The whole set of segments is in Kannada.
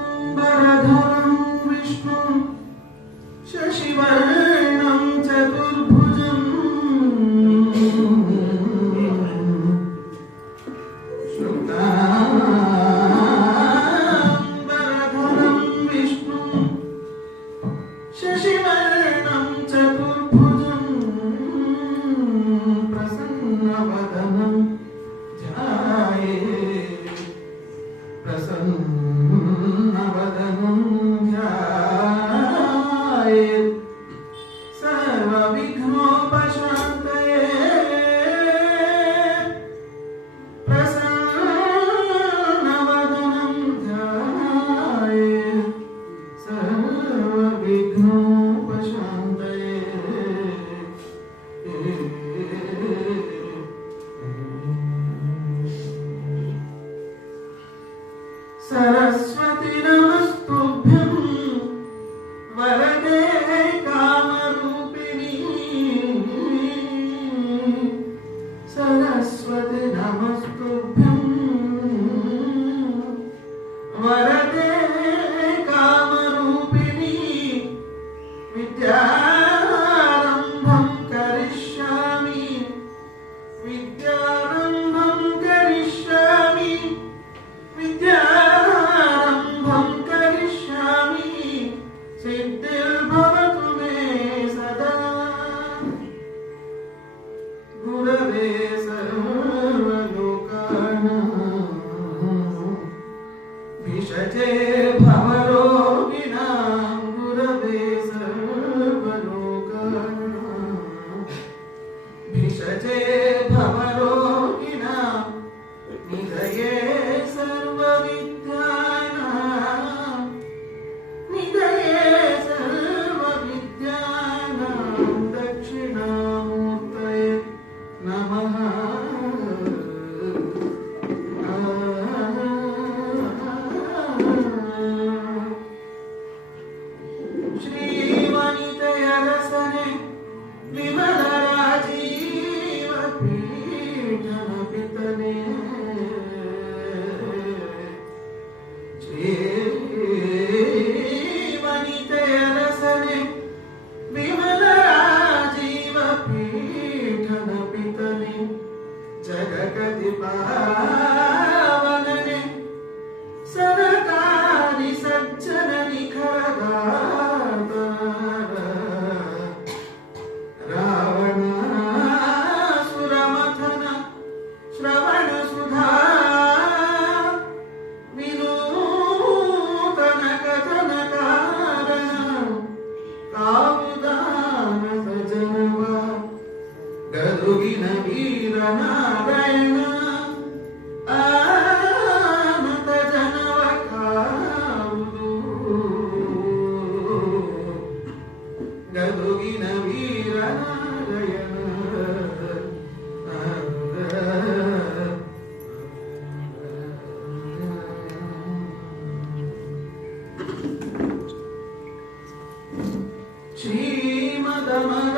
शुक्लाम्बरधरं विष्णुं शशिवर्णं चतुर्भुजं शुक्लाम्बरधरं विष्णुं शशिवर्णं चतुर्भुजं प्रसन्नवदनं ध्यायेत् प्रसन्नवदनं ध्यायेत् सर्वविघ्नोपशान्तये प्रसन्नवदनं ध्यायेत् सर्वविघ्नोपशान्तये सरस्वती नमस्तुभ्यं वरदे कामरूपिणी सरस्वती नमस्तुभ्यं वरदे कामरूपिणी विद्यारम्भं करिष्यामि विद्यारम्भं करिष्यामि विद्यारम्भं करिष्यामि सिद्धिर्भवतु मे सदा गुरवे सर्वलोकानां भिषजे भवरोगिणां गुरवे सर्वलोकानां भिषजे भवरोगिणां निधये सर्वविद्यानां निधये सर्वविद्यानां दक्षिणामूर्तये नमः श्रीवनितयरसने विमलराजीवपीठनपितने श्रीवनितयरसने विमलराजीवपीठनपितने जगकतिपावनने सरकारी सज्जन निखरदातार रावणासुरमथन श्रवणसुधा विनूतन कथन कारण कामुदान सजनव गदुगिन वीर नारायण आनत जनव काವುದು ಗದುಗಿನ ವೀರ ನಾರಾಯಣ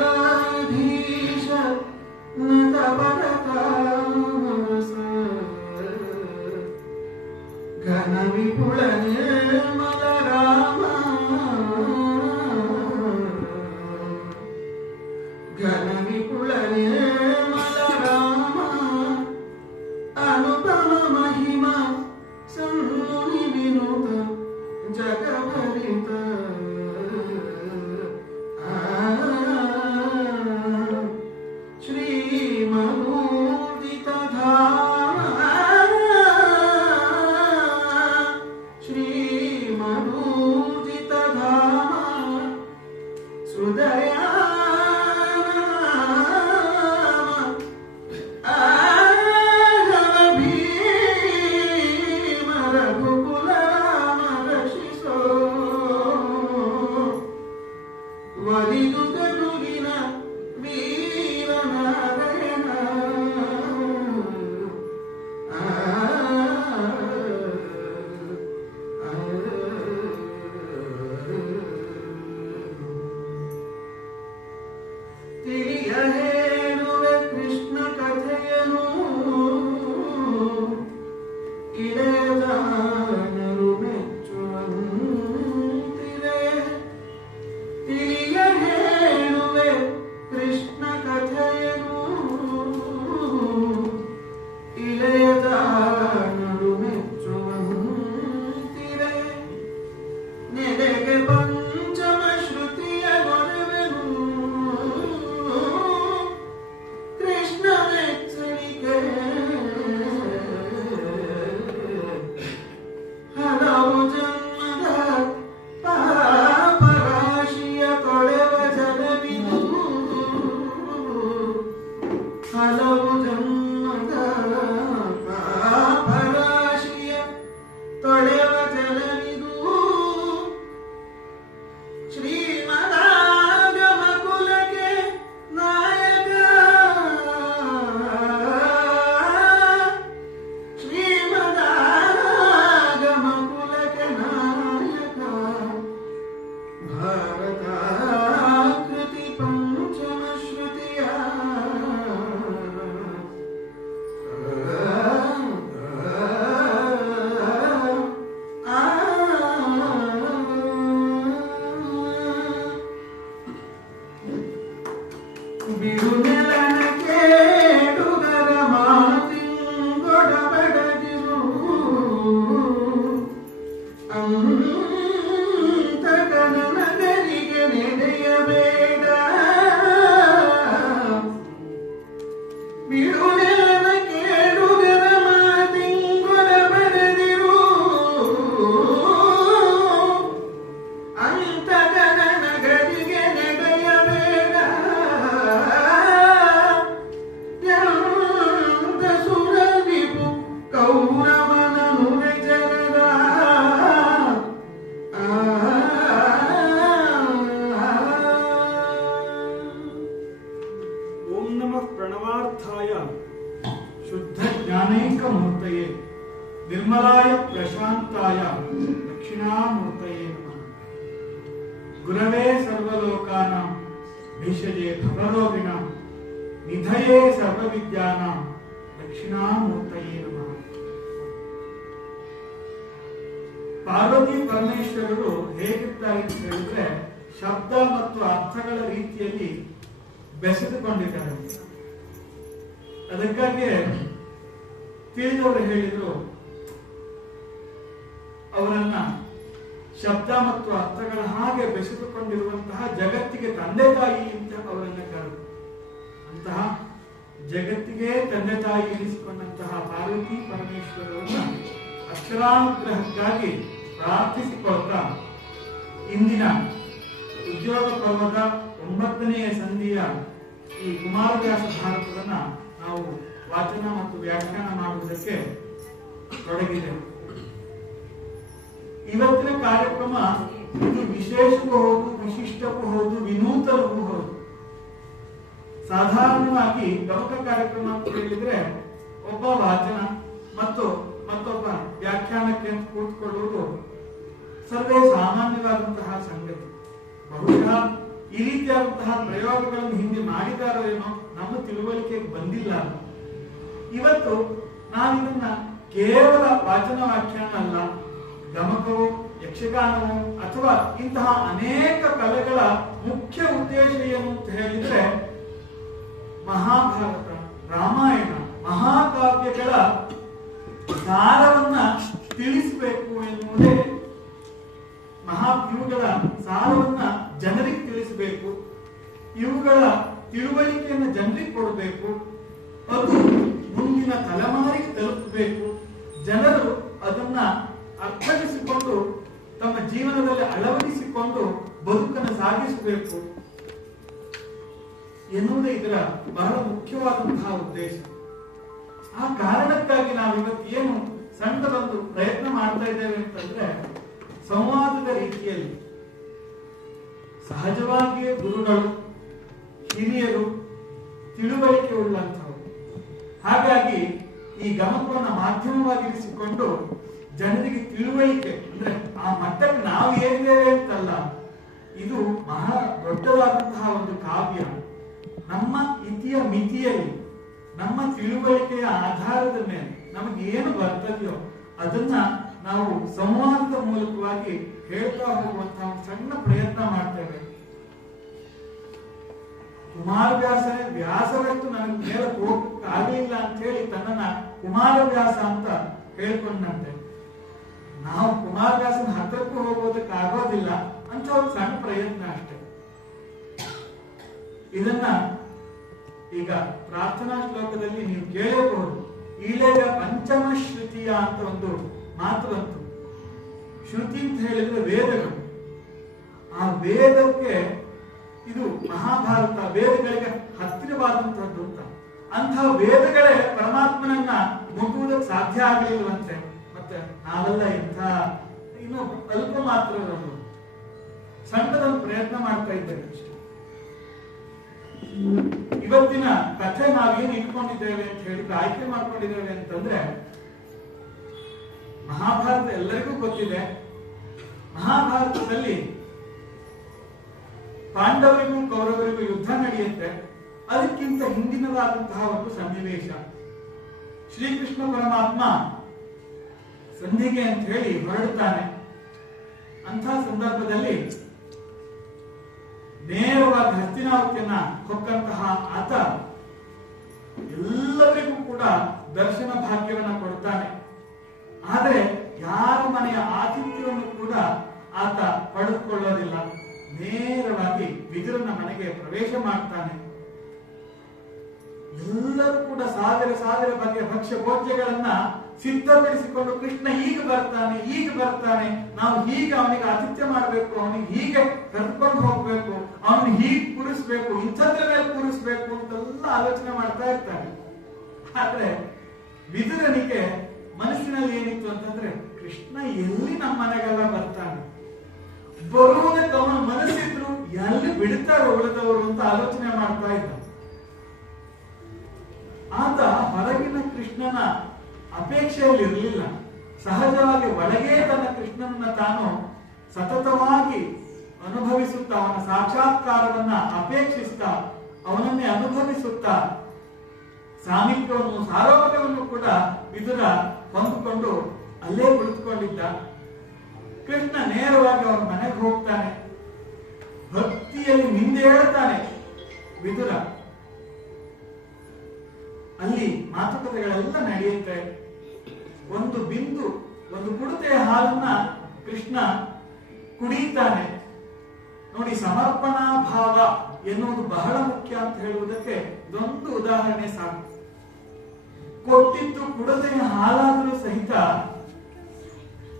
ಶ್ರೀಮದಮರಾಧೀಶ ನತವರತಾಮ ಹಲವು ಜನ್ಮದ ಪಾಪರಾಶಿಯ ತೊಳೆವ ಜಲವಿದು ಶ್ರೀಮದಾಗಮ ಕುಲಕ್ಕೆ ನಾಯಕ ಶ್ರೀಮದಾಗಮ ಕುಲಕ್ಕೆ ನಾಯಕ ಭಾರತಾಕೃತಿ ಪಂಚಮ ಶ್ರುತಿಯ ಬಿರುನೆಲನ ಕೇಡುಗರ ಮಾತಿಂಗೊಡಬಡದಿರು ಅಂತಕನ ನಗರಿಗೆ ನಡೆಯಬೇಡ ಬಿರುನೆಲನ ಕೇಡುಗರ ಮಾತಿಂಗೊಡಬಡದಿರು ಅಂತಕನ ನಗರಿಗೆ ನಡೆಯಬೇಡ ಎಂದ ಸುರವಿಪು ಕೌರವನ ನುರೆ ಜನರ ಓಂ ನಮಃ ಪ್ರಣವಾರ್ಥಾಯ ಶುದ್ಧ ಜ್ಞಾನೈಕ ಮೂರ್ತಯೇ ನಿರ್ಮಲಾಯ ಪ್ರಶಾಂತಾಯ ದಕ್ಷಿಣಾಮೂರ್ತಯೇ ನಮಃ. ಗುರವೇ ಸರ್ವಲೋಕಾನಾಂ ಭೀಷಜೇ ಭವರೋಗಿಣಾಂ ನಿಧಯೇ ಸರ್ವವಿದ್ಯಾನಾಂ ದಕ್ಷಿಣಾಮೂರ್ತಯೇ ನಮಃ. ಪಾರ್ವತಿ ಪರಮೇಶ್ವರರು ಹೇಗಿದ್ದಾರೆ ಅಂತ ಹೇಳಿದ್ರೆ ಶಬ್ದ ಮತ್ತು ಅರ್ಥಗಳ ರೀತಿಯಲ್ಲಿ ಬೆಸೆದುಕೊಂಡಿದ್ದಾರೆ. ಅದಕ್ಕಾಗಿ ತಿಳಿದವರು ಹೇಳಿದ್ರು ಅವರನ್ನ ಶಬ್ದ ಮತ್ತು ಅರ್ಥಗಳ ಹಾಗೆ ಬೆಸೆದುಕೊಂಡಿರುವಂತಹ ಜಗತ್ತಿಗೆ ತಂದೆ ತಾಯಿ ಅಂತ ಅವರನ್ನ ಕರೆದು ಅಂತಹ ಜಗತ್ತಿಗೆ ತಂದೆ ತಾಯಿ ಎನಿಸಿಕೊಂಡಂತಹ ಪಾರ್ವತಿ ಪರಮೇಶ್ವರರನ್ನ ಅಕ್ಷರಾನುಗ್ರಹಕ್ಕಾಗಿ ಪ್ರಾರ್ಥಿಸಿಕೊಳ್ತಾ ಇಂದಿನ ಉದ್ಯೋಗ ಪರ್ವದ 9ನೆಯ ಸಂಧಿಯ ಈ ಕುಮಾರವ್ಯಾಸ ಭಾರತವನ್ನ ನಾವು ವಾಚನ ಮತ್ತು ವ್ಯಾಖ್ಯಾನ ಮಾಡುವುದಕ್ಕೆ ತೊಡಗಿದೆವು. ಇವತ್ತಿನ ಕಾರ್ಯಕ್ರಮ ಇದು ವಿಶೇಷವೂ ಹೌದು, ವಿಶಿಷ್ಟವೂ ಹೌದು, ವಿನೂತನವೂ ಹೌದು. ಸಾಧಾರಣವಾಗಿ ಗಮಕ ಕಾರ್ಯಕ್ರಮ ಅಂತ ಹೇಳಿದ್ರೆ ಒಬ್ಬ ವಾಚನ ಮತ್ತು ಮತ್ತೊಬ್ಬ ವ್ಯಾಖ್ಯಾನಕ್ಕೆ ಅಂತ ಕೂತ್ಕೊಳ್ಳುವುದು ಸರ್ವೇ ಸಾಮಾನ್ಯವಾದಂತಹ ಸಂಗತಿ. ಬಹುಶಃ ಈ ರೀತಿಯಾದಂತಹ ಪ್ರಯೋಗಗಳನ್ನು ಹಿಂದೆ ಮಾಡಿದಾರೋ ಏನೋ ನಮ್ಮ ತಿಳುವಳಿಕೆಗೆ ಬಂದಿಲ್ಲ. ಇವತ್ತು ನಾವಿದನ್ನ ಕೇವಲ ವಾಚನ ವ್ಯಾಖ್ಯಾನ ಅಲ್ಲ, ಗಮಕವು, ಯಕ್ಷಗಾನವು ಅಥವಾ ಇಂತಹ ಅನೇಕ ಕಲೆಗಳ ಮುಖ್ಯ ಉದ್ದೇಶ ಏನು ಅಂತ ಹೇಳಿದ್ರೆ ಮಹಾಭಾರತ, ರಾಮಾಯಣ, ಮಹಾಕಾವ್ಯಗಳ ಸಾರವನ್ನ ತಿಳಿಸಬೇಕು ಎನ್ನುವುದೇ ಇವುಗಳ ಸಾರವನ್ನ ಜನರಿಗೆ ತಿಳಿಸಬೇಕು, ಇವುಗಳ ತಿಳುವಳಿಕೆಯನ್ನು ಜನರಿಗೆ ಕೊಡಬೇಕು, ಅದು ಮುಂದಿನ ತಲೆಮಾರಿಗೆ ತಲುಪಬೇಕು, ಜನರು ಅದನ್ನ ಅರ್ಥೈಸಿಕೊಂಡು ತಮ್ಮ ಜೀವನದಲ್ಲಿ ಅಳವಡಿಸಿಕೊಂಡು ಬದುಕನ್ನು ಸಾಗಿಸಬೇಕು ಎನ್ನುವುದೇ ಇದರ ಬಹಳ ಮುಖ್ಯವಾದಂತಹ ಉದ್ದೇಶ. ಆ ಕಾರಣಕ್ಕಾಗಿ ನಾವು ಇವತ್ತು ಏನು ಸಣ್ಣದೊಂದು ಪ್ರಯತ್ನ ಮಾಡ್ತಾ ಇದ್ದೇವೆ ಅಂತಂದ್ರೆ ಸಂವಾದದ ರೀತಿಯಲ್ಲಿ ಸಹಜವಾಗಿಯೇ ಗುರುಗಳು, ಹಿರಿಯರು, ತಿಳುವಳಿಕೆ ಉಳ್ಳಂಥವರು. ಹಾಗಾಗಿ ಈ ಗಮಕವನ್ನು ಮಾಧ್ಯಮವಾಗಿರಿಸಿಕೊಂಡು ಜನರಿಗೆ ತಿಳುವಳಿಕೆ ಅಂದ್ರೆ ಆ ಮಟ್ಟಕ್ಕೆ ನಾವು ಏರಿದ್ದೇವೆ ಅಂತಲ್ಲ, ಇದು ಮಹಾ ದೊಡ್ಡದಾದಂತಹ ಒಂದು ಕಾವ್ಯ. ನಮ್ಮ ಇತಿಯ ಮಿತಿಯಲ್ಲಿ ನಮ್ಮ ತಿಳುವಳಿಕೆಯ ಆಧಾರದ ಮೇಲೆ ನಮಗೆ ಏನು ಬರ್ತದೆಯೋ ಅದನ್ನ ನಾವು ಸಂವಾದದ ಮೂಲಕವಾಗಿ ಹೇಳ್ತಾ ಹೋಗುವಂತಹ ಒಂದು ಸಣ್ಣ ಪ್ರಯತ್ನ ಮಾಡ್ತೇವೆ. ಕುಮಾರವ್ಯಾಸನೇ ವ್ಯಾಸರಷ್ಟು ನನಗೆ ಹೇಳಕ್ ಹೋಗಕ್ಕೆ ಆಗಲಿಲ್ಲ ಅಂತ ಹೇಳಿ ತನ್ನನ್ನ ಕುಮಾರವ್ಯಾಸ ಅಂತ ಹೇಳ್ಕೊಂಡಂತೆ. ನಾವು ಕುಮಾರವ್ಯಾಸನ ಹತ್ರಕ್ಕೂ ಹೋಗೋದಕ್ಕೆ ಆಗೋದಿಲ್ಲ ಅಂತ ಒಂದು ಸಣ್ಣ ಪ್ರಯತ್ನ ಅಷ್ಟೇ. ಇದನ್ನ ಈಗ ಪ್ರಾರ್ಥನಾ ಶ್ಲೋಕದಲ್ಲಿ ನೀವು ಕೇಳಬಹುದು. ಈಳೆಗ ಪಂಚಮ ಶ್ರುತಿಯ ಅಂತ ಒಂದು ಮಾತು ಬಂತು. ಶ್ರುತಿ ಅಂತ ಹೇಳಿದ್ರೆ ವೇದಗಳು. ಆ ವೇದಕ್ಕೆ ಇದು ಮಹಾಭಾರತ ವೇದಗಳಿಗೆ ಹತ್ತಿರವಾದಂತಹದ್ದು ಅಂತ. ಅಂಥ ವೇದಗಳೇ ಪರಮಾತ್ಮನನ್ನ ಮುಟ್ಟುವುದಕ್ಕೆ ಸಾಧ್ಯ ಆಗಲಿಲ್ವಂತೆ. ಮತ್ತೆ ನಾವೆಲ್ಲ ಇಂಥ ಇನ್ನು ಅಲ್ಪ ಮಾತ್ರರವರು ಸಣ್ಣದೊಂದು ಪ್ರಯತ್ನ ಮಾಡ್ತಾ ಇದ್ದೇವೆ ಅಷ್ಟೇ. ಇವತ್ತಿನ ಕಥೆ ನಾವೇನು ಇಟ್ಕೊಂಡಿದ್ದೇವೆ ಅಂತ ಹೇಳಿದ್ರೆ, ಆಯ್ಕೆ ಮಾಡ್ಕೊಂಡಿದ್ದೇವೆ ಅಂತಂದ್ರೆ, ಮಹಾಭಾರತ ಎಲ್ಲರಿಗೂ ಗೊತ್ತಿದೆ. ಮಹಾಭಾರತದಲ್ಲಿ ಪಾಂಡವರಿಗೂ ಕೌರವರಿಗೂ ಯುದ್ಧ ನಡೆಯುತ್ತೆ. ಅದಕ್ಕಿಂತ ಹಿಂದಿನದಾದಂತಹ ಒಂದು ಸನ್ನಿವೇಶ, ಶ್ರೀಕೃಷ್ಣ ಪರಮಾತ್ಮ ಸಂಧಿಗೆ ಅಂತ ಹೇಳಿ ಹೊರಡುತ್ತಾನೆ. ಅಂಥ ಸಂದರ್ಭದಲ್ಲಿ ನೇರವಾಗಿ ಹಸ್ತಿನಾವತಿಯನ್ನ ಹೊಕ್ಕಂತಹ ಆತ ಎಲ್ಲರಿಗೂ ಕೂಡ ದರ್ಶನ ಭಾಗ್ಯವನ್ನ ಕೊಡ್ತಾನೆ. ಆದರೆ ಯಾರ ಮನೆಯ ಆತಿಥ್ಯವನ್ನು ಕೂಡ ಆತ ಪಡೆದುಕೊಳ್ಳೋದಿಲ್ಲ. ನೇರವಾಗಿ ವಿದುರನ ಮನೆಗೆ ಪ್ರವೇಶ ಮಾಡ್ತಾನೆ. ಎಲ್ಲರೂ ಕೂಡ ಸಾವಿರ ಸಾವಿರ ಬಗೆಯ ಭಕ್ಷ್ಯ ಭೋಜ್ಯಗಳನ್ನ ಸಿದ್ಧಪಡಿಸಿಕೊಂಡು, ಕೃಷ್ಣ ಈಗ ಬರ್ತಾನೆ, ನಾವು ಹೀಗೆ ಅವನಿಗೆ ಆತಿಥ್ಯ ಮಾಡಬೇಕು, ಅವನಿಗೆ ಹೀಗೆ ಕರ್ಕೊಂಡು ಹೋಗ್ಬೇಕು, ಅವನಿಗೆ ಹೀಗೆ ಕೂರಿಸ್ಬೇಕು, ಇಂಥದ್ರ ಮೇಲೆ ಕೂರಿಸ್ಬೇಕು ಅಂತೆಲ್ಲ ಆಲೋಚನೆ ಮಾಡ್ತಾ ಇರ್ತಾರೆ. ಆದ್ರೆ ವಿದುರನಿಗೆ ಮನಸ್ಸಿನಲ್ಲಿ ಏನಿತ್ತು ಅಂತಂದ್ರೆ, ಕೃಷ್ಣ ಎಲ್ಲಿ ನಮ್ಮ ಮನೆಗೆಲ್ಲ ಬರ್ತಾನೆ, ಬರುವುದಕ್ಕೆ ಅವನ ಮನಸ್ಸಿದ್ರು ಎಲ್ಲಿ ಬಿಡ್ತಾರೆ ಉಳಿದವರು ಅಂತ ಆಲೋಚನೆ ಮಾಡ್ತಾ ಇದ್ದ. ಆತ ಹೊರಗಿನ ಕೃಷ್ಣನ ಅಪೇಕ್ಷೆಯಲ್ಲಿ ಇರಲಿಲ್ಲ. ಸಹಜವಾಗಿ ಒಳಗೆ ತನ್ನ ಕೃಷ್ಣನನ್ನ ತಾನು ಸತತವಾಗಿ ಅನುಭವಿಸುತ್ತಾ, ಅವನ ಸಾಕ್ಷಾತ್ಕಾರವನ್ನ ಅಪೇಕ್ಷಿಸ್ತಾ, ಅವನನ್ನೇ ಅನುಭವಿಸುತ್ತಾ ಸಾಮೀಪ್ಯವನ್ನು ಸಾರೋಗ್ಯವನ್ನು ಕೂಡ ವಿದುರ ಹೊಂದಿಕೊಂಡು ಅಲ್ಲೇ ಕುಳಿತುಕೊಂಡಿದ್ದ. ಕೃಷ್ಣ ನೇರವಾಗಿ ಅವನ ಮನೆಗೆ ಹೋಗ್ತಾನೆ. ಭಕ್ತಿಯಲ್ಲಿ ನಿಂದೇಳ್ತಾನೆ ವಿದುರ. ಅಲ್ಲಿ ಮಾತುಕತೆಗಳೆಲ್ಲ ನಡೆಯುತ್ತೆ. ಒಂದು ಬಿಂದು, ಒಂದು ಕುಡಿತೆಯ ಹಾಲನ್ನ ಕೃಷ್ಣ ಕುಡಿಯುತ್ತಾನೆ. ನೋಡಿ, ಸಮರ್ಪಣಾ ಭಾವ ಎನ್ನುವುದು ಬಹಳ ಮುಖ್ಯ ಅಂತ ಹೇಳುವುದಕ್ಕೆ ಇದೊಂದು ಉದಾಹರಣೆ ಸಾಕು. ಕೊಟ್ಟಿದ್ದು ಕುಡತೆಯ ಹಾಲಾದರೂ ಸಹಿತ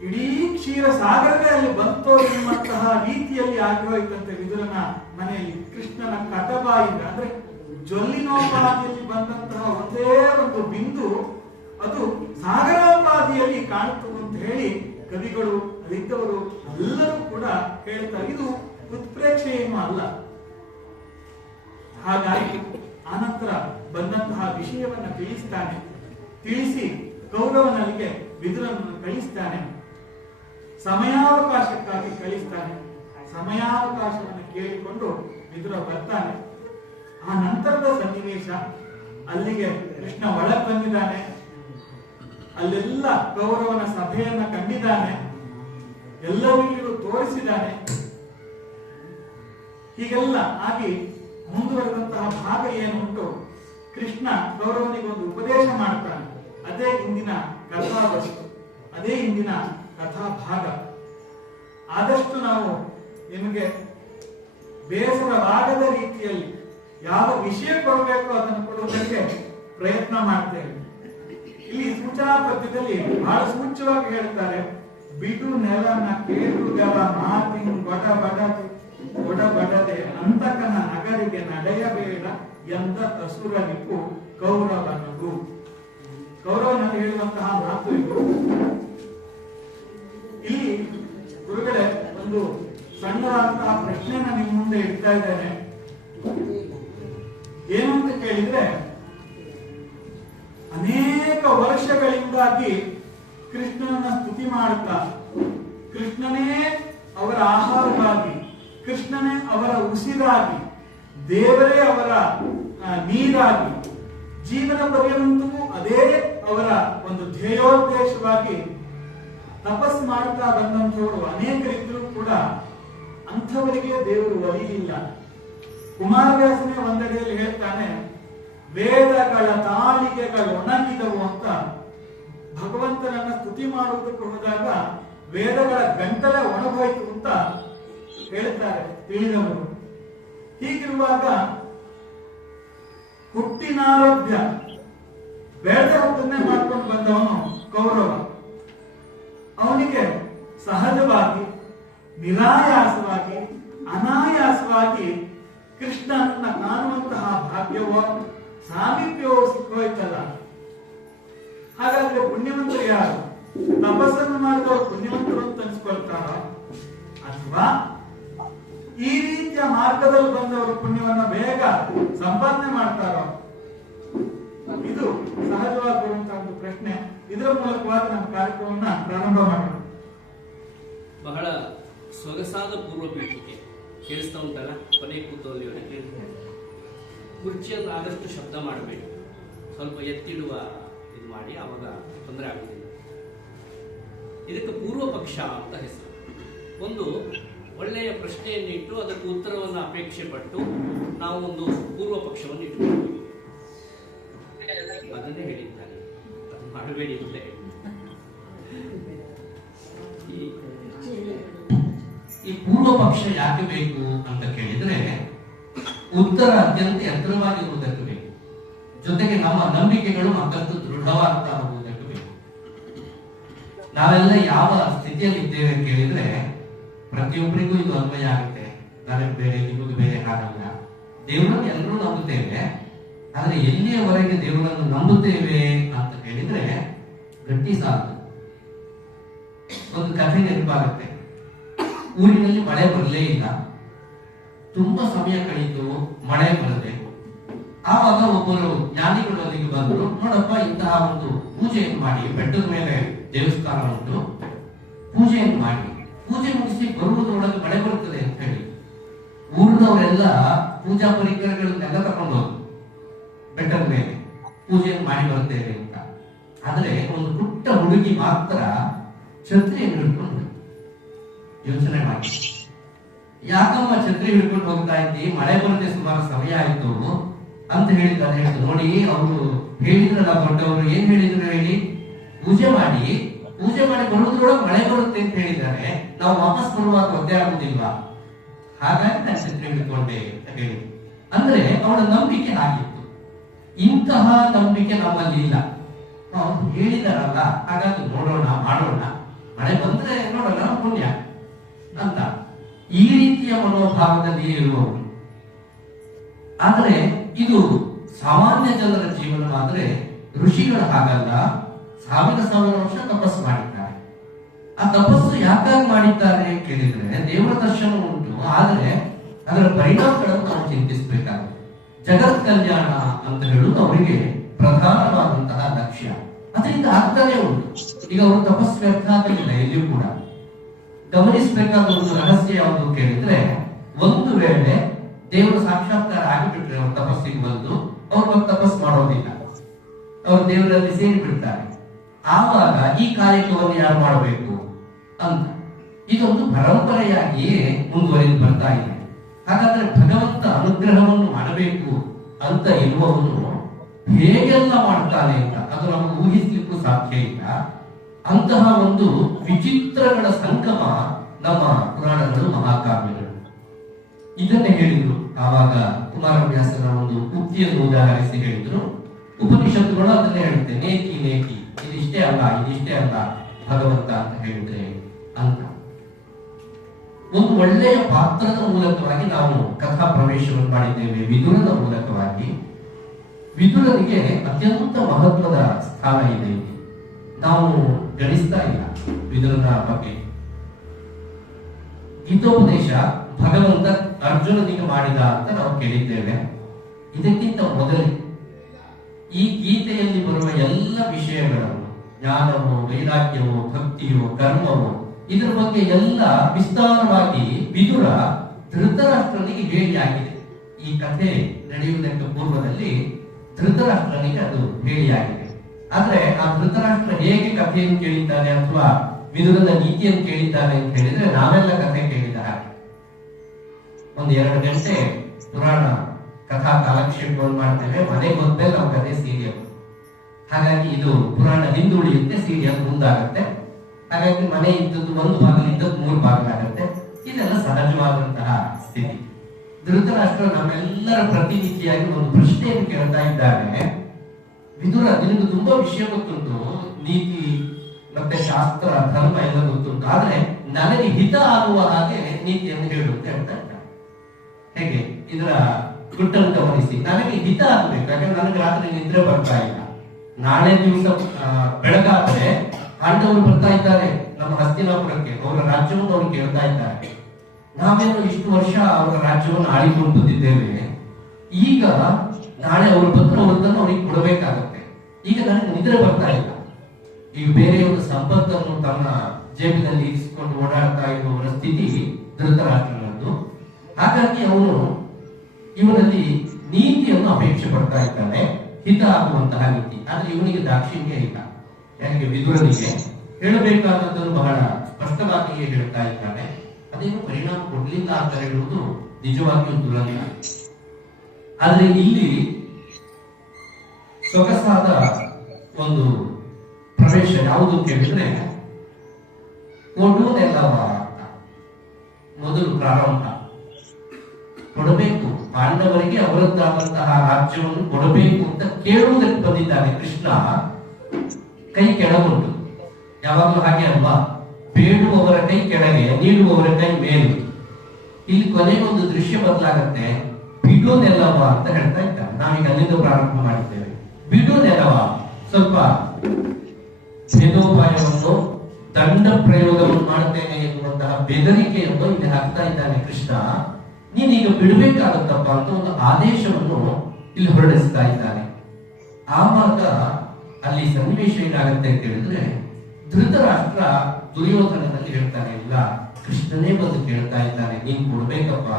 ಇಡೀ ಕ್ಷೀರ ಸಾಗರವೇ ಅಲ್ಲಿ ಬಂತೋ ಎನ್ನುವಂತಹ ರೀತಿಯಲ್ಲಿ ಆಗಿ ಹೋಯ್ತಂತೆ ವಿದುರನ ಮನೆಯಲ್ಲಿ. ಕೃಷ್ಣನ ಕಟಬಾಯಿಂದ ಅಂದ್ರೆ ಜೊಲ್ಲಿನೋಪಾದಿಯಲ್ಲಿ ಬಂದಂತಹ ಒಂದೇ ಒಂದು ಬಿಂದು ಅದು ಸಾಗರೋಪಾದಿಯಲ್ಲಿ ಕಾಣುತ್ತದೆ ಅಂತ ಹೇಳಿ ಕವಿಗಳು, ಅಲ್ಲಿದ್ದವರು ಎಲ್ಲರೂ ಕೂಡ ಹೇಳ್ತಾರೆ. ಇದು ಉತ್ಪ್ರೇಕ್ಷೆ ಏನು ಅಲ್ಲ. ಹಾಗಾಗಿ ಆನಂತರ ಬಂದಂತಹ ವಿಷಯವನ್ನ ತಿಳಿಸಿ ಕೌರವನಿಗೆ ವಿದುರನನ್ನು ಕಳಿಸ್ತಾನೆ. ಸಮಯಾವಕಾಶಕ್ಕಾಗಿ ಕಳಿಸ್ತಾನೆ. ಸಮಯಾವಕಾಶವನ್ನು ಕೇಳಿಕೊಂಡು ವಿದುರ ಬರ್ತಾನೆ. ಆ ನಂತರದ ಸನ್ನಿವೇಶ, ಅಲ್ಲಿಗೆ ಕೃಷ್ಣ ಒಳಗೆ ಬಂದಿದ್ದಾನೆ. ಅಲ್ಲೆಲ್ಲ ಕೌರವನ ಸಭೆಯನ್ನ ಕಂಡಿದ್ದಾನೆ. ಎಲ್ಲರಿಗೂ ತೋರಿಸಿದ್ದಾನೆ. ಹೀಗೆಲ್ಲ ಆಗಿ ಮುಂದುವರೆದಂತಹ ಭಾಗ ಏನುಂಟು, ಕೃಷ್ಣ ಕೌರವನಿಗೆ ಒಂದು ಉಪದೇಶ ಮಾಡ್ತಾನೆ. ಅದೇ ಇಂದಿನ ಕಥಾವಸ್ತು, ಅದೇ ಇಂದಿನ ಕಥಾ ಭಾಗ. ಆದಷ್ಟು ನಾವು ನಿಮಗೆ ಬೇಸರವಾಗದ ರೀತಿಯಲ್ಲಿ ಯಾವ ವಿಷಯ ಕೊಡಬೇಕು ಅದನ್ನು ಕೊಡುವುದಕ್ಕೆ ಪ್ರಯತ್ನ ಮಾಡ್ತೇವೆ. ಇಲ್ಲಿ ಸೂಚನಾ ಪದ್ಯದಲ್ಲಿ ಬಹಳ ಸೂಚ್ಯವಾಗಿ ಹೇಳ್ತಾರೆ, ಬಿಡು ನೆಲನ ಕೇಳುಗರ ಮಾತಿನ ಒಡಬಡದೆ ಅಂತಕನ ನಗರಿಗೆ ನಡೆಯಬೇಡ ಎಂದ ಅಸುರ ನಿಪ್ಪು ಕೌರವನದು. ಕೌರವನಲ್ಲಿ ಹೇಳುವಂತಹ ಮಾತು ಇದು. ಇಲ್ಲಿ ಗುರುಗಳೇ ಒಂದು ಸಣ್ಣದಾದಂತಹ ಪ್ರಶ್ನೆಯನ್ನ ನಿಮ್ಮ ಮುಂದೆ ಇಡ್ತಾ ಇದ್ದೇನೆ. ಏನು ಅಂತ ಕೇಳಿದ್ರೆ, ಅನೇಕ ವರ್ಷಗಳಿಂದಾಗಿ ಕೃಷ್ಣನನ್ನ ಸ್ತುತಿ ಮಾಡುತ್ತಾ, ಕೃಷ್ಣನೇ ಅವರ ಆಹಾರವಾಗಿ, ಕೃಷ್ಣನೇ ಅವರ ಉಸಿರಾಗಿ, ದೇವರೇ ಅವರ ನೀರಾಗಿ, ಜೀವನ ಪರ್ಯಂತವೂ ಅದೇ ಅವರ ಒಂದು ಧ್ಯೇಯೋದ್ದೇಶವಾಗಿ ತಪಸ್ ಮಾಡುತ್ತಾ ಬಂದಂಥವರು ಅನೇಕರಿದ್ದರೂ ಕೂಡ ಅಂಥವರಿಗೆ ದೇವರು ಒಲಿಯಿಲ್ಲ. ಕುಮಾರವ್ಯಾಸನೇ ಒಂದೆಡೆಯಲ್ಲಿ ಹೇಳ್ತಾನೆ, ವೇದಗಳ ತಾಳಿಗೆಗಳು ಒಣಗಿದವು ಅಂತ. ಭಗವಂತನನ್ನ ಸ್ತುತಿ ಮಾಡುವುದಕ್ಕೆ ಹೋದಾಗ ವೇದಗಳ ಗಂಟಲೆ ಒಣಗೋಯ್ತು ಅಂತ ಹೇಳ್ತಾರೆ ತಿಳಿದವರು. ಹೀಗಿರುವಾಗ ಹುಟ್ಟಿನಾರೋಗ್ಯ ಬೇಡದ ಹೊತ್ತನ್ನೇ ಮಾಡ್ಕೊಂಡು ಬಂದವನು ಕೌರವ. ಅವನಿಗೆ ಸಹಜವಾಗಿ, ನಿರಾಯಾಸವಾಗಿ, ಅನಾಯಾಸವಾಗಿ ಕೃಷ್ಣನನ್ನ ಕಾಣುವಂತಹ ಭಾಗ್ಯವೋ, ಸಾಮೀಪ್ಯವು ಸಿಕ್ಕೋಯ್ತಲ್ಲ. ಹಾಗಾದ್ರೆ ಪುಣ್ಯವಂತರು ಯಾರು? ತಪಸ್ಸನ್ನು ಮಾಡಿದವರು ಪುಣ್ಯವಂತರು ಅಂತ ಅನ್ಸ್ಕೊಳ್ತಾರೋ, ಅಥವಾ ಈ ರೀತಿಯ ಮಾರ್ಗದಲ್ಲಿ ಬಂದವರು ಪುಣ್ಯವನ್ನ ಬೇಗ ಸಂಪಾದನೆ ಮಾಡ್ತಾರೋ? ಇದು ಸಹಜವಾಗಿ ಬರುವಂತಹ ಒಂದು ಪ್ರಶ್ನೆ. ಇದರ ಮೂಲಕವಾಗಿ ನಮ್ಮ ಕಾರ್ಯಕ್ರಮವನ್ನ ಪ್ರಾರಂಭ ಮಾಡೋಣ. ಬಹಳ ಸೊಗಸಾದ ಪೂರ್ವ ಪೀಠಿಕೆ ಕೇಳಿಸ್ತಾ ಉಂಟಲ್ಲ. ಕೊನೆ ಕೂತೋಲಿಯವರಿಗೆ ಕೇಳ್ತಾರೆ, ಕುರ್ಚಿಯನ್ನು ಆದಷ್ಟು ಶಬ್ದ ಮಾಡಬೇಡಿ, ಸ್ವಲ್ಪ ಎತ್ತಿಡುವ ಇದು ಮಾಡಿ, ಆವಾಗ ತೊಂದರೆ ಆಗುವುದಿಲ್ಲ. ಇದಕ್ಕೆ ಪೂರ್ವ ಪಕ್ಷ ಅಂತ ಹೆಸರು. ಒಂದು ಒಳ್ಳೆಯ ಪ್ರಶ್ನೆಯನ್ನಿಟ್ಟು ಅದಕ್ಕೆ ಉತ್ತರವನ್ನು ಅಪೇಕ್ಷೆ ಪಟ್ಟು ನಾವು ಒಂದು ಪೂರ್ವ ಪಕ್ಷವನ್ನು ಇಟ್ಟುಕೊಳ್ತೀವಿ. ಅದನ್ನೇ ಹೇಳಿದ್ದಾರೆ, ಅದು ಮಾಡಬೇಡಿ ಅಂತ ಹೇಳಿ. ಈ ಪೂರ್ವ ಪಕ್ಷ ಯಾಕೆ ಬೇಕು ಅಂತ ಕೇಳಿದ್ರೆ, ಉತ್ತರ ಅತ್ಯಂತ ಎತ್ತರವಾಗಿರುವುದಕ್ಕೆ ಬೇಕು, ಜೊತೆಗೆ ನಮ್ಮ ನಂಬಿಕೆಗಳು ಮತ್ತಷ್ಟು ದೃಢವಾಗ್ತಾ ಹೋಗುವುದಕ್ಕೆ ಬೇಕು. ನಾವೆಲ್ಲ ಯಾವ ಸ್ಥಿತಿಯಲ್ಲಿ ಇದ್ದೇವೆ ಕೇಳಿದ್ರೆ, ಪ್ರತಿಯೊಬ್ಬರಿಗೂ ಇದು ಅನ್ವಯ ಆಗುತ್ತೆ. ನನಗೆ ಬೇರೆ, ನಿಮಗೆ ಬೇರೆ ಹಾಗಲ್ಲ. ದೇವರನ್ನು ಎಲ್ಲರೂ ನಂಬುತ್ತೇವೆ, ಆದ್ರೆ ಎಲ್ಲಿಯವರೆಗೆ ದೇವರನ್ನು ನಂಬುತ್ತೇವೆ ಅಂತ ಹೇಳಿದ್ರೆ ಗಟ್ಟಿ ಸಾಕು. ಒಂದು ಕಥೆ ನೆನಪಾಗುತ್ತೆ. ಊರಿನಲ್ಲಿ ಮಳೆ ಬರಲೇ ಇಲ್ಲ, ತುಂಬಾ ಸಮಯ ಕಳೆಯಿತು, ಮಳೆ ಬರಬೇಕು. ಆವಾಗ ಒಬ್ಬರು ಜ್ಞಾನಿಗಳು ಅಲ್ಲಿಗೆ ಬಂದರು. ನೋಡಪ್ಪ, ಇಂತಹ ಒಂದು ಪೂಜೆಯನ್ನು ಮಾಡಿ, ಬೆಟ್ಟದ ಮೇಲೆ ದೇವಸ್ಥಾನ ಉಂಟು, ಪೂಜೆಯನ್ನು ಮಾಡಿ, ಪೂಜೆ ಮುಗಿಸಿ ಬರುವುದರೊಳಗೆ ಮಳೆ ಬರುತ್ತದೆ ಅಂತ ಹೇಳಿ ಊರಿನವರೆಲ್ಲ ಪೂಜಾ ಪರಿಕರಗಳನ್ನೆಲ್ಲ ತಗೊಂಡು ಹೋದ್ರು ಬೆಟ್ಟದ ಮೇಲೆ, ಪೂಜೆಯನ್ನು ಮಾಡಿ ಬರುತ್ತೇವೆ ಅಂತ. ಆದ್ರೆ ಒಂದು ಪುಟ್ಟ ಹುಡುಗಿ ಮಾತ್ರ ಛತ್ರಿಯನ್ನು ಹಿಡ್ಕೊಂಡು, ಯೋಚನೆ ಮಾಡಿ, ಯಾಕಮ್ಮ ಛತ್ರಿ ಹಿಡ್ಕೊಂಡು ಹೋಗ್ತಾ ಇದ್ದಿ, ಮಳೆ ಬರುತ್ತೆ, ಸುಮಾರು ಸಮಯ ಆಯ್ತು ಅಂತ ಹೇಳಿದ್ದಾರೆ. ನೋಡಿ, ಅವರು ಹೇಳಿದ್ರಲ್ಲ ದೊಡ್ಡವರು, ಏನ್ ಹೇಳಿದ್ರು ಹೇಳಿ, ಪೂಜೆ ಮಾಡಿ ಬರುವುದ್ರೊಳಗೆ ಮಳೆ ಬರುತ್ತೆ ಅಂತ ಹೇಳಿದ್ದಾರೆ, ನಾವು ವಾಪಸ್ ಬರುವಾಗ ಒದ್ದೆ ಆಗುದಿಲ್ವಾ, ಹಾಗಾಗಿ ನಾನು ಛತ್ರಿ ಹಿಡ್ಕೊಂಡೆ ಅಂತ ಹೇಳಿ. ಅಂದ್ರೆ ಅವಳ ನಂಬಿಕೆ ಆಗಿತ್ತು. ಇಂತಹ ನಂಬಿಕೆ ನಮ್ಮಲ್ಲಿ ಇಲ್ಲ. ಅವ್ರು ಹೇಳಿದಾರಲ್ಲ, ಹಾಗಾಗಿ ನೋಡೋಣ, ಮಾಡೋಣ, ಮಳೆ ಬಂದ್ರೆ ನೋಡೋಣ, ಪುಣ್ಯ ಅಂತ ಈ ರೀತಿಯ ಮನೋಭಾವದಲ್ಲಿ ಇರುವವರು. ಆದರೆ ಇದು ಸಾಮಾನ್ಯ ಜನರ ಜೀವನವಾದರೆ ಋಷಿಗಳು ಹಾಗಲ್ಲ. ಸಾವಿರ ವರ್ಷ ತಪಸ್ಸು ಮಾಡಿದ್ದಾರೆ. ಆ ತಪಸ್ಸು ಯಾಕಾಗಿ ಮಾಡಿದ್ದಾರೆ ಕೇಳಿದ್ರೆ, ದೇವರ ದರ್ಶನ ಉಂಟು, ಆದರೆ ಅದರ ಪರಿಣಾಮಗಳನ್ನು ನಾವು ಚಿಂತಿಸಬೇಕಾಗುತ್ತೆ. ಜಗತ್ ಕಲ್ಯಾಣ ಅಂತ ಹೇಳುವುದು ಅವರಿಗೆ ಪ್ರಧಾನವಾದಂತಹ ಲಕ್ಷ್ಯ. ಅದರಿಂದ ಆಗ್ತಾನೆ ಉಂಟು. ಈಗ ಅವರು ತಪಸ್ಸು ವ್ಯರ್ಥ ಆಗಲಿಲ್ಲ ಎಲ್ಲಿಯೂ ಕೂಡ. ಗಮನಿಸಬೇಕಾದ ಒಂದು ರಹಸ್ಯ ಯಾವುದು ಕೇಳಿದ್ರೆ, ಒಂದು ವೇಳೆ ದೇವರು ಸಾಕ್ಷಾತ್ಕಾರ ಆಗಿಬಿಟ್ರೆ ಅವ್ರ ತಪಸ್ಸಿಗೆ ಬಂದು ಅವ್ರು ತಪಸ್ಸು ಮಾಡೋದಿಲ್ಲ, ಅವರು ದೇವರಲ್ಲಿ ಸೇರಿ ಬಿಡ್ತಾರೆ. ಆವಾಗ ಈ ಕಾರ್ಯಕ್ರಮವನ್ನು ಯಾರು ಮಾಡಬೇಕು ಅಂತ ಇದೊಂದು ಪರಂಪರೆಯಾಗಿಯೇ ಮುಂದುವರಿದು ಬರ್ತಾ ಇದೆ. ಹಾಗಾದ್ರೆ ಭಗವಂತ ಅನುಗ್ರಹವನ್ನು ಮಾಡಬೇಕು ಅಂತ ಇರುವವನು ಹೇಗೆಲ್ಲ ಮಾಡ್ತಾನೆ ಅಂತ ಅದು ನಮಗೆ ಊಹಿಸ್ಲಿಕ್ಕೂ ಸಾಧ್ಯ ಇಲ್ಲ. ಅಂತಹ ಒಂದು ವಿಚಿತ್ರಗಳ ಸಂಗಮ ನಮ್ಮ ಪುರಾಣಗಳು, ಮಹಾಕಾವ್ಯಗಳು. ಇದನ್ನೇ ಹೇಳಿದ್ರು ಆವಾಗ ಕುಮಾರವ್ಯಾಸನ ಒಂದು ಉಕ್ತಿಯನ್ನು ಉದಾಹರಿಸಿ ಹೇಳಿದ್ರು. ಉಪನಿಷತ್ತುಗಳು ಅದನ್ನೇ ಹೇಳುತ್ತೆ, ನೇಕಿ ನೇಕಿ, ಇದಿಷ್ಟೇ ಅಲ್ಲ, ಇದಿಷ್ಟೇ ಅಲ್ಲ ಭಗವಂತ ಅಂತ ಹೇಳಿದ್ರೆ ಅಂತ. ಒಂದು ಒಳ್ಳೆಯ ಪಾತ್ರದ ಮೂಲಕವಾಗಿ ನಾವು ಕಥಾ ಪ್ರವೇಶವನ್ನು ಮಾಡಿದ್ದೇವೆ. ವಿದುರನ ಮೂಲಕವಾಗಿ. ವಿದುರನಿಗೆ ಅತ್ಯಂತ ಮಹತ್ವದ ಸ್ಥಾನ ಇದೆ. ನಾವು ಗಣಿಸ್ತಾ ಇಲ್ಲ ವಿದುರನ ಬಗ್ಗೆ. ಗೀತೋಪದೇಶ ಭಗವಂತ ಅರ್ಜುನನಿಗೆ ಮಾಡಿದ ಅಂತ ನಾವು ಕೇಳಿದ್ದೇವೆ. ಇದಕ್ಕಿಂತ ಮೊದಲೇ ಈ ಗೀತೆಯಲ್ಲಿ ಬರುವ ಎಲ್ಲ ವಿಷಯಗಳನ್ನು, ಜ್ಞಾನವೋ, ವೈರಾಗ್ಯವೋ, ಭಕ್ತಿಯೋ, ಕರ್ಮವೋ, ಇದರ ಬಗ್ಗೆ ಎಲ್ಲ ವಿಸ್ತಾರವಾಗಿ ವಿದುರ ಧೃತರಾಷ್ಟ್ರನಿಗೆ ಹೇಳಿಯಾಗಿದೆ. ಈ ಕಥೆ ನಡೆಯುವುದಕ್ಕೆ ಪೂರ್ವದಲ್ಲಿ ಧೃತರಾಷ್ಟ್ರನಿಗೆ ಅದು ಹೇಳಿಯಾಗಿದೆ. ಆದ್ರೆ ಆ ಧೃತರಾಷ್ಟ್ರ ಹೇಗೆ ಕಥೆಯನ್ನು ಕೇಳಿದ್ದಾನೆ ಅಥವಾ ವಿದುರದ ನೀತಿಯನ್ನು ಕೇಳಿದ್ದಾನೆ ಅಂತ ಹೇಳಿದ್ರೆ, ನಾವೆಲ್ಲ ಕಥೆ ಕೇಳಿದ ಹಾಗೆ ಒಂದು 2 ಗಂಟೆ ಪುರಾಣ ಕಥಾ ಕಾಲಕ್ಷೇಪವನ್ನು ಮಾಡ್ತೇವೆ. ಮನೆಗೆ ಹೋದ್ಮೇಲೆ ನಾವು ಕಥೆ ಸೀರಿಯಲ್. ಹಾಗಾಗಿ ಇದು ಪುರಾಣ ಹಿಂದುಳಿಯುತ್ತೆ, ಸೀರಿಯಲ್ ಮುಂದಾಗುತ್ತೆ. ಹಾಗಾಗಿ ಮನೆ ಇದ್ದದ್ದು 1 ಭಾಗಲಿದ್ದದ್ದು 3 ಭಾಗಲಾಗುತ್ತೆ. ಇದೆಲ್ಲ ಸಹಜವಾದಂತಹ ಸ್ಥಿತಿ. ಧೃತರಾಷ್ಟ್ರ ನಮ್ಮೆಲ್ಲರ ಪ್ರತಿನಿಧಿಯಾಗಿ ಒಂದು ಪ್ರಶ್ನೆಯನ್ನು ಕೇಳ್ತಾ ಇದ್ದಾರೆ. ವಿದುರ, ನಿನಗೆ ತುಂಬಾ ವಿಷಯ ಗೊತ್ತುಂಟು, ನೀತಿ ಮತ್ತೆ ಶಾಸ್ತ್ರ, ಧರ್ಮ ಎಲ್ಲ ಗೊತ್ತುಂಟು, ಆದ್ರೆ ನನಗೆ ಹಿತ ಆಗುವ ಹಾಗೆ ನೀತಿಯನ್ನು ಹೇಳುತ್ತೆ ಅಂತ ಹೇಳ್ತಾರೆ. ಹೇಗೆ? ಇದರ ಗುಟ್ಟನ್ನು ಗಮನಿಸಿ, ನನಗೆ ಹಿತ ಆಗ್ಬೇಕು. ಯಾಕಂದ್ರೆ ನನಗೆ ರಾತ್ರಿ ನಿದ್ರೆ ಬರ್ತಾ ಇಲ್ಲ. ನಾಳೆ ದಿವಸ ಬೆಳಗಾದ್ರೆ ಪಾಂಡವರು ಬರ್ತಾ ಇದ್ದಾರೆ ನಮ್ಮ ಹಸ್ತಿನಾಪುರಕ್ಕೆ, ಅವರ ರಾಜ್ಯವನ್ನು ಅವರು ಕೇಳ್ತಾ ಇದ್ದಾರೆ. ನಾವೇನು ಇಷ್ಟು ವರ್ಷ ಅವರ ರಾಜ್ಯವನ್ನು ಆಳಿಕೊಂಡು ಬಂದಿದ್ದೇವೆ. ಈಗ ನಾಳೆ ಅವರು ಬಂದ್ರೆ ಅವ್ರದನ್ನು ಅವ್ರಿಗೆ ಕೊಡಬೇಕಾಗತ್ತೆ. ಈಗ ನನಗೆ ನಿದ್ರೆ ಬರ್ತಾ ಇಲ್ಲ. ಈಗ ಬೇರೆ ಒಂದು ಸಂಪತ್ತನ್ನು ತನ್ನ ಜೇಬಿನಲ್ಲಿ ಇರಿಸಿಕೊಂಡು ಓಡಾಡ್ತಾ ಇರುವವರ ಸ್ಥಿತಿ ಧೃತರಾಷ್ಟ್ರನದ್ದು. ಹಾಗಾಗಿ ಅವನು ಇವನಲ್ಲಿ ನೀತಿಯನ್ನು ಅಪೇಕ್ಷೆ ಪಡ್ತಾ ಇದ್ದಾನೆ, ಹಿತ ಆಗುವಂತಹ ನೀತಿ. ಆದ್ರೆ ಇವನಿಗೆ ದಾಕ್ಷಿಣ್ಯ ಇಲ್ಲ. ಯಾಕೆ ವಿದುರನಿಗೆ ಹೇಳಬೇಕಾದದ್ದನ್ನು ಬಹಳ ಸ್ಪಷ್ಟವಾಗಿಯೇ ಹೇಳ್ತಾ ಇದ್ದಾನೆ. ಅದೇನು ಪರಿಣಾಮ ಕೊಡ್ಲಿಲ್ಲ ಅಂತ ಹೇಳುವುದು ನಿಜವಾಗಿಯೂ ದುರಂತ. ಆದ್ರೆ ಇಲ್ಲಿ ಸೊಗಸಾದ ಒಂದು ಪ್ರವೇಶ ಯಾವುದು ಕೇಳಿದ್ರೆ ಕೊಡುವುದೆಲ್ಲವ ಅಂತ ಮೊದಲು ಪ್ರಾರಂಭ. ಕೊಡಬೇಕು, ಪಾಂಡವರಿಗೆ ಅವರದ್ದಾದಂತಹ ರಾಜ್ಯವನ್ನು ಕೊಡಬೇಕು ಅಂತ ಕೇಳುವುದಕ್ಕೆ ಬಂದಿದ್ದಾನೆ ಕೃಷ್ಣ. ಕೈ ಕೆಳಗುಂಟು, ಯಾವಾಗಲೂ ಹಾಗೆ ಅಲ್ವಾ? ಬೇಡುವವರ ಕೈ ಕೆಳಗೆ, ನೀಡುವವರ ಕೈ ಮೇಲು. ಇಲ್ಲಿ ಕೊನೆಗೊಂದು ದೃಶ್ಯ ಬದಲಾಗತ್ತೆ. ಬಿಡು ನೆಲವ ಅಂತ ಹೇಳ್ತಾ ಇದ್ದಾರೆ. ನಾವೀಗ ಅಲ್ಲಿಂದ ಪ್ರಾರಂಭ ಮಾಡಿದ್ದೇವೆ. ಬಿಡು ನೆಲವ, ಸ್ವಲ್ಪ ಭೇದೋಪಾಯವನ್ನು, ದಂಡ ಪ್ರಯೋಗವನ್ನು ಮಾಡುತ್ತೇನೆ ಎನ್ನುವಂತಹ ಬೆದರಿಕೆಯನ್ನು ಇಲ್ಲಿ ಹಾಕ್ತಾ ಇದ್ದಾನೆ ಕೃಷ್ಣ. ನೀನೀಗ ಬಿಡಬೇಕಾಗುತ್ತಪ್ಪ ಅಂತ ಒಂದು ಆದೇಶವನ್ನು ಇಲ್ಲಿ ಹೊರಡಿಸ್ತಾ ಇದ್ದಾನೆ. ಆವಾಗ ಅಲ್ಲಿ ಸನ್ನಿವೇಶ ಏನಾಗುತ್ತೆ ಅಂತ ಹೇಳಿದ್ರೆ, ಧೃತರಾಷ್ಟ್ರ ದುರ್ಯೋಧನನಲ್ಲಿ ಹೇಳ್ತಾನೆ, ಇಲ್ಲ ಕೃಷ್ಣನೇ ಬಂದು ಕೇಳ್ತಾ ಇದ್ದಾನೆ, ನೀನ್ ಕೊಡ್ಬೇಕಪ್ಪ,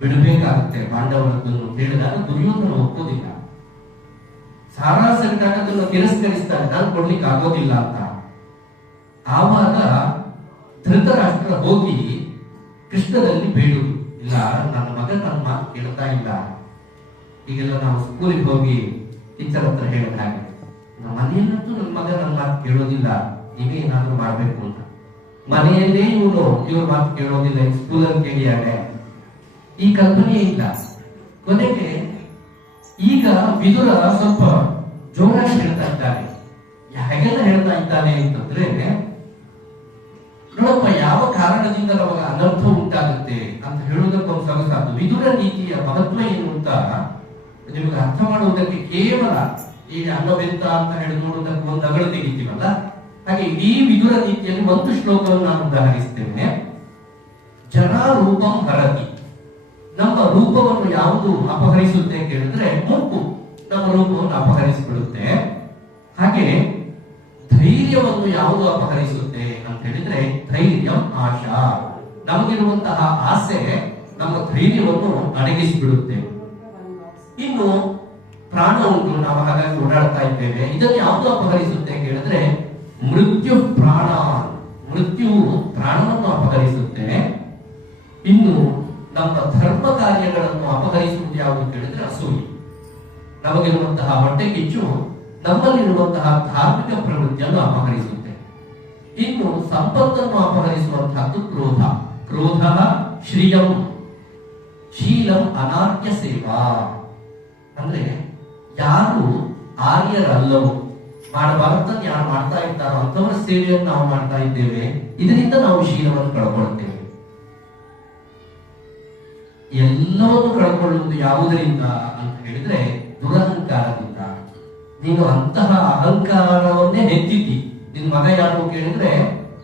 ಬಿಡಬೇಕಾಗುತ್ತೆ ಪಾಂಡವರದ್ದನ್ನು ಹೇಳಿದಾಗ ದುರ್ಯೋಧನ ಒಪ್ಪೋದಿಲ್ಲ. ಸಾರಾಸರಿಗಾಗಿ ಅದನ್ನು ತಿರಸ್ಕರಿಸ್ತಾನೆ, ನಾನು ಕೊಡ್ಲಿಕ್ಕೆ ಆಗೋದಿಲ್ಲ ಅಂತ. ಆವಾಗ ಧೃತರಾಷ್ಟ್ರ ಹೋಗಿ ಕೃಷ್ಣದಲ್ಲಿ ಬೇಡುದು, ಇಲ್ಲ ನನ್ನ ಮಗ ನನ್ನ ಮಾತು ಕೇಳ್ತಾ ಇಲ್ಲ. ಈಗೆಲ್ಲ ನಾವು ಸ್ಕೂಲಿಗೆ ಹೋಗಿ ಟೀಚರ್ ಹತ್ರ ಹೇಳಿದ ಹಾಗೆ, ನಮ್ಮ ಮನೆಯಲ್ಲಂತೂ ನನ್ನ ಮಗ ನನ್ನ ಮಾತು ಕೇಳೋದಿಲ್ಲ, ನೀವೇ ಏನಾದ್ರೂ ಮಾಡ್ಬೇಕು ಅಂತ. ಮನೆಯಲ್ಲೇ ಇವ್ರ ಮಾತು ಕೇಳೋದಿಲ್ಲ, ಸ್ಕೂಲಲ್ಲಿ ಕೇಳಿಯಾಡೆ. ಈ ಕಲ್ಪನೆ ಇಲ್ಲ. ಕೊನೆಗೆ ಈಗ ವಿದುರ ಸ್ವಲ್ಪ ಜೋರಾಗಿ ಹೇಳ್ತಾ ಇದ್ದಾನೆ. ಹೇಗೆಲ್ಲ ಹೇಳ್ತಾ ಇದ್ದಾನೆ ಅಂತಂದ್ರೆ, ನೋಡಪ್ಪ, ಯಾವ ಕಾರಣದಿಂದ ನಮಗೆ ಅನರ್ಥ ಉಂಟಾಗುತ್ತೆ ಅಂತ ಹೇಳುವುದಕ್ಕೊಂದು ಸೊಗಸಾದ್ದು. ವಿದುರ ನೀತಿಯ ಮಹತ್ವ ಏನು ಅಂತ ನಿಮಗೆ ಅರ್ಥ ಮಾಡುವುದಕ್ಕೆ ಕೇವಲ ಈಗ ಅನ್ನವೆಂತ ಅಂತ ಹೇಳಿ ನೋಡುವುದಕ್ಕೆ ಒಂದು ಅಗಳು ತೆಗಿತೀವಲ್ಲ, ಹಾಗೆ ಇಡೀ ವಿದುರ ನೀತಿಯಲ್ಲಿ ಒಂದು ಶ್ಲೋಕವನ್ನು ನಾನು ಉದಾಹರಿಸ್ತೇನೆ. ಜನ ರೂಪಂ ಹರತಿ. ನಮ್ಮ ರೂಪವನ್ನು ಯಾವುದು ಅಪಹರಿಸುತ್ತೆ ಕೇಳಿದ್ರೆ ಮುಪ್ಪು ನಮ್ಮ ರೂಪವನ್ನು ಅಪಹರಿಸಿಬಿಡುತ್ತೆ. ಹಾಗೆ ಧೈರ್ಯವನ್ನು ಯಾವುದು ಅಪಹರಿಸುತ್ತೆ ಅಂತ ಹೇಳಿದ್ರೆ ಧೈರ್ಯಂ ಆಶಾ. ನಮಗಿರುವಂತಹ ಆಸೆ ನಮ್ಮ ಧೈರ್ಯವನ್ನು ಅಡಗಿಸಿಬಿಡುತ್ತೆ. ಇನ್ನು ಪ್ರಾಣ ಉಂಟು, ನಾವು ಹಾಗಾಗಿ ಓಡಾಡ್ತಾ ಇದ್ದೇವೆ. ಇದನ್ನು ಯಾವುದು ಅಪಹರಿಸುತ್ತೆ ಕೇಳಿದ್ರೆ ಮೃತ್ಯು ಪ್ರಾಣ. ಮೃತ್ಯುವು ಪ್ರಾಣವನ್ನು ಅಪಹರಿಸುತ್ತೆ. ಇನ್ನು ನಮ್ಮ ಧರ್ಮ ಕಾರ್ಯಗಳನ್ನು ಅಪಹರಿಸುವುದು ಯಾವುದು ಕೇಳಿದ್ರೆ ಅಸೂಯೆ. ನಮಗಿರುವಂತಹ ಹೊಟ್ಟೆ ಕಿಚ್ಚು ನಮ್ಮಲ್ಲಿರುವಂತಹ ಧಾರ್ಮಿಕ ಪ್ರವೃತ್ತಿಯನ್ನು ಅಪಹರಿಸುತ್ತೆ. ಇನ್ನು ಸಂಪತ್ತನ್ನು ಅಪಹರಿಸುವಂತಹದ್ದು ಕ್ರೋಧ. ಕ್ರೋಧ ಶ್ರೀಯಂ ಶೀಲಂ ಅನಾರ್ಯ ಸೇವಾ. ಅಂದ್ರೆ ಯಾರು ಆರ್ಯರಲ್ಲವೋ, ಮಾಡಬಾರದನ್ನು ಯಾರು ಮಾಡ್ತಾ ಇರ್ತಾರೋ ಅಂತವರ ಸೇವೆಯನ್ನು ನಾವು ಮಾಡ್ತಾ ಇದ್ದೇವೆ. ಇದರಿಂದ ನಾವು ಶೀಲವನ್ನು ಕಳ್ಕೊಳ್ಳುತ್ತೇವೆ. ಎಲ್ಲವನ್ನು ಕಳ್ಕೊಳ್ಳುವುದು ಯಾವುದರಿಂದ ಅಂತ ಹೇಳಿದ್ರೆ ದುರಹಂಕಾರದಿಂದ. ನೀನು ಅಂತಹ ಅಹಂಕಾರವನ್ನೇ ಹೆಚ್ಚಿದ್ದಿ. ನಿನ್ ಮಗ ಯಾರು ಕೇಳಿದ್ರೆ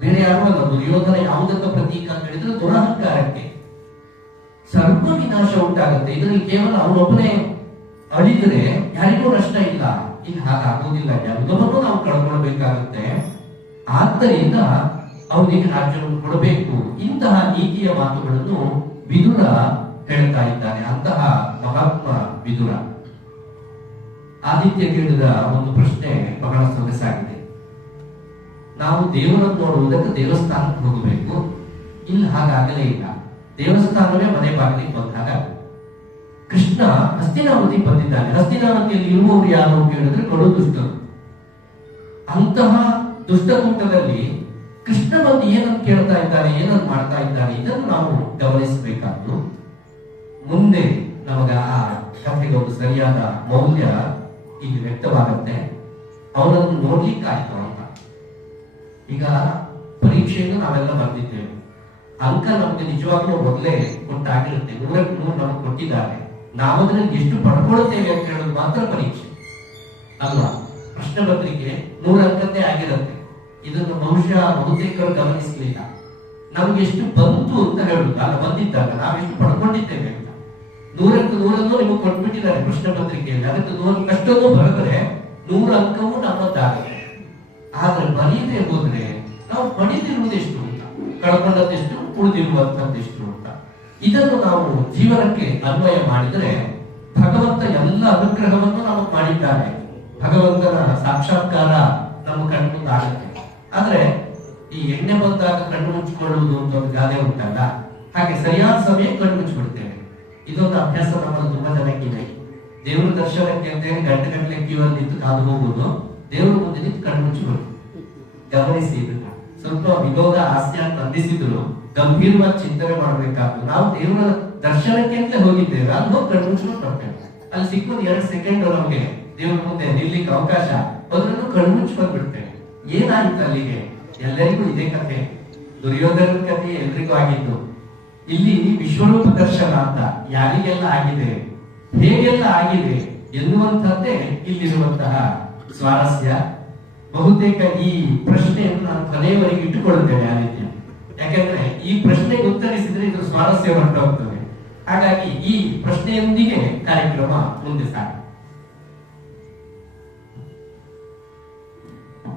ಬೇರೆ ಯಾರು ಅಲ್ಲ, ದುರ್ಯೋಧನ. ಯಾವುದಕ್ಕ ಪ್ರತೀಕ ಅಂತ ಹೇಳಿದ್ರೆ ದುರಹಂಕಾರಕ್ಕೆ. ಸರ್ವ ವಿನಾಶ ಉಂಟಾಗುತ್ತೆ ಇದರಲ್ಲಿ. ಕೇವಲ ಅವನೊಬ್ಬನೇ ಅಳಿದ್ರೆ ಯಾರಿಗೂ ನಷ್ಟ ಇಲ್ಲ. ಇಲ್ಲಿ ಹಾಗಾಗೋದಿಲ್ಲ, ಎಲ್ಲವನ್ನೂ ನಾವು ಕಳ್ಕೊಳ್ಬೇಕಾಗುತ್ತೆ. ಆದ್ದರಿಂದ ಅವನಿಗೆ ರಾಜ್ಯವನ್ನು ಕೊಡಬೇಕು. ಇಂತಹ ನೀತಿಯ ಮಾತುಗಳನ್ನು ವಿದುರ ಹೇಳ್ತಾ ಇದ್ದಾನೆ. ಅಂತಹ ಮಹಾತ್ಮ ವಿದುರ. ಆದಿತ್ಯ ಕೇಳಿದ ಒಂದು ಪ್ರಶ್ನೆ ಬಹಳ ಸೊಗಸಾಗಿದೆ. ನಾವು ದೇವರನ್ನು ನೋಡುವುದಕ್ಕೆ ದೇವಸ್ಥಾನಕ್ಕೆ ಹೋಗಬೇಕು, ಇಲ್ಲಿ ಹಾಗಾಗಲೇ ಇಲ್ಲ. ದೇವಸ್ಥಾನವೇ ಮನೆ ಬಾಗಿಲಿಗೆ ಬಂದಾಗ ಕೃಷ್ಣ ಹಸ್ತಿನಾವತಿ ಬಂದಿದ್ದಾನೆ. ಹಸ್ತಿನಾವತಿಯಲ್ಲಿ ಇರುವವರು ಯಾರು ಕೇಳಿದ್ರೆ ಕಡು ದುಷ್ಟರು. ಅಂತಹ ದುಷ್ಟಕೂಟದಲ್ಲಿ ಕೃಷ್ಣ ಬಂದು ಏನನ್ನು ಕೇಳ್ತಾ ಇದ್ದಾನೆ, ಏನನ್ನು ಮಾಡ್ತಾ ಇದ್ದಾನೆ, ಇದನ್ನು ನಾವು ಗಮನಿಸಬೇಕಾದ್ದು. ಮುಂದೆ ನಮಗ ಆ ಕಥೆಗೆ ಒಂದು ಸರಿಯಾದ ಮೌಲ್ಯ ಇಲ್ಲಿ ವ್ಯಕ್ತವಾಗುತ್ತೆ. ಅವನನ್ನು ನೋಡ್ಲಿಕ್ಕಾಯ್ತು ಅಂತ. ಈಗ ಪರೀಕ್ಷೆಯನ್ನು ನಾವೆಲ್ಲ ಬರ್ದಿದ್ದೇವೆ. ಅಂಕ ನಮ್ಗೆ ನಿಜವಾಗ್ಲೂ ಮೊದಲೇ ಕೊಟ್ಟಾಗಿರುತ್ತೆ. 100ಕ್ಕೆ 100 ನಮಗೆ ಕೊಟ್ಟಿದ್ದಾರೆ. ನಾವು ಅದರಲ್ಲಿ ಎಷ್ಟು ಪಡ್ಕೊಳ್ತೇವೆ ಅಂತ ಹೇಳೋದು ಮಾತ್ರ ಪರೀಕ್ಷೆ ಅಲ್ವಾ. ಪ್ರಶ್ನೆ ಪತ್ರಿಕೆ 100 ಅಂಕದ್ದೇ ಆಗಿರುತ್ತೆ. ಇದನ್ನು ಬಹುತೇಕರು ಗಮನಿಸಲಿಲ್ಲ. ನಮ್ಗೆ ಎಷ್ಟು ಬಂತು ಅಂತ ಹೇಳುದು ಅಲ್ಲ, ಬಂದಿದ್ದಾಗ ನಾವೆಷ್ಟು ಪಡ್ಕೊಂಡಿದ್ದೇವೆ ಅಂತ. 100ಕ್ಕೆ 100 ನಿಮಗೆ ಕೊಟ್ಬಿಟ್ಟಿದ್ದಾರೆ ಪ್ರಶ್ನೆ ಪತ್ರಿಕೆಯಲ್ಲಿ. ಅದಕ್ಕೆ 100 ಅಷ್ಟೊಂದು ಬರೆದರೆ 100 ಅಂಕವೂ ನಮ್ಮದಾಗುತ್ತೆ. ಆದ್ರೆ ಬರೀದೇ ಹೋದ್ರೆ ನಾವು ಪಡೆದಿರುವುದೆಷ್ಟು ಅಂತ, ಕಳ್ಕೊಂಡದ್ದೆಷ್ಟು, ಉಳಿದಿರುವಂತದ್ದೆಷ್ಟು ಅಂತ. ಇದನ್ನು ನಾವು ಜೀವನಕ್ಕೆ ಅನ್ವಯ ಮಾಡಿದರೆ ಭಗವಂತ ಎಲ್ಲ ಅನುಗ್ರಹವನ್ನು ನಮಗೆ ಮಾಡಿದ್ದಾನೆ. ಭಗವಂತನ ಸಾಕ್ಷಾತ್ಕಾರ ನಮ್ಮ ಕಣ್ಮುಂದಾಗುತ್ತೆ. ಆದ್ರೆ ಈ ಎಣ್ಣೆ ಬಂದಾಗ ಕಣ್ಣು ಮುಚ್ಚಿಕೊಳ್ಳುವುದು ಅಂತ ಒಂದು ಗಾದೆ ಉಂಟಲ್ಲ, ಹಾಗೆ ಸರಿಯಾದ ಸಮಯ ಕಣ್ಣು ಮುಚ್ಚಿಬಿಡ್ತೇವೆ. ಇದೊಂದು ಅಭ್ಯಾಸ ನಮ್ಮಲ್ಲಿ ತುಂಬಾ ಜನಕ್ಕಿದೆ. ದೇವರ ದರ್ಶನಕ್ಕೆ ಅಂತೇಳಿ ಗಂಟೆ ಕ್ಯೂ ಅಲ್ಲಿ ನಿಂತು ಕಾದು ಹೋಗುವುದು, ದೇವರ ಮುಂದೆ ನಿಂತು ಕಣ್ಣು ಮುಚ್ಚಿಬಿಡುದು. ಗಮನಿಸಿ, ಇದನ್ನ ಸ್ವಲ್ಪ ವಿನೋದ ಹಾಸ್ಯ ಅಂತ ಅಂದಿಸಿದ್ರು ಗಂಭೀರವಾಗಿ ಚಿಂತನೆ ಮಾಡಬೇಕಾಗ್ತದೆ. ನಾವು ದೇವರ ದರ್ಶನಕ್ಕೆ ಅಂತ ಹೋಗಿದ್ದೇವೆ, ಅಲ್ಲಿ ಹೋಗಿ ಕಣ್ಣು ಮುಚ್ಚಿಬಿಟ್ಟು ಬರ್ತೇವೆ. ಅಲ್ಲಿ ಸಿಕ್ಕೋದು 2 ಸೆಕೆಂಡ್ ನಮಗೆ ದೇವರ ಮುಂದೆ ನಿಲ್ಲಿಕ್ಕೆ ಅವಕಾಶ, ಅದನ್ನು ಕಣ್ಣು ಮುಚ್ಚಿಕೊಂಡು ಬಿಡ್ತೇವೆ. ಏನಾಯ್ತು ಅಲ್ಲಿಗೆ? ಎಲ್ಲರಿಗೂ ಇದೇ ಕಥೆ. ದುರ್ಯೋಧನ ಕಥೆ ಎಲ್ರಿಗೂ ಆಗಿದ್ದು. ಇಲ್ಲಿ ವಿಶ್ವರೂಪ ದರ್ಶನ ಅಂತ ಯಾರಿಗೆಲ್ಲ ಆಗಿದೆ, ಹೇಗೆಲ್ಲ ಆಗಿದೆ ಎನ್ನುವಂಥದ್ದೇ ಇಲ್ಲಿರುವಂತಹ ಸ್ವಾರಸ್ಯ. ಬಹುತೇಕ ಈ ಪ್ರಶ್ನೆಯನ್ನು ನಾನು ಕೊನೆಯವರೆಗೆ ಇಟ್ಟುಕೊಳ್ಳುತ್ತೇನೆ ಆ ರೀತಿ. ಯಾಕಂದ್ರೆ ಈ ಪ್ರಶ್ನೆಗೆ ಉತ್ತರಿಸಿದ್ರೆ ಇದು ಸ್ವಾರಸ್ಯ ಹೊರಟೋಗ್ತದೆ. ಹಾಗಾಗಿ ಈ ಪ್ರಶ್ನೆಯೊಂದಿಗೆ ಕಾರ್ಯಕ್ರಮ ಮುಂದೆ ಸಾಗ.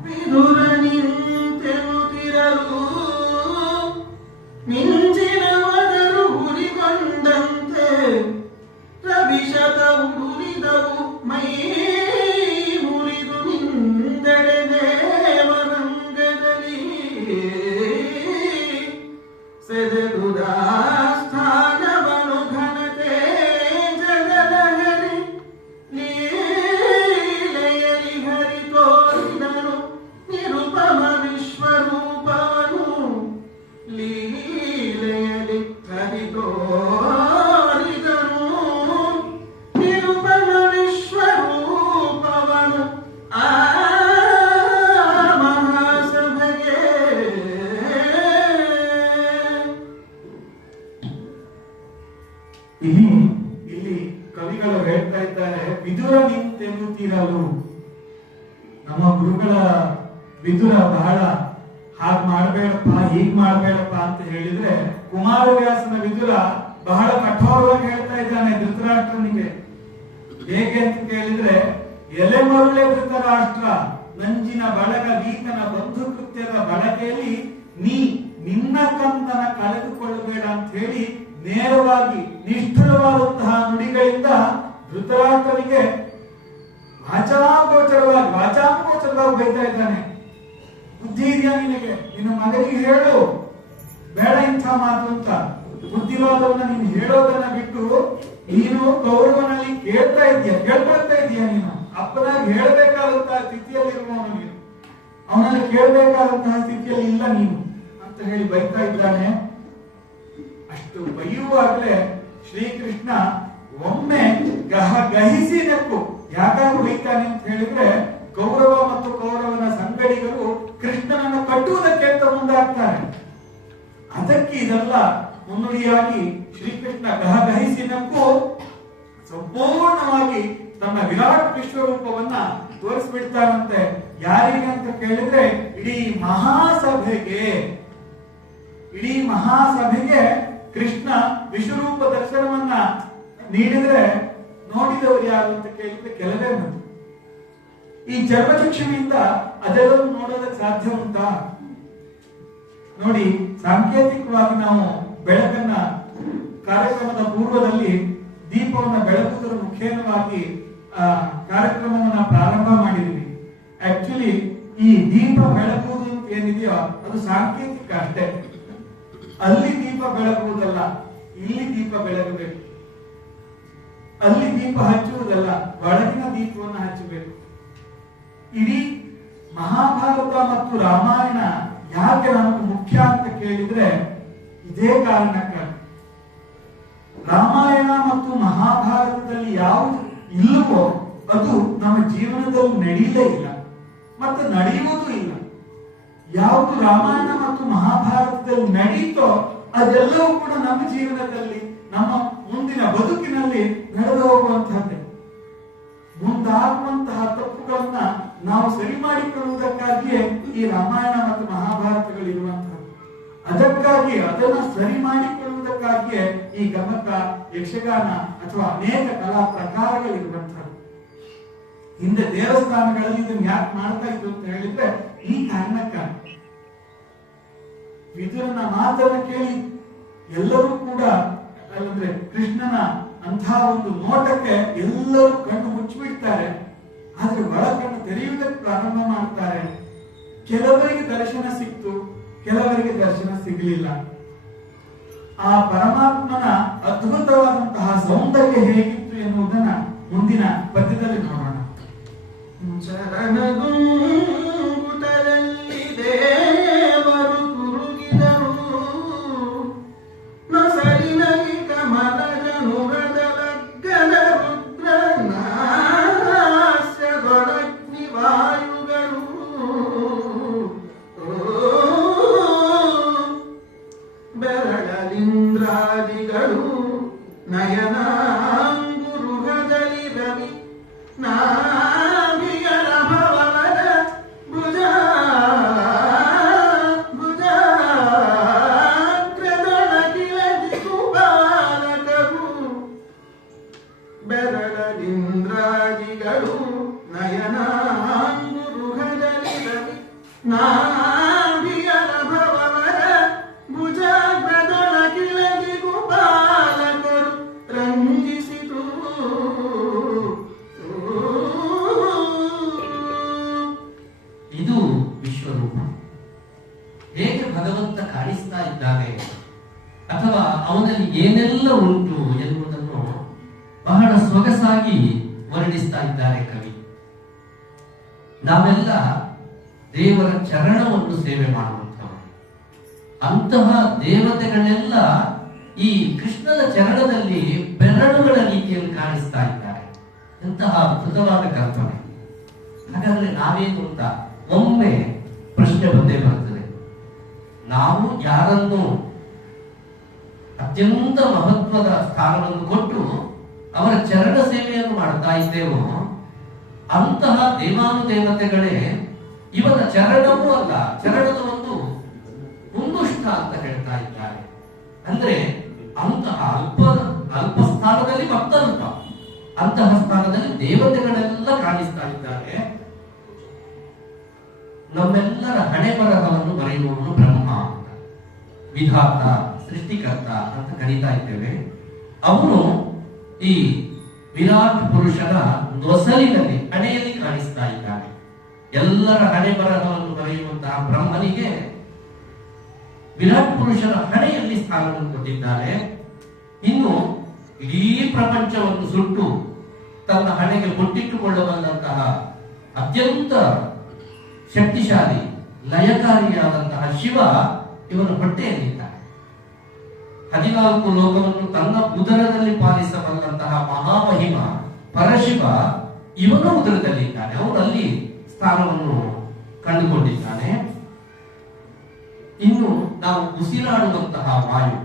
ವಿದುರ ನಿಂತೆನುತ್ತಿರಲು ಮಿಂಚಿನವದರು ಹುರಿಗೊಂಡಂತೆ ರವಿಶತ ಉಡುರಿದವು ಮೈ ಮುರಿದು ನಿಂದೆಡೆ ದೇವರಂಗದಲ್ಲಿ ಸೆದೆದುದ ಸ್ಥಾನವನು ಘನತೆ ಜಗಲಹರಿ ಲೀಲೆಯಲಿ ಹರಿ ತೋರಿದನು ನಿರುಪಮ ವಿಶ್ವರೂಪವನು ಲೀಲೆಯಲಿ ಹರಿ ತೋರಿದನು ನಿರುಪಮ ವಿಶ್ವರೂಪವನು ಆ ಮಹಾಸಭೆಗೆ. ಇಲ್ಲಿ ಕವಿಗಳು ಹೇಳ್ತಾ ಇದ್ದಾರೆ, ವಿದುರ ನಿಂತೆನ್ನುತ್ತಿರಲು. ನಮ್ಮ ಗುರುಗಳ ವಿದುರ ಬಹಳ ಹಾಗ್ ಮಾಡ್ಬೇಡಪ್ಪ, ಹೀಗ್ ಮಾಡ್ಬೇಡಪ್ಪ ಅಂತ ಹೇಳಿದ್ರೆ, ಕುಮಾರವ್ಯಾಸನ ವಿದುರ ಬಹಳ ಕಠೋರವಾಗಿ ಹೇಳ್ತಾ ಇದ್ದಾನೆ ಧೃತರಾಷ್ಟ್ರನಿಗೆ. ಹೇಗೆ ಅಂತ ಕೇಳಿದ್ರೆ, ಎಲೆ ಮರುಳೆ ಧೃತರಾಷ್ಟ್ರ, ನಂಜಿನ ಬಳಗ ವೀಕನ ಬಂಧು ಕೃತ್ಯದ ಬಳಕೆಯಲ್ಲಿ ನಿನ್ನ ಕಂದನ ಕಳೆದುಕೊಳ್ಳಬೇಡ ಅಂತ ಹೇಳಿ ನೇರವಾಗಿ ನಿಷ್ಠುರವಾದಂತಹ ನುಡಿಗಳಿಂದ ಧೃತರಾಷ್ಟ್ರನಿಗೆ ವಾಚಾಗೋಚರವಾಗಿ ಬೈತಾ ಇದ್ದಾನೆ. ಬುದ್ಧಿ ಇದೆಯಾ ನಿನಗೆ? ನಿನ್ನ ಮಗನಿಗೆ ಹೇಳು, ಬೇಡ ಇಂಥ ಮಾತು ಅಂತ. ಬುದ್ಧಿವಾದವನ್ನ ನೀನು ಹೇಳೋದನ್ನ ಬಿಟ್ಟು ನೀನು ಕೌರವನಲ್ಲಿ ಕೇಳ್ತಾ ಇದೀಯ, ಕೇಳ್ಕೊಳ್ತಾ ಇದೀಯ. ನೀನು ಅಪ್ಪನಾಗಿ ಹೇಳಬೇಕಾದಂತಹ ಸ್ಥಿತಿಯಲ್ಲಿರುವವನು, ನೀನು ಅವನಲ್ಲಿ ಕೇಳಬೇಕಾದಂತಹ ಸ್ಥಿತಿಯಲ್ಲಿ ಇಲ್ಲ ನೀನು ಅಂತ ಹೇಳಿ ಬೈತಾ ಇದ್ದಾನೆ. ಅಷ್ಟು ಬೈಯುವಾಗಲೇ ಶ್ರೀಕೃಷ್ಣ ಒಮ್ಮೆ ಗಹಿಸಿ ನಕ್ಕು. ಯಾಕಾಗಿ ಬೈತಾನೆ ಅಂತ ಹೇಳಿದ್ರೆ, ಕೌರವ ಮತ್ತು ಕೌರವನ ಸಂಗಡಿಗರು ಕೃಷ್ಣನನ್ನು ಕಟ್ಟುವುದಕ್ಕೆ ಅಂತ ಮುಂದಾಗ್ತಾರೆ. ಅದಕ್ಕೆ ಇದೆಲ್ಲ ಮುನ್ನುಡಿಯಾಗಿ ಶ್ರೀಕೃಷ್ಣ ಗಹಿಸಿ ನಕ್ಕು ಸಂಪೂರ್ಣವಾಗಿ ತನ್ನ ವಿರಾಟ್ ವಿಶ್ವರೂಪವನ್ನ ತೋರಿಸ್ಬಿಡ್ತಾನಂತೆ. ಯಾರಿಗೆ ಅಂತ ಕೇಳಿದ್ರೆ, ಇಡೀ ಮಹಾಸಭೆಗೆ ಕೃಷ್ಣ ವಿಶ್ವರೂಪ ದರ್ಶನವನ್ನ ನೀಡಿದ್ರೆ ನೋಡಿದವರು ಯಾರು ಅಂತ ಕೇಳಿದ್ರೆ ಕೆಲವೇ ಮಂದಿ. ಈ ಚರ್ಮಚಕ್ಷುವಿನಿಂದ ಅದೆಲ್ಲವೂ ನೋಡೋದಕ್ಕೆ ಸಾಧ್ಯ ಉಂಟಾ? ನೋಡಿ, ಸಾಂಕೇತಿಕವಾಗಿ ನಾವು ಬೆಳಕನ್ನ ಕಾರ್ಯಕ್ರಮದ ಪೂರ್ವದಲ್ಲಿ ದೀಪವನ್ನ ಬೆಳಗುವುದರ ಮುಖೇನವಾಗಿ ಕಾರ್ಯಕ್ರಮವನ್ನ ಪ್ರಾರಂಭ ಮಾಡಿದ್ವಿ. ಆಕ್ಚುಲಿ ಈ ದೀಪ ಬೆಳಗುವುದು ಅಂತ ಏನಿದೆಯೋ ಅದು ಸಾಂಕೇತಿಕ ಅಷ್ಟೇ. ಅಲ್ಲಿ ದೀಪ ಬೆಳಗುವುದಲ್ಲ, ಇಲ್ಲಿ ದೀಪ ಬೆಳಗಬೇಕು. ಅಲ್ಲಿ ದೀಪ ಹಚ್ಚುವುದಲ್ಲ, ಒಳಗಿನ ದೀಪವನ್ನು ಹಚ್ಚಬೇಕು. ಇಡೀ ಮಹಾಭಾರತ ಮತ್ತು ರಾಮಾಯಣ ಯಾಕೆ ನಮಗೆ ಮುಖ್ಯ ಅಂತ ಕೇಳಿದ್ರೆ ಇದೇ ಕಾರಣಕ್ಕಾಗಿ. ರಾಮಾಯಣ ಮತ್ತು ಮಹಾಭಾರತದಲ್ಲಿ ಯಾವುದು ಇಲ್ಲವೋ ಅದು ನಮ್ಮ ಜೀವನದಲ್ಲಿ ನಡೆಯಲೇ ಇಲ್ಲ ಮತ್ತು ನಡೆಯುವುದೂ ಇಲ್ಲ. ಯಾವುದು ರಾಮಾಯಣ ಮತ್ತು ಮಹಾಭಾರತದಲ್ಲಿ ನಡೀತೋ ಅದೆಲ್ಲವೂ ಕೂಡ ನಮ್ಮ ಜೀವನದಲ್ಲಿ ನಮ್ಮ ಮುಂದಿನ ಬದುಕಿನಲ್ಲಿ ನಡೆದು ಹೋಗುವಂತಹದ್ದೇ. ಮುಂದಾಗುವಂತಹ ತಪ್ಪುಗಳನ್ನ ನಾವು ಸರಿ ಮಾಡಿಕೊಳ್ಳುವುದಕ್ಕಾಗಿಯೇ ಈ ರಾಮಾಯಣ ಮತ್ತು ಮಹಾಭಾರತಗಳು ಇರುವಂತಹದ್ದು. ಅದಕ್ಕಾಗಿ ಅದನ್ನ ಸರಿ ಮಾಡಿಕೊಳ್ಳುವುದಕ್ಕಾಗಿಯೇ ಈ ಗಮಕ, ಯಕ್ಷಗಾನ ಅಥವಾ ಅನೇಕ ಕಲಾ ಪ್ರಕಾರಗಳಿರುವಂತಹದ್ದು. ಹಿಂದೆ ದೇವಸ್ಥಾನಗಳಲ್ಲಿ ಇದನ್ನು ಯಾಕೆ ಮಾಡ್ತಾ ಇದ್ರು ಅಂತ ಹೇಳಿದ್ರೆ ಈ ಕಾರಣಕ್ಕಾಗಿ. ವಿದುರನ ಮಾತನ್ನ ಕೇಳಿ ಎಲ್ಲರೂ ಕೂಡ ಅಂದ್ರೆ ಕೃಷ್ಣನ ಅಂತಹ ಒಂದು ನೋಟಕ್ಕೆ ಎಲ್ಲರೂ ಕಣ್ಣು ಮುಚ್ಚಿಬಿಡ್ತಾರೆ. ಆದ್ರೆ ಒಳ ಕಣ್ಣು ತೆರೆಯುವುದಕ್ಕೆ ಪ್ರಾರಂಭ ಮಾಡ್ತಾರೆ. ಕೆಲವರಿಗೆ ದರ್ಶನ ಸಿಕ್ತು, ಕೆಲವರಿಗೆ ದರ್ಶನ ಸಿಗಲಿಲ್ಲ. ಆ ಪರಮಾತ್ಮನ ಅದ್ಭುತವಾದಂತಹ ಸೌಂದರ್ಯ ಹೇಗಿತ್ತು ಎನ್ನುವುದನ್ನ ಮುಂದಿನ ಪದ್ಯದಲ್ಲಿ ನೋಡೋಣ. ಚರಣಗುಂಗುಟದಲ್ಲಿ ದೇವರು ತುರುಗಿದರು, ನೊಸರಿನಲ್ಲಿ ಕಮಲದ ನುರದ ಲಗ್ಗದ ರುದ್ರನಾಸ್ಯದೊಳಗ್ನಿ ವಾಯುಗಳು, ಬೆರಳಲಿಂದ್ರಾದಿಗಳು ನಯನಾಂಗುರುಹದಲ್ಲಿ ರವಿ ನಾಭಿಯರ ಭವನದ ಭುಜಾಗ್ರದೊಳಗಿಳಗಿ ಕುಬಾಲಕರು, ಬೆರಳಲಿಂದ್ರಾದಿಗಳು ನಯನಾಂಗುರುಹದಲ್ಲಿ ರವಿ ನಾಭಿಯರ ಭವನದ ಭುಜಾಗ್ರದೊಳಗಿಳಗಿ ಕುಬಾಲಕರು ರಂಜಿಸಿತು. ಇದು ವಿಶ್ವರೂಪ. ಹೇಗೆ ಭಗವಂತ ಕಾಣಿಸ್ತಾ ಇದ್ದಾನೆ ಅಥವಾ ಅವನಲ್ಲಿ ಏನೆಲ್ಲ ಉಂಟು ಎನ್ನುವುದನ್ನು ಬಹಳ ಸೊಗಸಾಗಿ ವರ್ಣಿಸ್ತಾ ಇದ್ದಾರೆ ಕವಿ. ನಾವೆಲ್ಲ ದೇವರ ಚರಣವನ್ನು ಸೇವೆ ಮಾಡುವಂಥವರು. ಅಂತಹ ದೇವತೆಗಳೆಲ್ಲ ಈ ಕೃಷ್ಣನ ಚರಣದಲ್ಲಿ ಬೆರಳುಗಳ ರೀತಿಯಲ್ಲಿ ಕಾಣಿಸ್ತಾ ಇದ್ದಾರೆ. ಎಂತಹ ಅದ್ಭುತವಾದ ಕಲ್ಪನೆ. ಹಾಗಾದ್ರೆ ನಾವೇನು ಅಂತ ಒಮ್ಮೆ ಪ್ರಶ್ನೆ ಬಂದೇ ಬರ್ತದೆ. ನಾವು ಯಾರನ್ನು ಅತ್ಯಂತ ಮಹತ್ವದ ಸ್ಥಾನವನ್ನು ಕೊಟ್ಟು ಅವರ ಚರಣ ಸೇವೆಯನ್ನು ಮಾಡ್ತಾ ಇದ್ದೇವೋ ಅಂತಹ ದೇವಾನುದೇವತೆಗಳೇ ಇವನ ಚರಣವೂ ಅಲ್ಲ, ಚರಣದ ಒಂದು ಮುಂದುಷ್ಟ ಅಂತ ಹೇಳ್ತಾ ಇದ್ದಾರೆ. ಅಂದ್ರೆ ಅಂತಹ ಅಲ್ಪ ಸ್ಥಾನದಲ್ಲಿ ಮತ್ತಲ್ಪ, ಅಂತಹ ಸ್ಥಾನದಲ್ಲಿ ದೇವತೆಗಳೆಲ್ಲ ಕಾಣಿಸ್ತಾ ಇದ್ದಾರೆ. ನಮ್ಮೆಲ್ಲರ ಹಣೆ ಬರಹವನ್ನು ಬರೆಯುವವನು ಬ್ರಹ್ಮ ಅಂತ, ವಿಧಾತ, ಸೃಷ್ಟಿಕರ್ತ ಅಂತ ಕರೀತಾ ಇದ್ದೇವೆ. ಅವನು ಈ ವಿರಾಟ್ ಪುರುಷನ ನೊಸಲಿನಲ್ಲಿ ಹಣೆಯಲ್ಲಿ ಕಾಣಿಸ್ತಾ ಇದ್ದಾನೆ. ಎಲ್ಲರ ಹಣೆ ಬರಹವನ್ನು ಬರೆಯುವಂತಹ ಬ್ರಹ್ಮನಿಗೆ ವಿರಾಟ್ ಪುರುಷನ ಹಣೆಯಲ್ಲಿ ಸ್ಥಾನವನ್ನು ಕೊಟ್ಟಿದ್ದಾರೆ. ಇನ್ನು ಇಡೀ ಪ್ರಪಂಚವನ್ನು ಸುಟ್ಟು ತನ್ನ ಹಣೆಗೆ ಬೊಟ್ಟಿಟ್ಟುಕೊಳ್ಳಬಲ್ಲಂತಹ ಅತ್ಯಂತ ಶಕ್ತಿಶಾಲಿ ಲಯಕಾರಿಯಾದಂತಹ ಶಿವ ಇವನ ಹೊಟ್ಟೆಯಲ್ಲಿದ್ದಾನೆ. 14 ಲೋಕವನ್ನು ತನ್ನ ಉದರದಲ್ಲಿ ಪಾಲಿಸಬಲ್ಲಂತಹ ಮಹಾಮಹಿಮ ಪರಶಿವ ಇವನ ಉದರದಲ್ಲಿದ್ದಾನೆ. ಅವನಲ್ಲಿ ಸ್ಥಾನವನ್ನು ಕಂಡುಕೊಂಡಿದ್ದಾನೆ. ಇನ್ನು ನಾವು ಉಸಿರಾಡುವಂತಹ ವಾಯು,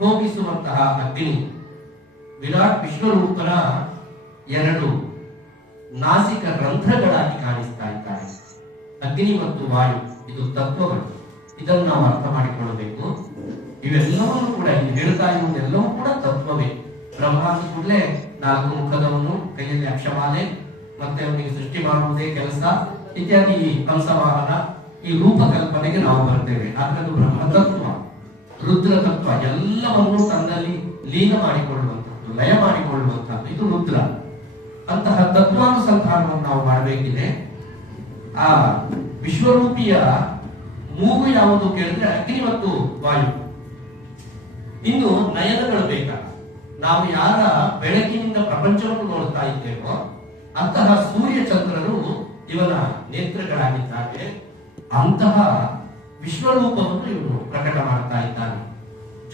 ಹೋಗಿಸುವಂತಹ ಅಗ್ನಿ, ವಿರಾಟ್ ವಿಶ್ವರೂಪನ 2 ನಾಸಿಕ ರಂಧ್ರಗಳಾಗಿ ಕಾಣಿಸ್ತಾ ಇದ್ದಾರೆ. ಅಗ್ನಿ ಮತ್ತು ವಾಯು ಇದು ತತ್ವಗಳು. ಇದನ್ನು ನಾವು ಅರ್ಥ ಮಾಡಿಕೊಳ್ಳಬೇಕು. ಇವೆಲ್ಲವನ್ನು ಕೂಡ ಇಲ್ಲಿ ಹೇಳ್ತಾ ಇರುವುದೆಲ್ಲವೂ ಕೂಡ ತತ್ವವೇ. ಬ್ರಹ್ಮ ಕೂಡಲೇ 4 ಮುಖದವನು, ಕೈಯಲ್ಲಿ ಅಕ್ಷಮಾಲೆ, ಮತ್ತೆ ಅವನಿಗೆ ಸೃಷ್ಟಿ ಮಾಡುವುದೇ ಕೆಲಸ ಇತ್ಯಾದಿ ಹಂಸವಾಹನ, ಈ ರೂಪಕಲ್ಪನೆಗೆ ನಾವು ಬರ್ತೇವೆ. ಆದ್ರೆ ಅದು ಬ್ರಹ್ಮ ತತ್ವ, ರುದ್ರ ತತ್ವ ಎಲ್ಲವನ್ನು ತನ್ನಲ್ಲಿ ಲೀನ ಮಾಡಿಕೊಳ್ಳುವಂಥದ್ದು, ಲಯ ಮಾಡಿಕೊಳ್ಳುವಂಥದ್ದು ಇದು ರುದ್ರ. ಅಂತಹ ತತ್ವಾನುಸಂಧಾನವನ್ನು ನಾವು ಮಾಡಬೇಕಿದೆ. ಆ ವಿಶ್ವರೂಪಿಯ ಮೂಗು ಯಾವುದು ಕೇಳಿದ್ರೆ ಅಗ್ನಿ ಮತ್ತು ವಾಯು. ಇನ್ನು ನಯನಗಳು ಬೇಕಾಗ ನಾವು ಯಾರ ಬೆಳಕಿನಿಂದ ಪ್ರಪಂಚವನ್ನು ನೋಡ್ತಾ ಇದ್ದೇವೋ ಅಂತಹ ಸೂರ್ಯ ಚಂದ್ರರು ಇವನ ನೇತ್ರಗಳಾಗಿದ್ದಾರೆ. ಅಂತಹ ವಿಶ್ವರೂಪವನ್ನು ಇವನು ಪ್ರಕಟ ಮಾಡ್ತಾ ಇದ್ದಾನೆ.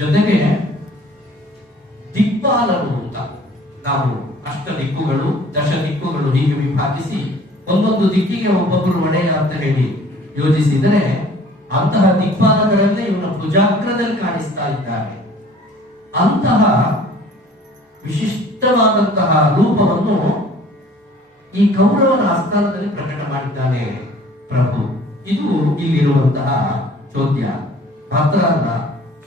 ಜೊತೆಗೆ ದಿಕ್ಪಾಲರು ಅಂತ ನಾವು ಅಷ್ಟ ದಿಕ್ಕುಗಳು, ದಶ ದಿಕ್ಕುಗಳು ಹೀಗೆ ವಿಭಾಗಿಸಿ ಒಂದೊಂದು ದಿಕ್ಕಿಗೆ ಒಬ್ಬೊಬ್ಬರು ಒಡೆಯ ಅಂತ ಹೇಳಿ ಯೋಜಿಸಿದರೆ ಅಂತಹ ದಿಕ್ಪಾಲಕರನ್ನೇ ಇವನ ಭುಜಾಗ್ರದಲ್ಲಿ ಕಾಣಿಸ್ತಾ ಇದ್ದಾರೆ. ಅಂತಹ ವಿಶಿಷ್ಟವಾದಂತಹ ರೂಪವನ್ನು ಈ ಕೌರವನ ಆಸ್ಥಾನದಲ್ಲಿ ಪ್ರಕಟ ಮಾಡಿದ್ದಾನೆ ಪ್ರಭು. ಇದು ಇಲ್ಲಿರುವಂತಹ ಚೋದ್ಯ. ಮಾತ್ರ ಅಲ್ಲ,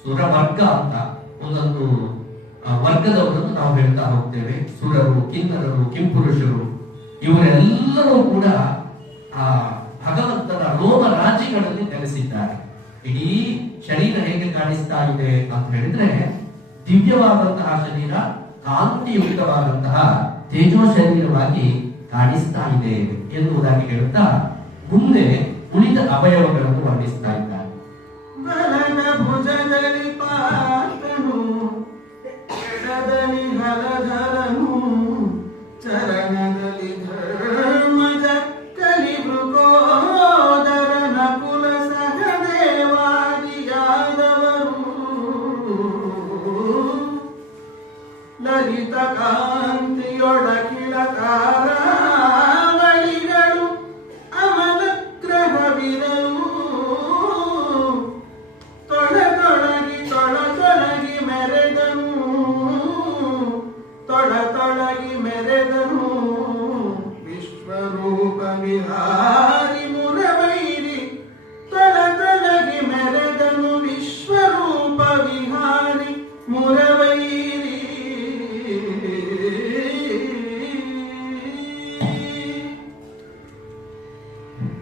ಸುರವರ್ಗ ಅಂತ ಒಂದೊಂದು ವರ್ಗದವರನ್ನು ನಾವು ಹೇಳ್ತಾ ಹೋಗ್ತೇವೆ. ಸುರರು, ಕಿನ್ನರರು, ಕಿಂಪುರುಷರು ಇವರೆಲ್ಲರೂ ಕೂಡ ಆ ಭಗವಂತನ ರೋಮ ರಾಜ್ಯಗಳಲ್ಲಿ ನೆಲೆಸಿದ್ದಾರೆ. ಇಡೀ ಶರೀರ ಹೇಗೆ ಕಾಣಿಸ್ತಾ ಇದೆ ಅಂತ ಹೇಳಿದ್ರೆ, ದಿವ್ಯವಾದಂತಹ ಶರೀರ ಕಾಂತಿಯುಕ್ತವಾದಂತಹ ತೇಜೋ ಶರೀರವಾಗಿ ಕಾಣಿಸ್ತಾ ಇದೆ ಎನ್ನುವುದಾಗಿ ಹೇಳುತ್ತಾ ಮುಂದೆ ಉಳಿದ ಅವಯವಗಳನ್ನು ವರ್ಣಿಸ್ತಾ ಇದ್ದಾರೆ. ಬಲನ ಭುಜದಲ್ಲಿ ಪಾರ್ಥನು, ಎಡದಲ್ಲಿ ಹಲಧರನು, ಚರಣದಲ್ಲಿ ಧರ್ಮಜ ಕಲಿಮೃಗೋದರ ನಕುಲ ಸಹದೇವಾದಿಯಾದವರು, ಲಲಿತ ಕಾಂತಿಯೊಳಗಿಳ ತಾರಾವಳಿಗಳು ಅಮಲ ಗ್ರಹವಿರಲು, ತೊಳತೊಳಗಿ ಮೆರೆದನು, ತೊಳತೊಳಗಿ ಮೆರೆದನು, ವಿಶ್ವರೂಪ ವಿಹಾರಿ ಮುರವೈರಿ, ತೊಳತೊಳಗಿ ಮೆರೆದನು, ವಿಶ್ವರೂಪ ವಿಹಾರಿ ಮುರವೈರಿ.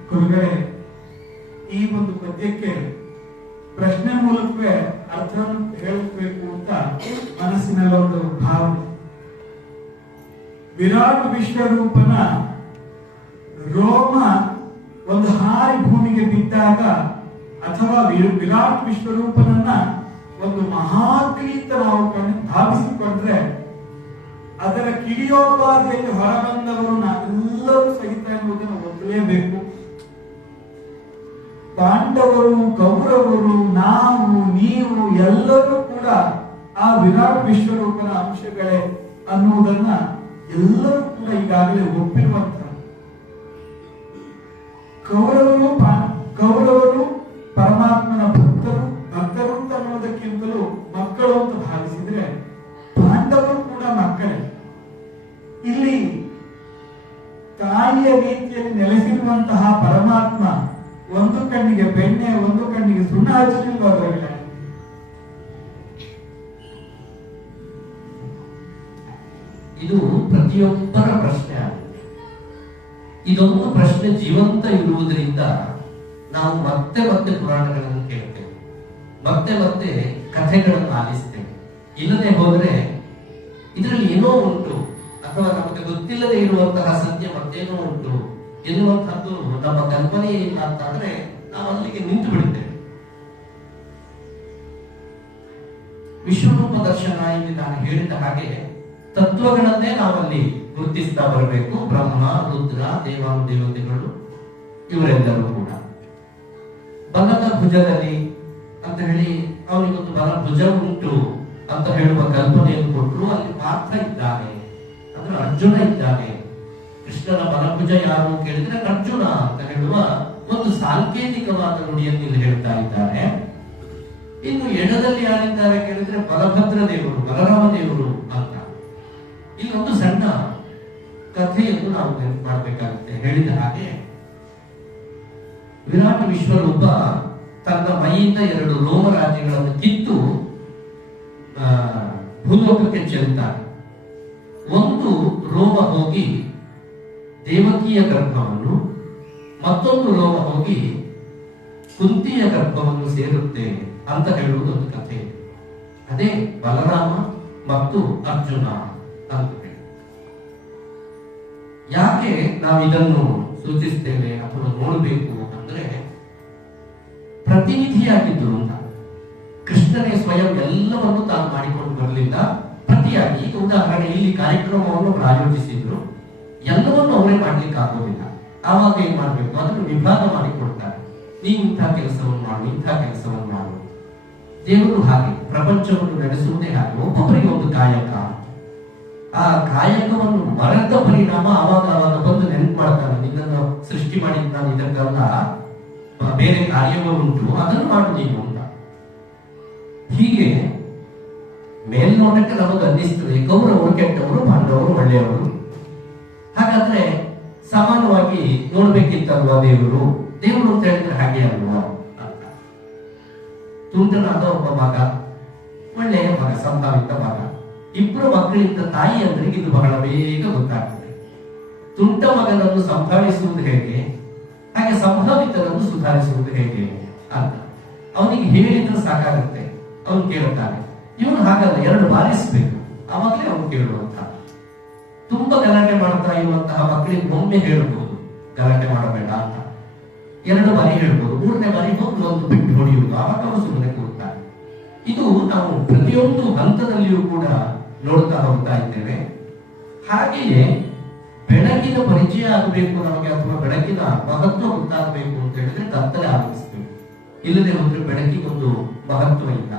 ಗುರುಗಳೇ, ಈ ಒಂದು ಪದ್ಯಕ್ಕೆ ಪ್ರಶ್ನೆ ಮೂಲಕವೇ ಅರ್ಥ ಹೇಳಬೇಕು ಅಂತ ಮನಸ್ಸಿನಲ್ಲಿ ಒಂದು ಭಾವನೆ. ವಿರಾಟ್ ವಿಶ್ವರೂಪನ ರೋಮ ಒಂದು ಹಾರಿ ಭೂಮಿಗೆ ಬಿದ್ದಾಗ, ಅಥವಾ ವಿರಾಟ್ ವಿಶ್ವರೂಪನನ್ನ ಒಂದು ಮಹಾಗ್ರೀತ ನಾವು ಭಾವಿಸಿಕೊಂಡ್ರೆ, ಅದರ ಕಿಡಿಯೋಪಾದಿಯಲ್ಲಿ ಹೊರಬಂದವರು ನಾವೆಲ್ಲರೂ ಸಹಿತ ಎನ್ನುವುದನ್ನು ಒಪ್ಪಲೇಬೇಕು. ಪಾಂಡವರು, ಕೌರವರು, ನಾವು, ನೀವು ಎಲ್ಲರೂ ಕೂಡ ಆ ವಿರಾಟ್ ವಿಶ್ವರೂಪನ ಅಂಶಗಳೇ ಅನ್ನುವುದನ್ನ ಎಲ್ಲರೂ ಕೂಡ ಈಗಾಗಲೇ ಒಪ್ಪಿರುವಂತಹ. ಕೌರವರು ಪರಮಾತ್ಮನ ಭಕ್ತರು ಅಂತ ಅನ್ನೋದಕ್ಕಿಂತಲೂ ಮಕ್ಕಳು ಅಂತ ಭಾವಿಸಿದ್ರೆ, ಪಾಂಡವರು ಕೂಡ ಮಕ್ಕಳೇ. ಇಲ್ಲಿ ತಾಯಿಯ ರೀತಿಯಲ್ಲಿ ನೆಲೆಸಿರುವಂತಹ ಪರಮಾತ್ಮ ಒಂದು ಕಣ್ಣಿಗೆ ಬೆಣ್ಣೆ, ಒಂದು ಕಣ್ಣಿಗೆ ಸುಣ್ಣ ಹಚ್ಚಲಿಲ್ಲ. ಇದು ಪ್ರತಿಯೊಬ್ಬರ ಪ್ರಶ್ನೆ ಆಗಿದೆ. ಇದೊಂದು ಪ್ರಶ್ನೆ ಜೀವಂತ ಇರುವುದರಿಂದ ನಾವು ಮತ್ತೆ ಮತ್ತೆ ಪುರಾಣಗಳನ್ನು ಕೇಳ್ತೇವೆ, ಮತ್ತೆ ಮತ್ತೆ ಕಥೆಗಳನ್ನು ಆಲಿಸ್ತೇವೆ. ಇಲ್ಲದೆ ಹೋದ್ರೆ ಇದರಲ್ಲಿ ಏನೋ ಉಂಟು, ಅಥವಾ ನಮಗೆ ಗೊತ್ತಿಲ್ಲದೆ ಇರುವಂತಹ ಸತ್ಯ ಮತ್ತೇನೋ ಉಂಟು ಎನ್ನುವಂತಹದ್ದು ನಮ್ಮ ಕಲ್ಪನೆಯೇ ಇಲ್ಲ ಅಂತಾದ್ರೆ ನಾವು ಅಲ್ಲಿಗೆ ನಿಂತು ಬಿಡುತ್ತೇವೆ. ವಿಶ್ವರೂಪ ದರ್ಶನ ಇಲ್ಲಿ ನಾನು ಹೇಳಿದ ಹಾಗೆ ತತ್ವಗಳನ್ನೇ ನಾವಲ್ಲಿ ಗುರುತಿಸ್ತಾ ಬರಬೇಕು. ಬ್ರಹ್ಮ, ರುದ್ರ, ದೇವಾನುದೇವತೆಗಳು ಇವರೆಲ್ಲರೂ ಕೂಡ ಬಲದ ಭುಜದಲ್ಲಿ ಅಂತ ಹೇಳಿ ಅವನಿಗೊಂದು ಬಲ ಭುಜ ಉಂಟು ಅಂತ ಹೇಳುವ ಕಲ್ಪನೆಯನ್ನು ಕೊಟ್ಟರು. ಅಲ್ಲಿ ಪಾರ್ಥ ಇದ್ದಾನೆ, ಅಂದ್ರೆ ಅರ್ಜುನ ಇದ್ದಾನೆ. ಕೃಷ್ಣನ ಬಲಭುಜ ಯಾರು ಕೇಳಿದ್ರೆ ಅರ್ಜುನ ಅಂತ ಹೇಳುವ ಒಂದು ಸಾಂಕೇತಿಕವಾದ ನುಡಿಯನ್ನು ಇಲ್ಲಿ ಹೇಳ್ತಾ ಇದ್ದಾರೆ. ಇನ್ನು ಎಡದಲ್ಲಿ ಯಾರಿದ್ದಾರೆ ಕೇಳಿದ್ರೆ ಬಲಭದ್ರ ದೇವರು, ಬಲರಾಮ ದೇವರು ಅಂತ. ಇಲ್ಲೊಂದು ಸಣ್ಣ ಕಥೆಯನ್ನು ನಾವು ನೆನಪು ಮಾಡಬೇಕಾಗುತ್ತೆ. ಹೇಳಿದ ಹಾಗೆ ವಿರಾಟ್ ವಿಶ್ವರೂಪ ತನ್ನ ಮೈಯಿಂದ 2 ರೋಮರಾಜ್ಯಗಳನ್ನು ಕಿತ್ತು ಭೂಲೋಕಕ್ಕೆ ಚೆಲ್ತಾನೆ. ಒಂದು ರೋಮ ಹೋಗಿ ದೇವಕಿಯ ಗರ್ಭವನ್ನು, ಮತ್ತೊಂದು ರೋಮ ಹೋಗಿ ಕುಂತಿಯ ಗರ್ಭವನ್ನು ಸೇರುತ್ತೆ ಅಂತ ಹೇಳುವುದೊಂದು ಕಥೆ. ಅದೇ ಬಲರಾಮ ಮತ್ತು ಅರ್ಜುನ ಅಂತ ಹೇಳಿ. ಯಾಕೆ ನಾವು ಇದನ್ನು ಸೂಚಿಸ್ತೇವೆ ಅಥವಾ ನೋಡಬೇಕು ಅಂದ್ರೆ, ಪ್ರತಿನಿಧಿಯಾಗಿದ್ದರು ಅಂತ. ಕೃಷ್ಣನೇ ಸ್ವಯಂ ಎಲ್ಲವನ್ನು ತಾನು ಮಾಡಿಕೊಂಡು ಬರಲಿಲ್ಲ, ಪ್ರತಿಯಾಗಿ. ಈಗ ಉದಾಹರಣೆ, ಇಲ್ಲಿ ಕಾರ್ಯಕ್ರಮವನ್ನು ಆಯೋಜಿಸಿದ್ರು, ಎಲ್ಲವನ್ನು ಅವರೇ ಮಾಡ್ಲಿಕ್ಕೆ ಆಗೋದಿಲ್ಲ. ಆವಾಗ ಏನ್ ಮಾಡ್ಬೇಕು, ಅದನ್ನು ವಿಭಾಗ ಮಾಡಿಕೊಡ್ತಾರೆ. ನೀವು ಇಂಥ ಕೆಲಸವನ್ನು ಮಾಡು, ಇಂಥ ಕೆಲಸವನ್ನು ಮಾಡು. ದೇವರು ಹಾಗೆ ಪ್ರಪಂಚವನ್ನು ನಡೆಸುವುದೇ ಹಾಗೆ, ಒಬ್ಬೊಬ್ಬರಿಗೆ ಒಂದು ಕಾಯಕ. ಆ ಕಾಯಕವನ್ನು ಮರೆತ ಪರಿಣಾಮ ಆವಾಗ ಬಂದು ನೆನಪು ಮಾಡ್ತಾನೆ, ನಿನ್ನನ್ನು ಸೃಷ್ಟಿ ಮಾಡಿದ ನಾನು ಇದಕ್ಕಲ್ಲ, ಬೇರೆ ಕಾರ್ಯಗಳು ಉಂಟು, ಅದನ್ನು ಮಾಡು ನೀನು ಅಂತ. ಹೀಗೆ ಮೇಲ್ನೋಟಕ್ಕೆ ನಮಗೆ ಅನ್ನಿಸ್ತದೆ ಕೌರವರು ಕೆಟ್ಟವರು, ಪಾಂಡವರು ಒಳ್ಳೆಯವರು. ಹಾಗಾದ್ರೆ ಸಮಾನವಾಗಿ ನೋಡ್ಬೇಕಿತ್ತಲ್ವಾ ದೇವರು ಅಂತ ಹೇಳಿದ್ರೆ ಹಾಗೆ ಅಲ್ವಾ ಅಂತ. ತುಂಟನಾದ ಒಬ್ಬ ಮಗ, ಒಳ್ಳೆಯ ಮಗ, ಸಂಭಾವಿತ ಮಗ. ಇಬ್ಬರು ಮಕ್ಕಳಿಂದ ತಾಯಿ ಅಂದ್ರೆ ಇದು ಬಹಳ ಬೇಗ ಗೊತ್ತಾಗ್ತದೆ. ತುಂಟ ಮಗನನ್ನು ಸಂಭಾಳಿಸುವುದು ಹೇಗೆ, ಹಾಗೆ ಸಂಭಾವಿತರನ್ನು ಸುಧಾರಿಸುವುದು ಹೇಗೆ ಅಂತ ಅವನಿಗೆ ಹೇಳಿದ್ರೆ ಸಾಕಾಗುತ್ತೆ. ಅವನು ಕೇಳುತ್ತಾನೆ. ಇವನು ಹಾಗಲ್ಲ, 2 ಬಾರಿಸಬೇಕು, ಆವಾಗಲೇ ಅವನು ಕೇಳುವಂತ. ತುಂಬಾ ಗಲಾಟೆ ಮಾಡ್ತಾ ಇರುವಂತಹ ಮಕ್ಕಳಿಗೆ ಒಮ್ಮೆ ಹೇಳ್ಬೋದು ಗಲಾಟೆ ಮಾಡಬೇಡ ಅಂತ, 2 ಬಾರಿ ಹೇಳ್ಬೋದು, 3ನೇ ಬಾರಿ ಒಂದು ಬಿಟ್ಟು ಹೊಡೆಯುವುದು, ಆವಾಗ ಅವನು ಸುಮ್ಮನೆ ಕೂರ್ತಾನೆ. ಇದು ನಾವು ಪ್ರತಿಯೊಂದು ಹಂತದಲ್ಲಿಯೂ ಕೂಡ ನೋಡ್ತಾ ಹೋಗ್ತಾ ಇದ್ದೇವೆ. ಹಾಗೆಯೇ ಬೆಳಕಿನ ಪರಿಚಯ ಆಗಬೇಕು ನಮಗೆ, ಅಥವಾ ಬೆಳಕಿನ ಮಹತ್ವ ಗೊತ್ತಾಗಬೇಕು ಅಂತ ಹೇಳಿದ್ರೆ ಕತ್ತಲೆ ಆರಂಭಿಸಬೇಕು. ಇಲ್ಲದೆ ಹೋದ್ರೆ ಬೆಳಕಿಗೊಂದು ಮಹತ್ವ ಇಲ್ಲ.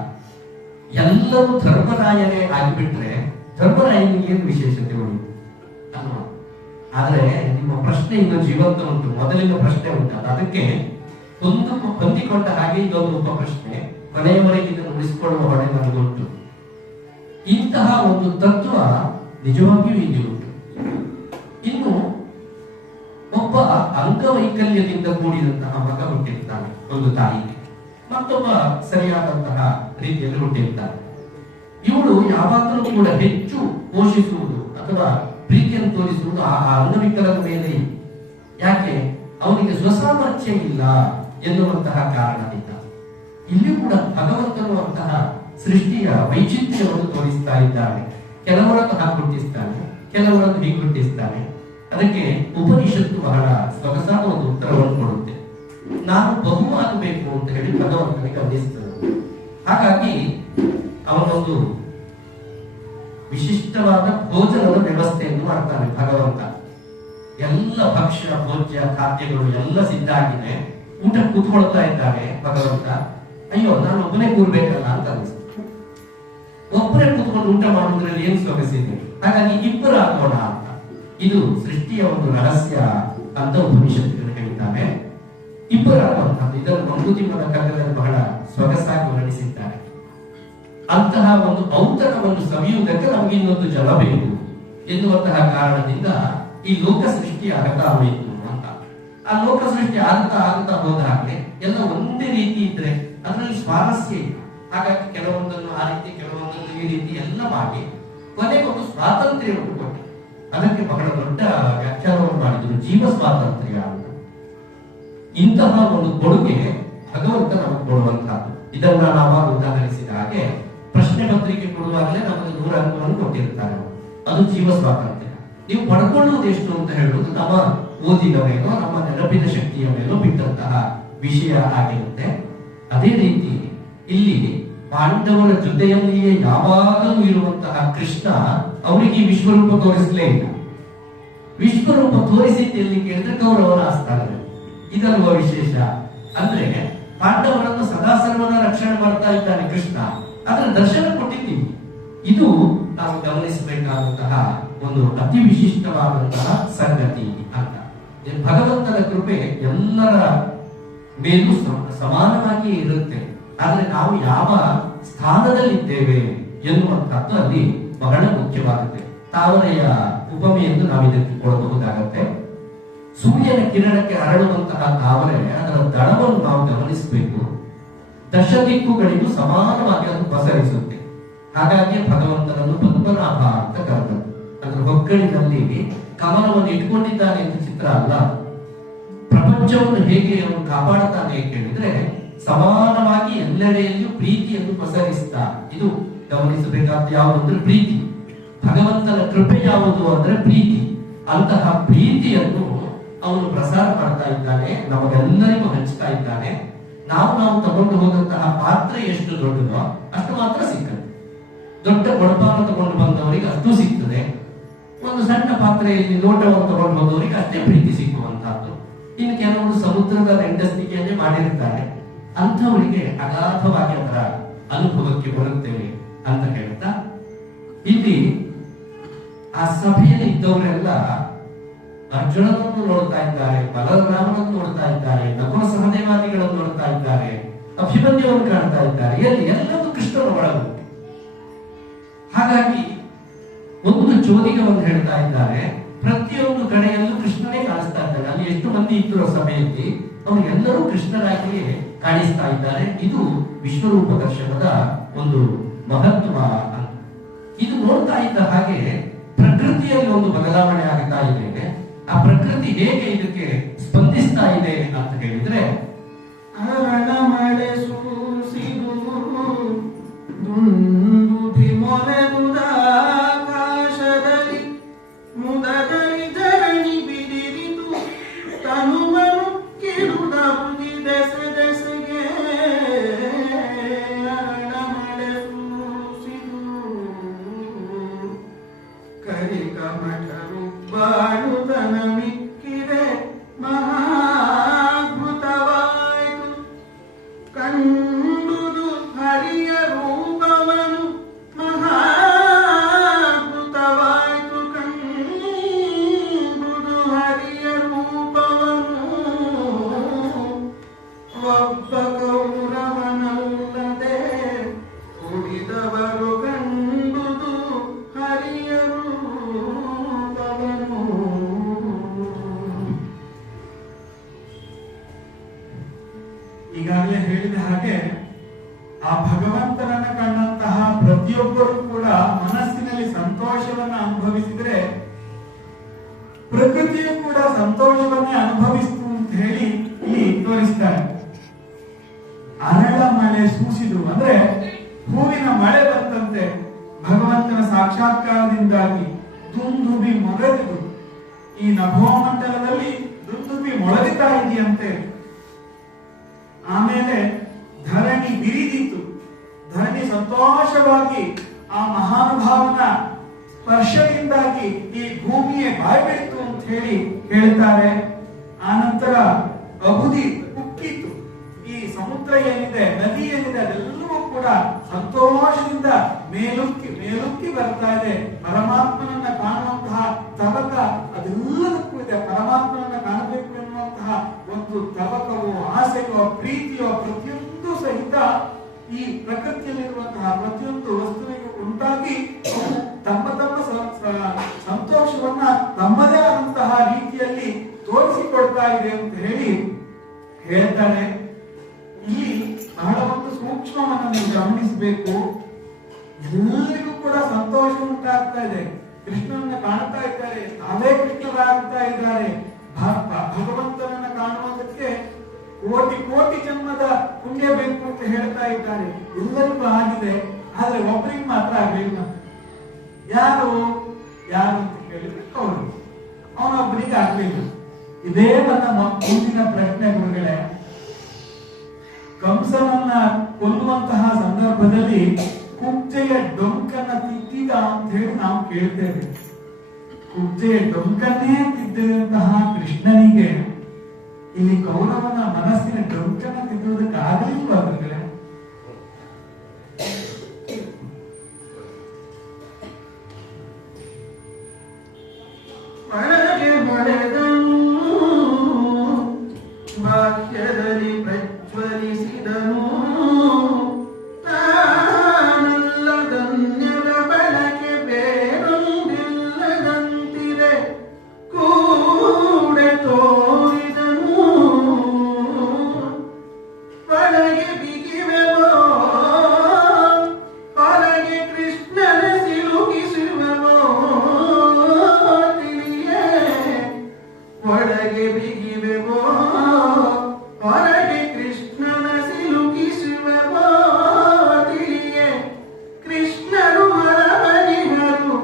ಎಲ್ಲರೂ ಧರ್ಮರಾಯರೇ ಆಗಿಬಿಟ್ರೆ ಧರ್ಮರಾಯನಿಗೆ ಏನು ವಿಶೇಷತೆ ಉಂಟು ಅಲ್ವಾ? ಆದ್ರೆ ನಿಮ್ಮ ಪ್ರಶ್ನೆ ಇನ್ನು ಜೀವಂತ ಉಂಟು. ಮೊದಲಿನ ಪ್ರಶ್ನೆ ಉಂಟಲ್ಲ, ಅದಕ್ಕೆ ಹೊಂದಿಕೊಂಡ ಹಾಗೆ ಇದೊಂದು ಉಪ ಪ್ರಶ್ನೆ. ಕೊನೆಯವರೆಗೆ ಇದನ್ನು ಉಳಿಸಿಕೊಳ್ಳುವ ಹೊಣೆ ನನಗುಂಟು. ಇಂತಹ ಒಂದು ತತ್ವ ನಿಜವಾಗಿಯೂ ಇಲ್ಲಿ ಉಂಟು. ಇನ್ನು ಒಬ್ಬ ಅಂಗವೈಕಲ್ಯದಿಂದ ಕೂಡಿದಂತಹ ಮಗ ಹುಟ್ಟಿರ್ತಾನೆ ಒಂದು ತಾಯಿಗೆ, ಮತ್ತೊಬ್ಬ ಸರಿಯಾದಂತಹ ರೀತಿಯಲ್ಲಿ ಹುಟ್ಟಿರ್ತಾನೆ. ಇವಳು ಯಾವಾಗಲೂ ಕೂಡ ಹೆಚ್ಚು ಪೋಷಿಸುವುದು ಅಥವಾ ಪ್ರೀತಿಯನ್ನು ತೋರಿಸುವುದು ಆ ಅಂಗವಿಕಲದ ಮೇಲೆ. ಯಾಕೆ? ಅವನಿಗೆ ಸ್ವಸಾಮರ್ಥ್ಯ ಇಲ್ಲ ಎನ್ನುವಂತಹ ಕಾರಣದಿಂದ. ಇಲ್ಲಿ ಕೂಡ ಭಗವಂತನು ಅಂತಹ ಸೃಷ್ಟಿಯ ವೈಚಿತ್ರ್ಯವನ್ನು ತೋರಿಸ್ತಾ ಇದ್ದಾನೆ. ಕೆಲವರನ್ನು ಹಾಗೆ ಹುಟ್ಟಿಸ್ತಾನೆ, ಕೆಲವರನ್ನು ಹೀಗೆ ಹುಟ್ಟಿಸ್ತಾನೆ. ಅದಕ್ಕೆ ಉಪನಿಷತ್ತು ಬಹಳ ಸೊಗಸಾದ ಒಂದು ಉತ್ತರವನ್ನು ಕೊಡುತ್ತೆ. ನಾನು ಬಹು ಆಗಬೇಕು ಅಂತ ಹೇಳಿ ಭಗವಂತನಿಗೆ ಅನ್ನಿಸ್ತದೆ. ಹಾಗಾಗಿ ಅವನೊಂದು ವಿಶಿಷ್ಟವಾದ ಭೋಜನದ ವ್ಯವಸ್ಥೆಯನ್ನು ಮಾಡ್ತಾನೆ ಭಗವಂತ. ಎಲ್ಲ ಭಕ್ಷ್ಯ ಭೋಜ್ಯ ಖಾದ್ಯಗಳು ಎಲ್ಲ ಸಿದ್ಧ ಆಗಿದೆ. ಊಟ ಕೂತ್ಕೊಳ್ತಾ ಇದ್ದಾನೆ ಭಗವಂತ. ಅಯ್ಯೋ, ನಾನು ಒಬ್ಬನೇ ಕೂರ್ಬೇಕಲ್ಲ ಅಂತ ಅನಿಸ್ತು. ಒಬ್ಬರೇ ಕೂತ್ಕೊಂಡು ಊಟ ಮಾಡುವುದರಲ್ಲಿ ಏನು ಸೊಗಸಿದೆ, ಹಾಗಾಗಿ ಇಬ್ಬರು ಆಗೋಣ ಅಂತ. ಇದು ಸೃಷ್ಟಿಯ ಒಂದು ರಹಸ್ಯ ಅಂತ ಉಪನಿಷತ್ತುಗಳು ಹೇಳಿದ್ದಾನೆ. ಇಬ್ಬರಾಗುವಂತದ್ದು ಇದನ್ನು ಮಂಕುತಿಮ್ಮನ ಕಗ್ಗದಲ್ಲಿ ಬಹಳ ಸೊಗಸಾಗಿ ವರ್ಣಿಸಿದ್ದಾರೆ. ಅಂತಹ ಒಂದು ಔತಣವನ್ನು ಸವಿಯುವುದಕ್ಕೆ ನಮಗೆ ಇನ್ನೊಂದು ಜಲ ಬೇಕು ಎನ್ನುವಂತಹ ಕಾರಣದಿಂದ ಈ ಲೋಕ ಸೃಷ್ಟಿ ಆಗ್ತಾ ಹೋಯಿತು ಅಂತ. ಆ ಲೋಕ ಸೃಷ್ಟಿ ಆಗ್ತಾ ಹೋದ ಹಾಗೆ ಎಲ್ಲ ಒಂದೇ ರೀತಿ ಇದ್ರೆ ಅದರಲ್ಲಿ ಸ್ವಾರಸ್ಯ ಇಲ್ಲ. ಹಾಗಾಗಿ ಕೆಲವೊಂದನ್ನು ಆ ರೀತಿ, ಕೆಲವೊಂದನ್ನು ಈ ರೀತಿ ಎಲ್ಲ ಮಾಡಿ ಕೊನೆಗೊಂದು ಸ್ವಾತಂತ್ರ್ಯವನ್ನು ಕೊಟ್ಟರು. ಅದಕ್ಕೆ ಬಹಳ ದೊಡ್ಡ ವ್ಯಾಖ್ಯಾನವನ್ನು ಮಾಡಿದ್ರು, ಜೀವ ಸ್ವಾತಂತ್ರ್ಯ ಅಂತ. ಇಂತಹ ಒಂದು ಕೊಡುಗೆ ಭಗವಂತ ನಮಗೆ ಕೊಡುವಂತಹದ್ದು. ಇದನ್ನ ನಾವು ಉದಾಹರಿಸಿದ ಹಾಗೆ ಪ್ರಶ್ನೆ ಪತ್ರಿಕೆ ಕೊಡುವಾಗಲೇ ನಮಗೆ 100 ಅಂಕವನ್ನು ಕೊಟ್ಟಿರ್ತಾರೆ. ಅದು ಜೀವ ಸ್ವಾತಂತ್ರ್ಯ. ನೀವು ಪಡ್ಕೊಳ್ಳುವುದು ಎಷ್ಟು ಅಂತ ಹೇಳುವುದು ನಮ್ಮ ಓದಿನ ಮೇಲೋ ನಮ್ಮ ನೆನಪಿನ ಶಕ್ತಿಯ ಮೇಲೋ ಬಿಟ್ಟಂತಹ ವಿಷಯ ಆಗಿರುತ್ತೆ. ಅದೇ ರೀತಿ ಇಲ್ಲಿ ಪಾಂಡವರ ಜೊತೆಯಲ್ಲಿಯೇ ಯಾವಾಗಲೂ ಇರುವಂತಹ ಕೃಷ್ಣ ಅವರಿಗೆ ವಿಶ್ವರೂಪ ತೋರಿಸಲೇ ಇಲ್ಲ. ವಿಶ್ವರೂಪ ತೋರಿಸಿದ್ದು ಎಲ್ಲಿ ಕೇಳಿದ್ರೆ ಕೌರವರ ಆಸ್ಥಾನದಲ್ಲಿ. ಇದಲ್ವ ವಿಶೇಷ ಅಂದ್ರೆ ಪಾಂಡವರನ್ನು ಸದಾ ಸರ್ವದ ರಕ್ಷಣೆ ಮಾಡ್ತಾ ಇದ್ದಾನೆ ಕೃಷ್ಣ, ಅದರ ದರ್ಶನ ಕೊಟ್ಟಿದ್ದೀವಿ. ಇದು ನಾವು ಗಮನಿಸಬೇಕಾದಂತಹ ಒಂದು ಅತಿ ವಿಶಿಷ್ಟವಾದಂತಹ ಸಂಗತಿ ಅಂತ. ಭಗವಂತನ ಕೃಪೆ ಎಲ್ಲರ ಮೇಲೂ ಸಮಾನವಾಗಿ ಇರುತ್ತೆ. ಆದ್ರೆ ನಾವು ಯಾವ ಸ್ಥಾನದಲ್ಲಿದ್ದೇವೆ ಎನ್ನುವಂತಹದ್ದು ಅಲ್ಲಿ ಬಹಳ ಮುಖ್ಯವಾಗುತ್ತೆ. ತಾವರೆಯ ಉಪಮೆಯನ್ನು ನಾವು ಇದಕ್ಕೆ ಕೊಡಬಹುದಾಗತ್ತೆ. ಸೂರ್ಯನ ಕಿರಣಕ್ಕೆ ಹರಡುವಂತಹ ತಾವರೆ ಅದರ ದಳವನ್ನು ನಾವು ಗಮನಿಸಬೇಕು. ದಶ ದಿಕ್ಕುಗಳಿಗೂ ಸಮಾನವಾಗಿ ಅದು ಪಸರಿಸುತ್ತೆ. ಹಾಗಾಗಿ ಭಗವಂತನನ್ನು ಪದ್ಮನಾಭ ಅಂತ ಕರೆದರು. ಅದರ ಹೊಕ್ಕಳಿನಲ್ಲಿ ಕಮಲವನ್ನು ಇಟ್ಕೊಂಡಿದ್ದಾನೆ ಅಂತ ಚಿತ್ರ ಅಲ್ಲ. ಪ್ರಪಂಚವನ್ನು ಹೇಗೆ ಅವನು ಕಾಪಾಡುತ್ತಾನೆ ಕೇಳಿದ್ರೆ ಸಮಾನವಾಗಿ ಎಲ್ಲೆಡೆಯಲ್ಲೂ ಪ್ರೀತಿಯನ್ನು ಪಸರಿಸ್ತಾ. ಇದು ಗಮನಿಸಬೇಕಾದ ಯಾವುದು ಅಂದ್ರೆ ಪ್ರೀತಿ. ಭಗವಂತನ ಕೃಪೆ ಯಾವುದು ಅಂದ್ರೆ ಪ್ರೀತಿ. ಅಂತಹ ಪ್ರೀತಿಯನ್ನು ಅವನು ಪ್ರಸಾರ ಮಾಡ್ತಾ ಇದ್ದಾನೆ, ನಮಗೆಲ್ಲರಿಗೂ ಹಂಚ್ತಾ ಇದ್ದಾನೆ. ನಾವು ತಗೊಂಡು ಹೋದಂತಹ ಪಾತ್ರ ಎಷ್ಟು ದೊಡ್ಡದೋ ಅಷ್ಟು ಮಾತ್ರ ಸಿಗ್ತದೆ. ದೊಡ್ಡ ಕೊಡಪಾನ ತಗೊಂಡು ಬಂದವರಿಗೆ ಅಷ್ಟು ಸಿಗ್ತದೆ. ಒಂದು ಸಣ್ಣ ಪಾತ್ರೆಯಲ್ಲಿ ಲೋಟವನ್ನು ತಗೊಂಡು ಹೋದವರಿಗೆ ಅಷ್ಟೇ ಪ್ರೀತಿ ಸಿಕ್ಕುವಂತಹದ್ದು. ಇನ್ನು ಕೆಲವರು ಸಮುದ್ರದ ರೆಂಡಸ್ತಿಕೆಯನ್ನೇ ಮಾಡಿರ್ತಾರೆ, ಅಂಥವರಿಗೆ ಅಗಾಧವಾಗಿ ಅದರ ಅನುಭವಕ್ಕೆ ಬರುತ್ತೇವೆ ಅಂತ ಹೇಳ್ತಾ, ಇಲ್ಲಿ ಆ ಸಭೆಯಲ್ಲಿ ಇದ್ದವರೆಲ್ಲ ಅರ್ಜುನನನ್ನು ನೋಡ್ತಾ ಇದ್ದಾರೆ, ಬಲರಾಮನನ್ನು ನೋಡ್ತಾ ಇದ್ದಾರೆ, ನಕುಲ ಸಹದೇವಾದಿಗಳ ಅಭಿಮನ್ಯುವನ್ನು ಕಾಣ್ತಾ ಇದ್ದಾರೆ. ಎಲ್ಲವೂ ಕೃಷ್ಣನ ಒಳಗುಂಟು. ಹಾಗಾಗಿ ಒಂದು ಜ್ಯೋತಿಗವನ್ನು ಹೇಳ್ತಾ ಇದ್ದಾರೆ, ಪ್ರತಿಯೊಂದು ಕಡೆಯಲ್ಲೂ ಕೃಷ್ಣನೇ ಕಾಣಿಸ್ತಾ ಇದ್ದಾರೆ. ಅಲ್ಲಿ ಎಷ್ಟು ಮಂದಿ ಇದ್ದರೂ ಸಭೆಯಲ್ಲಿ ಅವರೆಲ್ಲರೂ ಕೃಷ್ಣರಾಗಿಯೇ ಕಾಣಿಸ್ತಾ ಇದ್ದಾರೆ. ಇದು ವಿಶ್ವರೂಪ ದರ್ಶನದ ಒಂದು ಮಹತ್ವ ಅಂತ. ಇದು ನೋಡ್ತಾ ಇದ್ದ ಹಾಗೆ ಪ್ರಕೃತಿಯಲ್ಲಿ ಒಂದು ಬದಲಾವಣೆ ಆಗ್ತಾ ಇದೆ. ಆ ಪ್ರಕೃತಿ ಹೇಗೆ ಇದಕ್ಕೆ ಸ್ಪಂದಿಸ್ತಾ ಇದೆ ಅಂತ ಹೇಳಿದ್ರೆ, ಹರಣ ಮಳೆ ಸೂಸಿದು ದುಂದುಭಿ ಮೊರೆದುದ ಆಕಾಶದಲ್ಲಿ ಮುದದಲ್ಲಿ ಧರಣಿ ಬಿದಿರಿದು ತನುವನು ಕಿರುದ ದೆಸೆ ದೆಸೆಗೆ. ಹರಣ ಮಳೆ ಸೂಸಿದು ಕರಿಕ ಮಠರು ಬಾಳುತನ ಮಿಕ್ಕಿದೆ ಮಹಾದ್ಭುತವಾಯಿತು. ಕಂಡುದು ಹರಿಯ ರೂಪವನು ಮಹಾದ್ಭುತವಾಯಿತು. ಕಂಡುದು ಹರಿಯ ರೂಪವನು ಒಬ್ಬ ಕೌರವನಲ್ಲದೆ ಉಳಿದವರು ಕಂಡುದು ಹರಿಯ ರೂಪವನು. ಈಗಾಗಲೇ ಹೇಳಿದ ಹಾಗೆ ಆ ಭಗವಂತನನ್ನ ಕಂಡಂತಹ ಪ್ರತಿಯೊಬ್ಬರು ಕೂಡ ಮನಸ್ಸಿನಲ್ಲಿ ಸಂತೋಷವನ್ನ ಅನುಭವಿಸಿದ್ರೆ ಪ್ರಕೃತಿಯು ಕೂಡ ಸಂತೋಷವನ್ನೇ ಅನುಭವಿಸ್ತು ಅಂತ ಹೇಳಿ ಇಲ್ಲಿ ತೋರಿಸ್ತಾರೆ. ಅರಳ ಮಳೆ ಸೂಸಿದು ಅಂದ್ರೆ ಹೂವಿನ ಮಳೆ ಬಂದಂತೆ ಭಗವಂತನ ಸಾಕ್ಷಾತ್ಕಾರದಿಂದಾಗಿ ದುಂದುಬಿ ಮೊರೆದಿದು. ಈ ನಭೋಮಂಡಲದಲ್ಲಿ ದುಂದುಬಿ ಮೊಳಗಿತಾ ಇದೆಯಂತೆ. ಆಮೇಲೆ ಧರಣಿ ಬಿರಿದಿತ್ತು. ಧರಣಿ ಸಂತೋಷವಾಗಿ ಆ ಮಹಾನುಭಾವನ ಸ್ಪರ್ಶದಿಂದಾಗಿ ಈ ಭೂಮಿಯೇ ಬಾಯ್ಬಿಡ್ತು ಅಂತ ಹೇಳಿ ಹೇಳ್ತಾರೆ. ಆನಂತರ ಅಬುದಿ ಉಕ್ಕಿತ್ತು. ಈ ಸಮುದ್ರ ಏನಿದೆ, ನದಿ ಏನಿದೆ, ಅದೆಲ್ಲವೂ ಕೂಡ ಸಂತೋಷದಿಂದ ಮೇಲುಕ್ಕಿ ಬರ್ತಾ ಇದೆ. ಪರಮಾತ್ಮನನ್ನ ಕಾಣುವಂತಹ ತವಕ ಅದೆಲ್ಲದಕ್ಕೂ ಇದೆ. ಪರಮಾತ್ಮನನ್ನ ಕಾಣಬೇಕು ಎನ್ನುವಂತಹ ಒಂದು ತವಕವೋ ಆಸೆಯೋ ಪ್ರೀತಿಯೋ ಪ್ರತಿಯೊಂದು ಸಹಿತ ಈ ಪ್ರಕೃತಿಯಲ್ಲಿರುವಂತಹ ಪ್ರತಿಯೊಂದು ವಸ್ತುವಿಗೂ ಉಂಟಾಗಿ ತಮ್ಮ ಸಂತೋಷವನ್ನ ತಮ್ಮದೇ ಆದಂತಹ ರೀತಿಯಲ್ಲಿ ತೋರಿಸಿಕೊಡ್ತಾ ಇದೆ ಅಂತ ಹೇಳಿ ಹೇಳ್ತಾರೆ. ಇಲ್ಲಿ ಬಹಳ ಒಂದು ಸೂಕ್ಷ್ಮವನ್ನು ನೀವು ಗಮನಿಸಬೇಕು. ಎಲ್ಲರಿಗೂ ಕೂಡ ಸಂತೋಷ ಉಂಟಾಗ್ತಾ ಇದೆ. ಕೃಷ್ಣನನ್ನ ಕಾಣ್ತಾ ಇದ್ದಾರೆ, ತಾವೇ ಕೃಷ್ಣರಾಗ್ತಾ ಇದ್ದಾರೆ. ಭಗವಂತನನ್ನ ಕಾಣುವುದಕ್ಕೆ ಕೋಟಿ ಕೋಟಿ ಜನ್ಮದ ಪುಣ್ಯ ಬೇಕು ಅಂತ ಹೇಳ್ತಾ ಇದ್ದಾರೆ. ಎಲ್ಲರಿಗೂ ಆಗಿದೆ, ಆದ್ರೆ ಒಬ್ಬರಿಗೆ ಮಾತ್ರ ಆಗಲಿಲ್ಲ. ಯಾರು ಅಂತ ಕೇಳಿದ್ರೆ ಅವರು, ಅವನೊಬ್ಬರಿಗೆ ಆಗ್ಲಿಲ್ಲ. ಇದೇ ನನ್ನ ಮುಂದಿನ ಪ್ರಶ್ನೆ ಗುರುಗಳೇ. ಕಂಸನನ್ನ ಕೊಲ್ಲುವಂತಹ ಸಂದರ್ಭದಲ್ಲಿ ಕುಬ್ಜೆಯ ಡೊಂಕನ್ನ ತಿದ್ದಿದ ಅಂತ ಹೇಳಿ ನಾವು ಕೇಳ್ತೇವೆ. ಕುಬ್ಜೆಯ ಡೊಂಕನ್ನೇ ತಿದ್ದಿದಂತಹ ಕೃಷ್ಣನಿಗೆ ಇಲ್ಲಿ ಕೌರವನ ಮನಸ್ಸಿನ ಡೊಂಕನ್ನ ತಿದ್ದುವುದಕ್ಕೆ ಆಗಲಿಲ್ವಾ ಗುರುಗಳೇ? ಒಳಗೆ ಹೊಳೆದನು ಬಾಹ್ಯದಲ್ಲಿ ಪ್ರಜ್ವಲಿಸಿದನು. ತಾನಲ್ಲದನ್ಯರ ಬಳಕೆ ಬೇರೊಂದಿಲ್ಲದಂತಿರೆ ಕೂಡೆ ತೋರಿದನು. ಒಳಗೆ ಬಿಗಿವೆವೋ ಹೊರಗೆ ಕೃಷ್ಣನ ಸಿಲುಕಿಸುವವೋ ತಿಳಿಯೇ. ಒಳಗೆ ಬಿಗಿವೆವೋ ಹೊರಗೆ ಕೃಷ್ಣನ ಸಿಲುಕಿಸುವವೋ ತಿಳಿಯೇ. ಕೃಷ್ಣನು ಹರಬರಿಹರು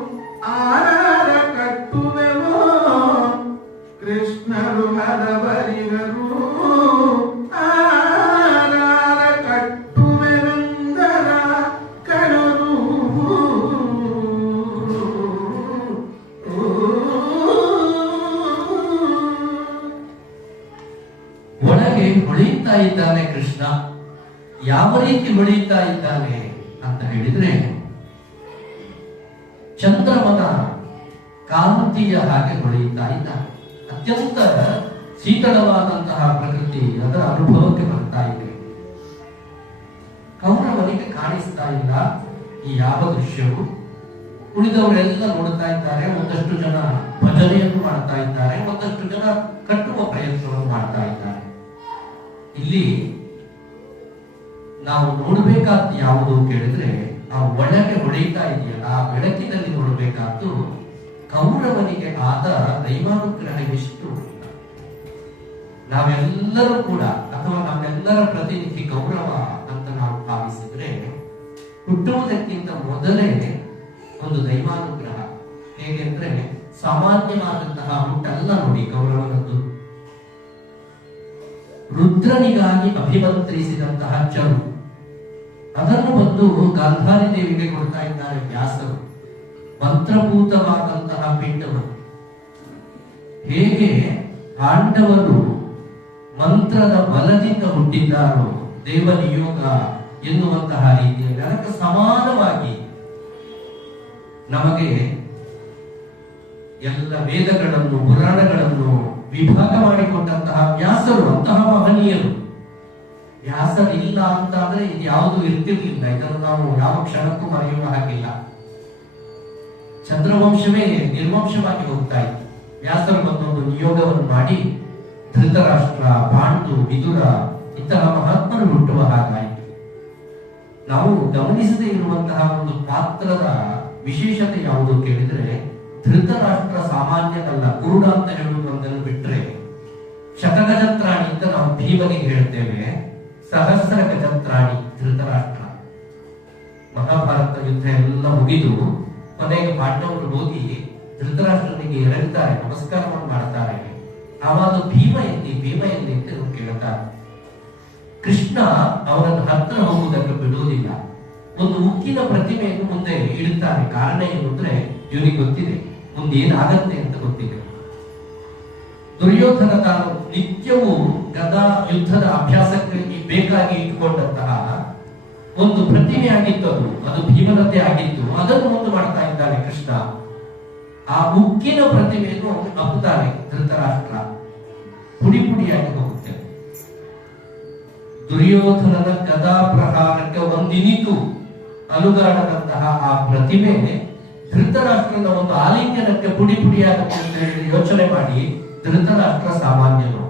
ಆರಾರ ಕಟ್ಟುವೆವೋ. ಕೃಷ್ಣರು ಹರಬರಿಹರು ಆರಾರ ಕಟ್ಟುವೆವೆಂದರ ಕಣರು. ಒಳಗೆ ಹೊಳೆಯುತ್ತಾ ಇದ್ದಾನೆ ಕೃಷ್ಣ. ಯಾವ ರೀತಿ ಹೊಳೆಯುತ್ತಾ ಇದ್ದಾನೆ ಅಂತ ಹೇಳಿದ್ರೆ, ಚಂದ್ರಮನ ಕಾಂತಿಯ ಹಾಗೆ ಹೊಳೆಯುತ್ತಾ ಇದ್ದಾನೆ. ಅತ್ಯಂತ ಶೀತಳವಾದಂತಹ ಪ್ರಕೃತಿ ಅದರ ಅನುಭವಕ್ಕೆ ಬರ್ತಾ ಇದೆ. ಕೌರವನಿಗೆ ಕಾಣಿಸ್ತಾ ಇಲ್ಲ ಈ ಯಾವ ದೃಶ್ಯವು. ಉಳಿದವರೆಲ್ಲ ನೋಡ್ತಾ ಇದ್ದಾರೆ. ಒಂದಷ್ಟು ಜನ ಭಜನೆಯನ್ನು ಮಾಡ್ತಾ ಇದ್ದಾರೆ, ಒಂದಷ್ಟು ಜನ ಕಟ್ಟುವ ಪ್ರಯತ್ನವನ್ನು ಮಾಡ್ತಾ ಇದ್ದಾರೆ. ಇಲ್ಲಿ ನಾವು ನೋಡ್ಬೇಕಾದ ಯಾವುದು ಕೇಳಿದ್ರೆ, ಆ ಒಳಗೆ ಹೊಳೆಯುತ್ತಾ ಇದೆಯಲ್ಲ ಆ ಬೆಳಕಿನಲ್ಲಿ ನೋಡಬೇಕಾದ್ದು ಕೌರವನಿಗೆ ಆದ ದೈವಾನುಗ್ರಹ ಎಷ್ಟು. ನಾವೆಲ್ಲರೂ ಕೂಡ ಅಥವಾ ನಮ್ಮೆಲ್ಲರ ಪ್ರತಿನಿಧಿ ಕೌರವ ಅಂತ ನಾವು ಭಾವಿಸಿದ್ರೆ, ಹುಟ್ಟುವುದಕ್ಕಿಂತ ಮೊದಲೇ ಒಂದು ದೈವಾನುಗ್ರಹ. ಹೇಗೆಂದ್ರೆ ಸಾಮಾನ್ಯವಾದಂತಹ ಹುಟ್ಟಲ್ಲ ನೋಡಿ ಕೌರವನದ್ದು. ರುದ್ರನಿಗಾಗಿ ಅಭಿಮಂತ್ರಿಸಿದಂತಹ ಚರು, ಅದನ್ನು ಬಂದು ಗಾಂಧಾರಿ ದೇವಿಗೆ ಕೊಡ್ತಾ ಇದ್ದಾರೆ ವ್ಯಾಸರು. ಮಂತ್ರಭೂತವಾದಂತಹ ಪಿಂಡವನ್ನು ಹೇಗೆ ಪಾಂಡವರು ಮಂತ್ರದ ಬಲದಿಂದ ಹುಟ್ಟಿದ್ದಾರೋ ದೇವನಿಯೋಗ ಎನ್ನುವಂತಹ ರೀತಿಯಲ್ಲಿ ಅದಕ್ಕೆ ಸಮಾನವಾಗಿ ನಮಗೆ ಎಲ್ಲ ವೇದಗಳನ್ನು ಪುರಾಣಗಳನ್ನು ವಿಭಾಗ ಮಾಡಿಕೊಂಡಂತಹ ವ್ಯಾಸರು ಅಂತಹ ಮಹನೀಯರು. ವ್ಯಾಸರಿಲ್ಲ ಅಂತ ಅಂದ್ರೆ ಇದು ಯಾವುದು ಇರ್ತಿರ್ಲಿಲ್ಲ. ಇದನ್ನು ನಾವು ಯಾವ ಕ್ಷಣಕ್ಕೂ ಮರೆಯುವ ಹಾಗಿಲ್ಲ. ಚಂದ್ರವಂಶವೇ ನಿರ್ವಂಶವಾಗಿ ಹೋಗ್ತಾ ಇತ್ತು. ವ್ಯಾಸರು ಒಂದೊಂದು ನಿಯೋಗವನ್ನು ಮಾಡಿ ಧೃತರಾಷ್ಟ್ರ, ಪಾಂಡು, ವಿದುರ ಇಂತಹ ಮಹಾತ್ಮರು ಹುಟ್ಟುವ ಹಾಗಾಯಿತು. ನಾವು ಗಮನಿಸದೇ ಇರುವಂತಹ ಒಂದು ಪಾತ್ರದ ವಿಶೇಷತೆ ಯಾವುದು ಕೇಳಿದ್ರೆ, ಧೃತರಾಷ್ಟ್ರ ಸಾಮಾನ್ಯನಲ್ಲ, ಕುರುಡ ಅಂತ ಹೇಳುವುದು ಒಂದನ್ನು ಬಿಟ್ರೆ, ಶತಗಜತ್ರಾಣಿ ಅಂತ ನಾವು ಭೀಮನಿಗೆ ಹೇಳ್ತೇವೆ, ಸಹಸ್ರ ಗಜತ್ರಾಣಿ ಧೃತರಾಷ್ಟ್ರ. ಮಹಾಭಾರತ ಯುದ್ಧ ಎಲ್ಲ ಮುಗಿದು ಕೊನೆಗೆ ಪಾಂಡವರು ಹೋಗಿ ಧೃತರಾಷ್ಟ್ರನಿಗೆ ಎರಗುತ್ತಾರೆ, ನಮಸ್ಕಾರವನ್ನು ಮಾಡ್ತಾರೆ. ಆವಾಗ ಭೀಮ ಎಲ್ಲಿ ಅಂತ ಕೇಳುತ್ತಾರೆ. ಕೃಷ್ಣ ಅವರನ್ನು ಹತ್ರ ಹೋಗುವುದಕ್ಕೆ ಬಿಡುವುದಿಲ್ಲ. ಒಂದು ಉಕ್ಕಿನ ಪ್ರತಿಮೆಯನ್ನು ಮುಂದೆ ಇಡುತ್ತಾರೆ. ಕಾರಣ ಏನು ಅಂದ್ರೆ, ಇವನಿಗೆ ಗೊತ್ತಿದೆ ಮುಂದೆ ಏನಾಗತ್ತೆ ಅಂತ ಗೊತ್ತಿದೆ. ದುರ್ಯೋಧನ ತಾನು ನಿತ್ಯವೂ ಗದಾ ಯುದ್ಧದ ಅಭ್ಯಾಸಕ್ಕೆ ಬೇಕಾಗಿ ಇಟ್ಟುಕೊಂಡಂತಹ ಒಂದು ಪ್ರತಿಮೆ ಆಗಿತ್ತು. ಅದು ಭೀಮನದ್ದೇ ಆಗಿತ್ತು. ಅದನ್ನು ಮುಂದೆ ಮಾಡ್ತಾ ಇದ್ದಾನೆ ಕೃಷ್ಣ. ಆ ಉಕ್ಕಿನ ಪ್ರತಿಮೆಯನ್ನು ಅಪ್ಪುತ್ತಾನೆ ಧೃತರಾಷ್ಟ್ರ. ಪುಡಿ ಪುಡಿಯಾಗಿ ಹೋಗುತ್ತೆ. ದುರ್ಯೋಧನನ ಗದಾ ಪ್ರಹಾರಕ್ಕೆ ಒಂದಿನಿತು ಅಲುಗಾಡದಂತಹ ಆ ಪ್ರತಿಮೆ ಧೃತರಾಷ್ಟ್ರನ ಒಂದು ಆಲಿಂಗನಕ್ಕೆ ಪುಡಿ ಪುಡಿಯಾಗುತ್ತೆ ಅಂತ ಹೇಳಿ ಯೋಚನೆ ಮಾಡಿ, ಧೃತರಾಷ್ಟ್ರ ಸಾಮಾನ್ಯನು.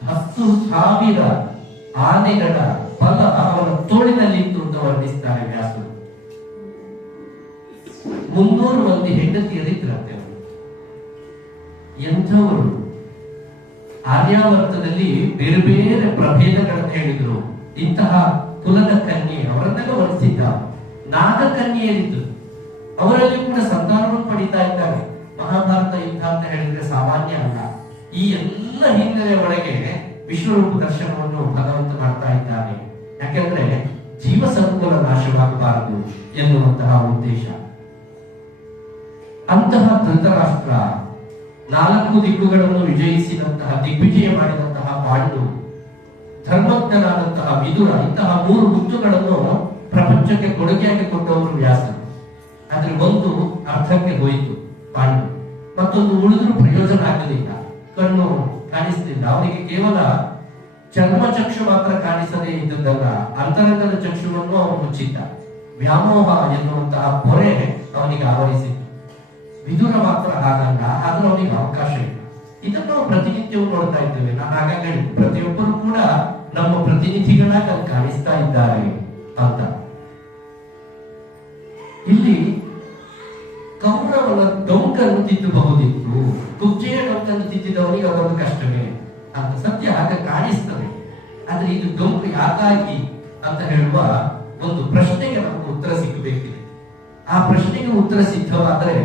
10,000 ಆನೆಗಳ ಬಲ ಅವನ ತೋಳಿನಲ್ಲಿತ್ತು ಅಂತ ವರ್ಣಿಸ್ತಾರೆ ವ್ಯಾಸರು. 300 ಮಂದಿ ಹೆಂಡತಿಯರಿದ್ದರಂತೆ. ಎಂಥವರು ಆರ್ಯಾವರ್ತದಲ್ಲಿ ಬೇರೆ ಬೇರೆ ಪ್ರಭೇದಗಳನ್ನು ಹೇಳಿದ್ರು. ಇಂತಹ ಕುಲದ ಕನ್ಯೆ ಅವರನ್ನೆಲ್ಲ ವರ್ಣಿಸಿದ್ದ. ನಾಗಕನ್ಯೆಯರಿದ್ದು ಅವರಲ್ಲಿ ಕೂಡ ಸಂತಾನವನ್ನು ಪಡಿತಾ ಇದ್ದಾರೆ. ಮಹಾಭಾರತ ಯುದ್ಧ ಅಂತ ಹೇಳಿದ್ರೆ ಸಾಮಾನ್ಯ ಅಲ್ಲ. ಈ ಎಲ್ಲ ಹಿನ್ನೆಲೆ ಒಳಗೆ ವಿಶ್ವರೂಪ ದರ್ಶನವನ್ನು ಭಗವಂತ ಮಾಡ್ತಾ ಇದ್ದಾನೆ. ಯಾಕೆಂದ್ರೆ ಜೀವ ಸಂಕುಲ ನಾಶವಾಗಬಾರದು ಎನ್ನುವಂತಹ ಉದ್ದೇಶ. ಅಂತಹ ಧೃತರಾಷ್ಟ್ರ, 4 ದಿಕ್ಕುಗಳನ್ನು ವಿಜಯಿಸಿದಂತಹ ದಿಗ್ವಿಜಯ ಮಾಡಿದಂತಹ ಪಾಂಡು, ಧರ್ಮಜ್ಞನಾದಂತಹ ವಿದುರ, ಇಂತಹ 3 ಮುತ್ತುಗಳನ್ನು ಪ್ರಪಂಚಕ್ಕೆ ಕೊಡುಗೆಯಾಗಿ ಕೊಟ್ಟವರು ವ್ಯಾಸರು. ಆದ್ರೆ ಒಂದು ಅರ್ಥಕ್ಕೆ ಹೋಯಿತು ಪಾಂಡು, ಮತ್ತೊಂದು ಉಳಿದ್ರೂ ಪ್ರಯೋಜನ ಆಗಲಿಲ್ಲ. ಕಣ್ಣು ಕಾಣಿಸಲಿಲ್ಲ ಅವನಿಗೆ. ಕೇವಲ ಚರ್ಮ ಚಕ್ಷು ಮಾತ್ರ ಕಾಣಿಸದೇ ಇದ್ದದ್ದಲ್ಲ, ಅಂತರಂಗದ ಚಕ್ಷುವನ್ನು ಅವನು ಮುಚ್ಚಿದ್ದ. ವ್ಯಾಮೋಹ ಎನ್ನುವಂತಹ ಪೊರೆ ಅವನಿಗೆ ಆವರಿಸಿತ್ತು. ವಿದುರ ಮಾತ್ರ ಹಾಗಲ್ಲ, ಆದ್ರೆ ಅವನಿಗೆ ಅವಕಾಶ ಇಲ್ಲ. ಇದನ್ನು ನಾವು ಪ್ರತಿನಿತ್ಯವೂ ನೋಡ್ತಾ ಇದ್ದೇವೆ. ನಾನು ಹಾಗಾಗಿ ಪ್ರತಿಯೊಬ್ಬರು ಕೂಡ ನಮ್ಮ ಪ್ರತಿನಿಧಿಗಳಾಗಿ ಅಲ್ಲಿ ಕಾಣಿಸ್ತಾ ಇದ್ದಾರೆ ಅಂತ. ಇಲ್ಲಿ ಕೌರವನ ಡೊಂಕನ್ನು ತಿದ್ದಬಹುದಿತ್ತು, ಕುಬ್ಜೆಯ ಡೊಂಕನ್ನು ತಿದ್ದಿದವನಿಗೆ ಅದೊಂದು ಕಷ್ಟವೇ ಅಂತ ಸತ್ಯ ಹಾಗೆ ಕಾಣಿಸ್ತದೆ. ಆದ್ರೆ ಇದು ಡೊಂಕು ಯಾಕಾಗಿ ಅಂತ ಹೇಳುವ ಒಂದು ಪ್ರಶ್ನೆಗೆ ನಮಗೆ ಉತ್ತರ ಸಿಗಬೇಕಿದೆ. ಆ ಪ್ರಶ್ನೆಗೆ ಉತ್ತರ ಸಿದ್ಧವಾದರೆ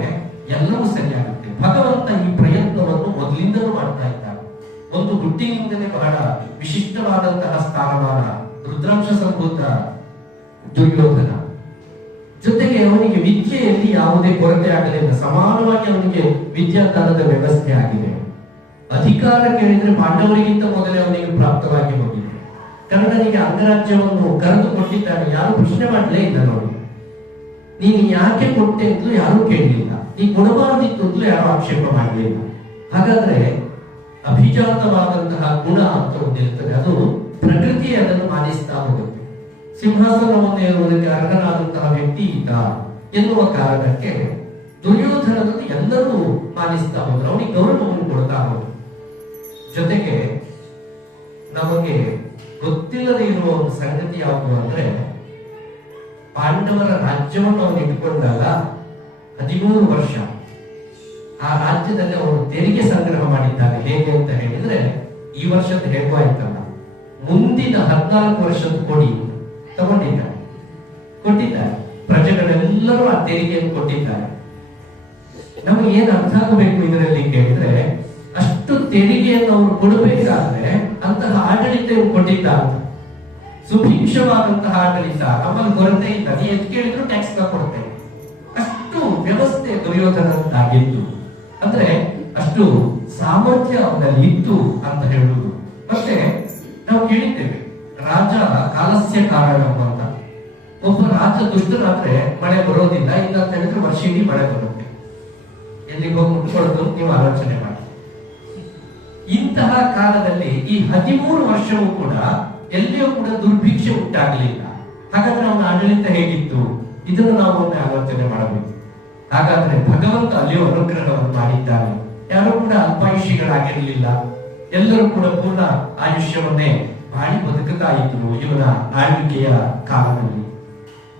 ಎಲ್ಲವೂ ಸರಿಯಾಗುತ್ತೆ. ಭಗವಂತ ಈ ಪ್ರಯತ್ನವನ್ನು ಮೊದಲಿಂದಲೂ ಮಾಡ್ತಾ ಇದ್ದಾರೆ. ಒಂದು ಹುಟ್ಟಿನಿಂದಲೇ ಬಹಳ ವಿಶಿಷ್ಟವಾದಂತಹ ಸ್ಥಾನಮಾನ ರುದ್ರಾಂಶ ಸಂಭೂತ ದುರ್ಯೋಧನ. ಜೊತೆಗೆ ಅವನಿಗೆ ವಿದ್ಯೆಯಲ್ಲಿ ಯಾವುದೇ ಕೊರತೆ ಆಗಲಿಲ್ಲ. ಸಮಾನವಾಗಿ ಅವನಿಗೆ ವಿದ್ಯಾದಾನದ ವ್ಯವಸ್ಥೆ ಆಗಿದೆ. ಅಧಿಕಾರ ಕೇಳಿದ್ರೆ ಪಾಂಡವರಿಗಿಂತ ಮೊದಲೇ ಅವನಿಗೆ ಪ್ರಾಪ್ತವಾಗಿ ಹೋಗಿದೆ. ಕರ್ಣನಿಗೆ ಅಂಗರಾಜ್ಯವನ್ನು ಕರೆದು ಕೊಟ್ಟಿದ್ದಾನೆ, ಯಾರು ಪ್ರಶ್ನೆ ಮಾಡಲೇ ಇಲ್ಲ. ನೋಡಿ, ನೀನು ಯಾಕೆ ಕೊಟ್ಟೆ ಅಂತಲೂ ಯಾರು ಕೇಳಲಿಲ್ಲ, ನೀ ಕೊಡಬಾರದಿತ್ತು ಅಂತಲೂ ಯಾರು ಆಕ್ಷೇಪ ಮಾಡಲಿಲ್ಲ. ಹಾಗಾದ್ರೆ ಅಭಿಜಾತವಾದಂತಹ ಗುಣ ಅಂತ ಒಂದಿರ್ತದೆ, ಅದು ಪ್ರಕೃತಿ ಅದನ್ನು ಮಾನಿಸ್ತಾ ಹೋಗುತ್ತೆ. ಸಿಂಹಾಸನವನ್ನು ಏರುವುದಕ್ಕೆ ಅರ್ಹನಾದಂತಹ ವ್ಯಕ್ತಿ ಈತ ಎನ್ನುವ ಕಾರಣಕ್ಕೆ ದುರ್ಯೋಧನನನ್ನು ಎಲ್ಲರೂ ಮಾನಿಸ್ತಾ ಹೋದ್ರು, ಅವನಿಗೆ ಗೌರವವನ್ನು ಕೊಡ್ತಾ ಹೋದ್ರು. ಜೊತೆಗೆ ನಮಗೆ ಗೊತ್ತಿಲ್ಲದೆ ಇರುವ ಒಂದು ಸಂಗತಿ ಯಾವುದು ಅಂದ್ರೆ, ಪಾಂಡವರ ರಾಜ್ಯವನ್ನು ಅವನು ಇಟ್ಟುಕೊಂಡಾಗ 13 ವರ್ಷ ಆ ರಾಜ್ಯದಲ್ಲಿ ಅವರು ತೆರಿಗೆ ಸಂಗ್ರಹ ಮಾಡಿದ್ದಾರೆ. ಹೇಗೆ ಅಂತ ಹೇಳಿದ್ರೆ, ಈ ವರ್ಷದ ಹೇಗೋ ಆಯ್ತಲ್ಲ, ಮುಂದಿನ 14 ವರ್ಷದ ಕೊಡಿ ಕೊಟ್ಟಿದ್ದಾರೆ. ಪ್ರಜೆಗಳೆಲ್ಲರೂ ಆ ತೆರಿಗೆಯನ್ನು ಕೊಟ್ಟಿದ್ದಾರೆ. ನಮಗೆ ಏನ್ ಅರ್ಥ ಆಗಬೇಕು ಇದರಲ್ಲಿ ಕೇಳಿದ್ರೆ, ಅಷ್ಟು ತೆರಿಗೆಯನ್ನು ಅವರು ಕೊಡಬೇಕಾದ್ರೆ ಅಂತಹ ಆಡಳಿತ ಕೊಟ್ಟಿದ್ದಾರೆ. ಸುಭಿಕ್ಷವಾದಂತಹ ಆಡಳಿತ ನಮ್ಮಲ್ಲಿ ಕೊರತೆ ಇಲ್ಲ. ನೀ ಎತ್ ಕೇಳಿದ್ರು ಟ್ಯಾಕ್ಸ್ ಕೊಡ್ತೇವೆ, ಅಷ್ಟು ವ್ಯವಸ್ಥೆ ದುರ್ಯೋಧನದ್ದಾಗಿತ್ತು. ಅಂದ್ರೆ ಅಷ್ಟು ಸಾಮರ್ಥ್ಯ ಅವನಲ್ಲಿ ಇತ್ತು ಅಂತ ಹೇಳುವುದು. ಮತ್ತೆ ನಾವು ಕೇಳಿದ್ದೇವೆ, ರಾಜ ಕಾಲಸ್ಯ ಕಾರಣ ಅಂತ. ಒಬ್ಬ ರಾಜ ದುಷ್ಟರಾದ್ರೆ ಮಳೆ ಬರೋದಿಲ್ಲ, ಇಲ್ಲ ಅಂತ ಹೇಳಿದ್ರೆ ವರ್ಷ ಇಡೀ ಮಳೆ ಬರುತ್ತೆ. ಎಲ್ಲಿಗೆ ಹೋಗಿ ಮುಟ್ಕೊಳ್ಳೋದು ನೀವು ಆಲೋಚನೆ ಮಾಡಿ. ಇಂತಹ ಕಾಲದಲ್ಲಿ ಈ 13 ವರ್ಷವೂ ಕೂಡ ಎಲ್ಲಿಯೂ ಕೂಡ ದುರ್ಭಿಕ್ಷೆ ಉಂಟಾಗಲಿಲ್ಲ. ಹಾಗಾದ್ರೆ ಅವನ ಆಡಳಿತ ಹೇಗಿತ್ತು, ಇದನ್ನು ನಾವು ಒಮ್ಮೆ ಆಲೋಚನೆ ಮಾಡಬೇಕು. ಹಾಗಾದ್ರೆ ಭಗವಂತ ಅಲ್ಲಿಯೂ ಅನುಗ್ರಹವನ್ನು ಮಾಡಿದ್ದಾನೆ. ಯಾರು ಕೂಡ ಅಲ್ಪಾಯುಷಿಗಳಾಗಿರಲಿಲ್ಲ, ಎಲ್ಲರೂ ಕೂಡ ಪೂರ್ಣ ಆಯುಷ್ಯವನ್ನೇ ಬಾಳಿ ಬದುಕುತ್ತಾ ಇದ್ರು ಇವನ ಆಳ್ವಿಕೆಯ ಕಾಲದಲ್ಲಿ.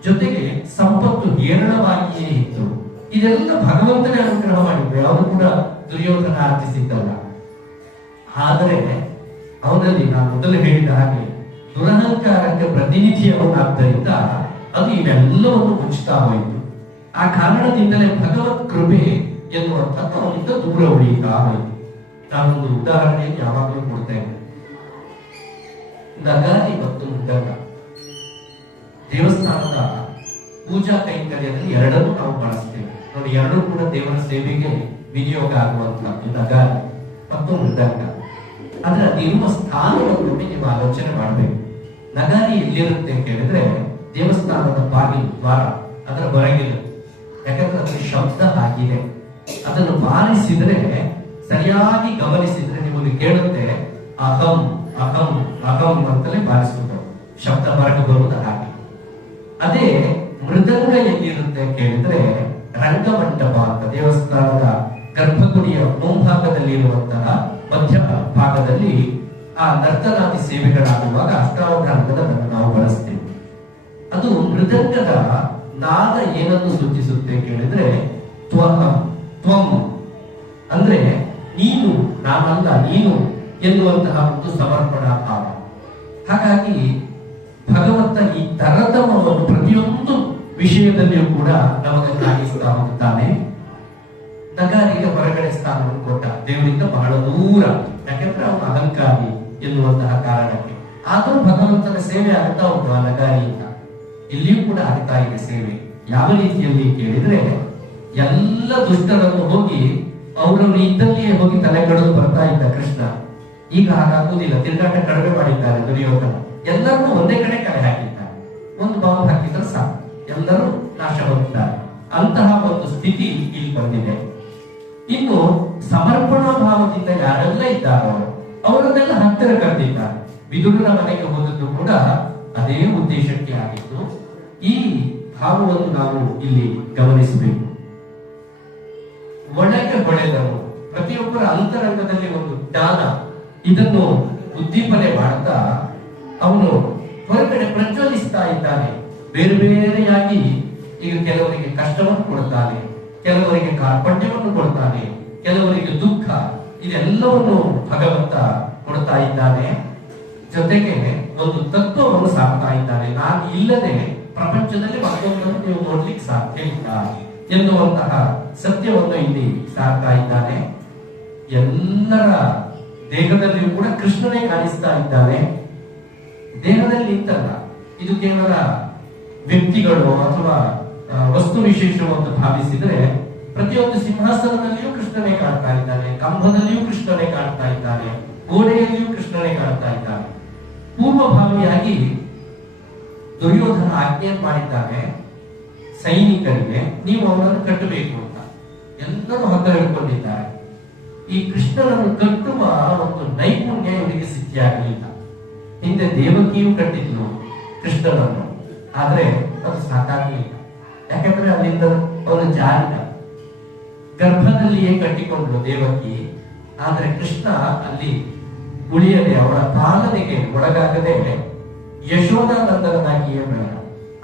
ಜೊತೆಗೆ ಸಂಪತ್ತು ಹೇರಳವಾಗಿಯೇ ಇತ್ತು. ಇದೆಲ್ಲ ಭಗವಂತನೇ ಅನುಗ್ರಹ ಮಾಡಿದ್ರು, ಯಾವುದು ಕೂಡ ದುರ್ಯೋಧನ ಅರ್ಥಿಸಿದ್ದಲ್ಲ. ಆದರೆ ಅವನಲ್ಲಿ ನಾನು ಮೊದಲು ಹೇಳಿದ ಹಾಗೆ ದುರಹಂಕಾರಕ್ಕೆ ಪ್ರತಿನಿಧಿಯವನಾದ್ದರಿಂದ ಅದು ಇವೆಲ್ಲವನ್ನು ಮುಚ್ಚುತ್ತಾ ಹೋಯಿತು. ಆ ಕಾರಣದಿಂದಲೇ ಭಗವತ್ ಕೃಪೆ ಎನ್ನುವಂಥದ್ದು ಅವನಿಂದ ದೂರ ಉಳಿಯುತ್ತಾ ಹೋಯಿತು. ನಾನೊಂದು ಉದಾಹರಣೆಯನ್ನು ಯಾವಾಗಲೂ ಕೊಡ್ತೇನೆ. ನಗಾರಿ ಮತ್ತು ಮೃದಂಗ, ದೇವಸ್ಥಾನದ ಪೂಜಾ ಕೈಂಕರ್ಯದಲ್ಲಿ ಎರಡನ್ನೂ ನಾವು ಬಳಸ್ತೇವೆ ನೋಡಿ. ಎರಡೂ ಕೂಡ ದೇವರ ಸೇವೆಗೆ ವಿನಿಯೋಗ ಆಗುವಂತಹ ನಗಾರಿ ಮತ್ತು ಮೃದಂಗ. ಆದ್ರೆ ಅದಿರುವ ಸ್ಥಾನವನ್ನು ನೀವು ಆಲೋಚನೆ ಮಾಡಬೇಕು. ನಗಾರಿ ಎಲ್ಲಿರುತ್ತೆ ಅಂತ ಹೇಳಿದ್ರೆ, ದೇವಸ್ಥಾನದ ಬಾಗಿಲು ದ್ವಾರ ಅದರ ಹೊರಗಿಲ್ಲ. ಯಾಕಂದ್ರೆ ಅದರ ಶಬ್ದ ಆಗಿದೆ. ಅದನ್ನು ಬಾರಿಸಿದ್ರೆ, ಸರಿಯಾಗಿ ಗಮನಿಸಿದ್ರೆ ನಿಮಗೆ ಕೇಳುತ್ತೆ, ಅಹಂ ಅಹಂ ಅಹಂ ಅಂತಲೇ ಬಾರಿಸುವುದು, ಶಬ್ದ ಹೊರಗೆ ಬರುವುದು ಹಾಗೆ. ಅದೇ ಮೃದಂಗ ಎಲ್ಲಿರುತ್ತೆ ಕೇಳಿದ್ರೆ, ರಂಗಮಂಟಪ ಅಂತ ದೇವಸ್ಥಾನದ ಗರ್ಭಗುಡಿಯ ಮುಂಭಾಗದಲ್ಲಿ ಇರುವಂತಹ ಮಧ್ಯ ಭಾಗದಲ್ಲಿ ಆ ನರ್ತನಾದಿ ಸೇವೆಗಳಾಗುವಾಗ ಅಷ್ಟಾವಧಾನವನ್ನು ನಾವು ಬಳಸ್ತೇವೆ. ಅದು ಮೃದಂಗದ ನಾದ ಏನನ್ನು ಸೂಚಿಸುತ್ತೆ ಕೇಳಿದ್ರೆ, ತ್ವಹಂ ತ್ವಂ ಅಂದ್ರೆ ನೀನು, ನಾನಲ್ಲ ನೀನು ಎನ್ನುವಂತಹ ಒಂದು ಸಮರ್ಪಣಾ ಭಾವ. ಹಾಗಾಗಿ ಭಗವಂತ ಈ ತರತಮವನ್ನು ಪ್ರತಿಯೊಂದು ವಿಷಯದಲ್ಲಿಯೂ ಕೂಡ ನಮಗೆ ಕಾಣಿಸ್ತಾ ಹೋಗುತ್ತಾನೆ. ನಗಾರಿಗೆ ಹೊರಗಡೆ ಸ್ಥಾನವನ್ನು ಕೊಟ್ಟ, ದೇವರಿಂದ ಬಹಳ ದೂರ, ಯಾಕೆಂದ್ರೆ ಅವನು ಅಹಂಕಾರಿ ಎನ್ನುವಂತಹ ಕಾರಣಕ್ಕೆ. ಆದರೂ ಭಗವಂತನ ಸೇವೆ ಆಗ್ತಾ ಉಂಟು ಆ ನಗಾರಿಯಿಂದ. ಇಲ್ಲಿಯೂ ಕೂಡ ಆಗ್ತಾ ಇದೆ ಸೇವೆ. ಯಾವ ರೀತಿಯಲ್ಲಿ ಕೇಳಿದ್ರೆ, ಎಲ್ಲ ದುಷ್ಟರನ್ನು ಹೋಗಿ ಅವರನ್ನು ಇದ್ದಲ್ಲಿಯೇ ಹೋಗಿ ತಲೆ ಕಡಿದು ಬರ್ತಾ ಇದ್ದ ಕೃಷ್ಣ. ಈಗ ಹಾಗಾಗುವುದಿಲ್ಲ, ತಿರುಗಾಟ ಕಡಿಮೆ ಮಾಡಿದ್ದಾರೆ ದುರ್ಯೋಧನ. ಎಲ್ಲರನ್ನೂ ಒಂದೇ ಕಡೆ ಕಲೆ ಹಾಕಿದ್ದಾರೆ. ಒಂದು ಬಾಂಬ್ ಹಾಕಿದ್ರೆ ಸಾಕು, ಎಲ್ಲರೂ ನಾಶ ಹೊಂದಿದ್ದಾರೆ. ಅಂತಹ ಒಂದು ಸ್ಥಿತಿ ಇಲ್ಲಿ ಬಂದಿದೆ. ಇನ್ನು ಸಮರ್ಪಣಾ ಭಾವದಿಂದ ಯಾರೆಲ್ಲ ಇದ್ದಾರೋ ಅವರನ್ನೆಲ್ಲ ಹತ್ತಿರ ಕರೆದಿದ್ದಾರೆ. ವಿದುರನ ಮನೆಗೆ ಹೋದದ್ದು ಕೂಡ ಅದೇ ಉದ್ದೇಶಕ್ಕೆ ಆಗಿತ್ತು. ಈ ಭಾವವನ್ನು ನಾವು ಇಲ್ಲಿ ಗಮನಿಸಬೇಕು. ಒಳಗೆ ಹೊಳೆದರು, ಪ್ರತಿಯೊಬ್ಬರ ಅಂತರಂಗದಲ್ಲಿ ಒಂದು ಜ್ಞಾನ, ಇದನ್ನು ಉದ್ದೀಪನೆ ಮಾಡ್ತಾ ಅವನು ಹೊರಗಡೆ ಪ್ರಜ್ವಲಿಸ್ತಾ ಇದ್ದಾನೆ. ಬೇರೆ ಬೇರೆಯಾಗಿ ಈಗ ಕೆಲವರಿಗೆ ಕಷ್ಟವನ್ನು ಕೊಡ್ತಾನೆ, ಕೆಲವರಿಗೆ ಕಾರ್ಪಣ್ಯವನ್ನು ಕೊಡ್ತಾನೆ, ಕೆಲವರಿಗೆ ದುಃಖ, ಇದೆಲ್ಲವನ್ನು ಭಗವಂತ ಕೊಡ್ತಾ ಇದ್ದಾನೆ. ಜೊತೆಗೆ ಒಂದು ತತ್ವವನ್ನು ಸಾಕ್ತಾ ಇದ್ದಾನೆ. ನಾನು ಇಲ್ಲದೆ ಪ್ರಪಂಚದಲ್ಲಿ ಮತ್ತೊಂದನ್ನು ನೀವು ನೋಡ್ಲಿಕ್ಕೆ ಸಾಧ್ಯ ಇಲ್ಲ ಎನ್ನುವಂತಹ ಸತ್ಯವನ್ನು ಇಲ್ಲಿ ಸಾಕ್ತಾ ಇದ್ದಾನೆ. ಎಲ್ಲರ ದೇಹದಲ್ಲಿಯೂ ಕೂಡ ಕೃಷ್ಣನೇ ಕಾಣಿಸ್ತಾ ಇದ್ದಾನೆ. ದೇಹದಲ್ಲಿ ನಿಂತಲ್ಲ, ಇದು ಕೇವಲ ವ್ಯಕ್ತಿಗಳು ಅಥವಾ ವಸ್ತು ವಿಶೇಷವನ್ನು ಭಾವಿಸಿದ್ರೆ, ಪ್ರತಿಯೊಂದು ಸಿಂಹಾಸನದಲ್ಲಿಯೂ ಕೃಷ್ಣನೇ ಕಾಣ್ತಾ ಇದ್ದಾನೆ, ಕಂಬದಲ್ಲಿಯೂ ಕೃಷ್ಣನೇ ಕಾಣ್ತಾ ಇದ್ದಾನೆ, ಗೋಡೆಯಲ್ಲಿಯೂ ಕೃಷ್ಣನೇ ಕಾಣ್ತಾ ಇದ್ದಾನೆ. ಪೂರ್ವಭಾವಿಯಾಗಿ ದುರ್ಯೋಧನ ಆಜ್ಞೆಯನ್ನು ಮಾಡಿದ್ದಾನೆ ಸೈನಿಕರಿಗೆ, ನೀವು ಅವರನ್ನು ಕಟ್ಟಬೇಕು ಅಂತ. ಎಲ್ಲರೂ ಹಗ್ಗ ಹಿಡ್ಕೊಂಡಿದ್ದಾರೆ. ಈ ಕೃಷ್ಣನನ್ನು ಕಟ್ಟುವ ಒಂದು ನೈಪುಣ್ಯ ಇವರಿಗೆ ಸಿದ್ಧಿಯಾಗಲಿಲ್ಲ. ಹಿಂದೆ ದೇವಕಿಯು ಕಟ್ಟಿದ್ಲು ಕೃಷ್ಣನನ್ನು, ಆದ್ರೆ ಅದು ಸಾಕಾಗಲಿಲ್ಲ. ಯಾಕಂದ್ರೆ ಅಲ್ಲಿಂದ ಅವನು ಜಾರಿದ, ಗರ್ಭದಲ್ಲಿಯೇ ಕಟ್ಟಿಕೊಂಡ್ರು ದೇವಕಿ. ಆದ್ರೆ ಕೃಷ್ಣ ಅಲ್ಲಿ ಉಳಿಯದೆ, ಅವರ ಪಾಲನೆಗೆ ಒಳಗಾಗದೆ ಯಶೋಧಾನಂದನಾಗಿಯೇ ಬೆಳೆದ.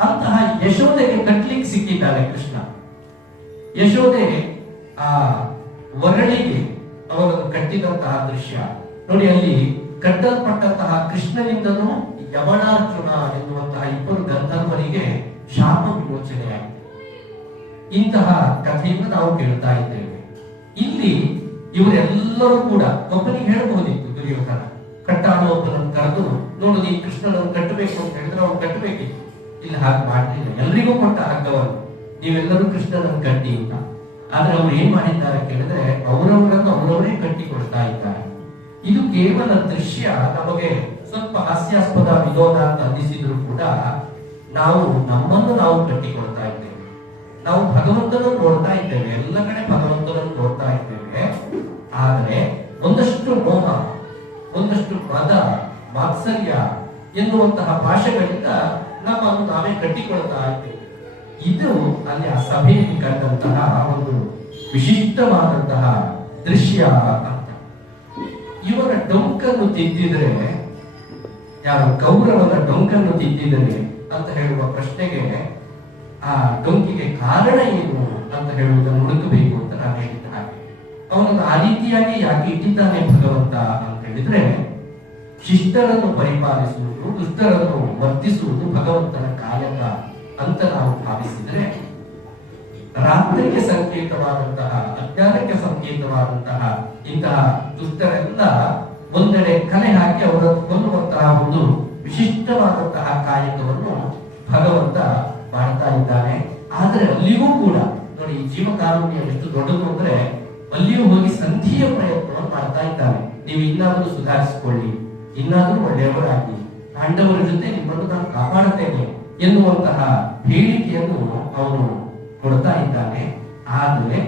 ಅಂತಹ ಯಶೋಧೆಗೆ ಕಟ್ಲಿಕ್ಕೆ ಸಿಕ್ಕಿದ್ದಾನೆ ಕೃಷ್ಣ. ಯಶೋಧೆ ಆ ಒರಳಿಗೆ ಅವರನ್ನು ಕಟ್ಟಿದಂತಹ ದೃಶ್ಯ ನೋಡಿ. ಅಲ್ಲಿ ಕಟ್ಟಲ್ಪಟ್ಟಂತಹ ಕೃಷ್ಣನಿಂದನೂ ಯಮನಾರ್ಜುನ ಎನ್ನುವಂತಹ ಇಬ್ಬರು ಗಂಧರ್ವರಿಗೆ ಶಾಪ ವಿಮೋಚನೆಯಾಗಿದೆ. ಇಂತಹ ಕಥೆಯನ್ನು ನಾವು ಕೇಳ್ತಾ ಇದ್ದೇವೆ. ಇಲ್ಲಿ ಇವರೆಲ್ಲರೂ ಕೂಡ ಒಬ್ಬನಿಗೆ ಹೇಳಬಹುದಿತ್ತು, ದುರ್ಯೋಧನ ಕಟ್ಟಾಡೋ ಒಬ್ಬನನ್ನು ಕರೆದು, ನೋಡು ನೀನು ಕೃಷ್ಣನನ್ನು ಕಟ್ಟಬೇಕು ಅಂತ ಹೇಳಿದ್ರೆ ಅವ್ರು ಕಟ್ಟಬೇಕಿತ್ತು. ಇಲ್ಲಿ ಹಾಗೆ ಮಾಡಲಿಲ್ಲ, ಎಲ್ರಿಗೂ ಕೊಟ್ಟ ಹಗ್ಗವನ್ನು, ನೀವೆಲ್ಲರೂ ಕೃಷ್ಣನನ್ನು ಕಟ್ಟಿ ಅಂತ. ಆದ್ರೆ ಅವ್ರು ಏನ್ ಮಾಡಿದ್ದಾರೆ ಕೇಳಿದ್ರೆ ಅವರವರನ್ನು ಅವರವರೇ ಕಟ್ಟಿಕೊಡ್ತಾ ಇದ್ದಾರೆ. ಇದು ಕೇವಲ ದೃಶ್ಯ ನಮಗೆ ಸ್ವಲ್ಪ ಹಾಸ್ಯಾಸ್ಪದ ವಿನೋದ ಅಂತ ಅನ್ನಿಸಿದ್ರು ಕೂಡ ನಾವು ನಮ್ಮನ್ನು ನಾವು ಕಟ್ಟಿಕೊಡ್ತಾ ಇದ್ದೇವೆ. ನಾವು ಭಗವಂತನನ್ನು ನೋಡ್ತಾ ಇದ್ದೇವೆ, ಎಲ್ಲ ಕಡೆ ಭಗವಂತನನ್ನು ನೋಡ್ತಾ ಇದ್ದೇವೆ. ಆದರೆ ಒಂದಷ್ಟು ಮೋಹ, ಒಂದಷ್ಟು ಮದ, ಮಾತ್ಸರ್ಯ ಎನ್ನುವಂತಹ ಭಾಷೆಗಳಿಂದ ನಮ್ಮನ್ನು ನಾವೇ ಕಟ್ಟಿಕೊಳ್ತಾ ಇದ್ದೇವೆ. ಇದು ಅಲ್ಲಿ ಆ ಸಭೆಯಲ್ಲಿ ಕಂಡಂತಹ ಒಂದು ವಿಶಿಷ್ಟವಾದಂತಹ ದೃಶ್ಯ ಅಂತ. ಇವರ ಡೊಂಕನ್ನು ತಿದ್ದಿದ್ರೆ, ಯಾರು ಕೌರವನ ಡೊಂಕನ್ನು ತಿದ್ದಿದರೆ ಅಂತ ಹೇಳುವ ಪ್ರಶ್ನೆಗೆ ಆ ಡೊಂಕಿಗೆ ಕಾರಣ ಏನು ಅಂತ ಹೇಳುವುದನ್ನು ಹುಡುಕಬೇಕು ಅಂತ ನಾನು ಹೇಳಿದ ಹಾಗೆ, ಅವನನ್ನು ಆ ರೀತಿಯಾಗಿ ಯಾಕೆ ಇಟ್ಟಿದ್ದಾನೆ ಭಗವಂತ ಅಂತ ಹೇಳಿದ್ರೆ, ಶಿಷ್ಟರನ್ನು ಪರಿಪಾಲಿಸುವುದು, ದುಷ್ಟರನ್ನು ವರ್ತಿಸುವುದು ಭಗವಂತನ ಕಾಯಕ ಅಂತ ನಾವು ಭಾವಿಸಿದರೆ, ರಾತ್ರಿಗೆ ಸಂಕೇತವಾದಂತಹ, ಅಜ್ಞಾನಕ್ಕೆ ಸಂಕೇತವಾದಂತಹ ಇಂತಹ ದುಷ್ಟರೆಲ್ಲ ಒಂದೆಡೆ ಕಲೆ ಹಾಕಿ ಅವರನ್ನು ಕೊಲ್ಲುವಂತಹ ಒಂದು ವಿಶಿಷ್ಟವಾದಂತಹ ಕಾಯಕವನ್ನು ಭಗವಂತ ಮಾಡ್ತಾ ಇದ್ದಾನೆ. ಆದ್ರೆ ಅಲ್ಲಿಯೂ ಕೂಡ ನೋಡಿ, ಈ ಜೀವಕಾರುಣ್ಯ ಎಷ್ಟು ದೊಡ್ಡದು ಅಂದ್ರೆ ಅಲ್ಲಿಯೂ ಹೋಗಿ ಸಂಧಿಯ ಪ್ರಯತ್ನವನ್ನು ಮಾಡ್ತಾ ಇದ್ದಾನೆ. ನೀವು ಇನ್ನಾದರೂ ಸುಧಾರಿಸಿಕೊಳ್ಳಿ, ಇನ್ನಾದರೂ ಒಳ್ಳೆಯವರಾಗಿ, ಪಾಂಡವರ ಜೊತೆ ನಿಮ್ಮನ್ನು ನಾನು ಕಾಪಾಡುತ್ತೇನೆ ಎನ್ನುವಂತಹ ಹೇಳಿಕೆಯನ್ನು ಅವನು ಕೊಡ್ತಾ ಇದ್ದಾನೆ. ಆದರೆ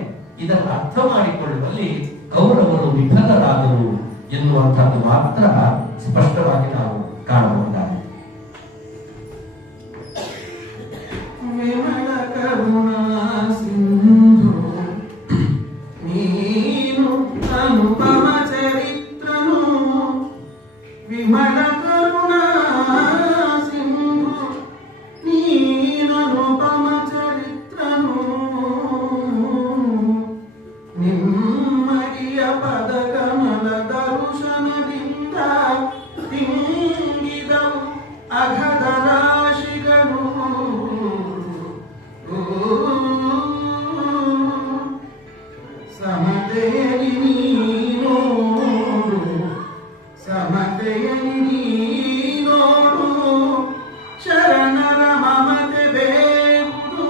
ಇದನ್ನು ಅರ್ಥ ಮಾಡಿಕೊಳ್ಳುವಲ್ಲಿ ಕೌರವರು ವಿಫಲರಾದರು ಎನ್ನುವಂಥದ್ದು ಮಾತ್ರ ಸ್ಪಷ್ಟವಾಗಿ ನಾವು ಕಾಣಬಹುದಾಗಿದೆ. ವಿಮಲ ಕರುಣಾ ಸಿಂಧು ನೀನು ಅನುಪಮ ಚರಿತ್ರನು, ವಿಮಲ ಕರುಣಾ ಸಿಂಧು ನೀನು ಅನುಪಮ ಚರಿತ್ರನು, ನಿಮ್ಮಡಿಯ ಪದ ಕಮಲ ದರ್ಶನದಿಂದ ತಿಂಗಿದವು ಅಘದ ರಾಶಿಗಳು, ಸಮತೆಯಲ್ಲಿ ನೀನೋಡು, ಸಮತೆಯಲ್ಲಿ ನೀನೋಡು, ಶರಣರ ಮಮತೆ ಬೇವುದು,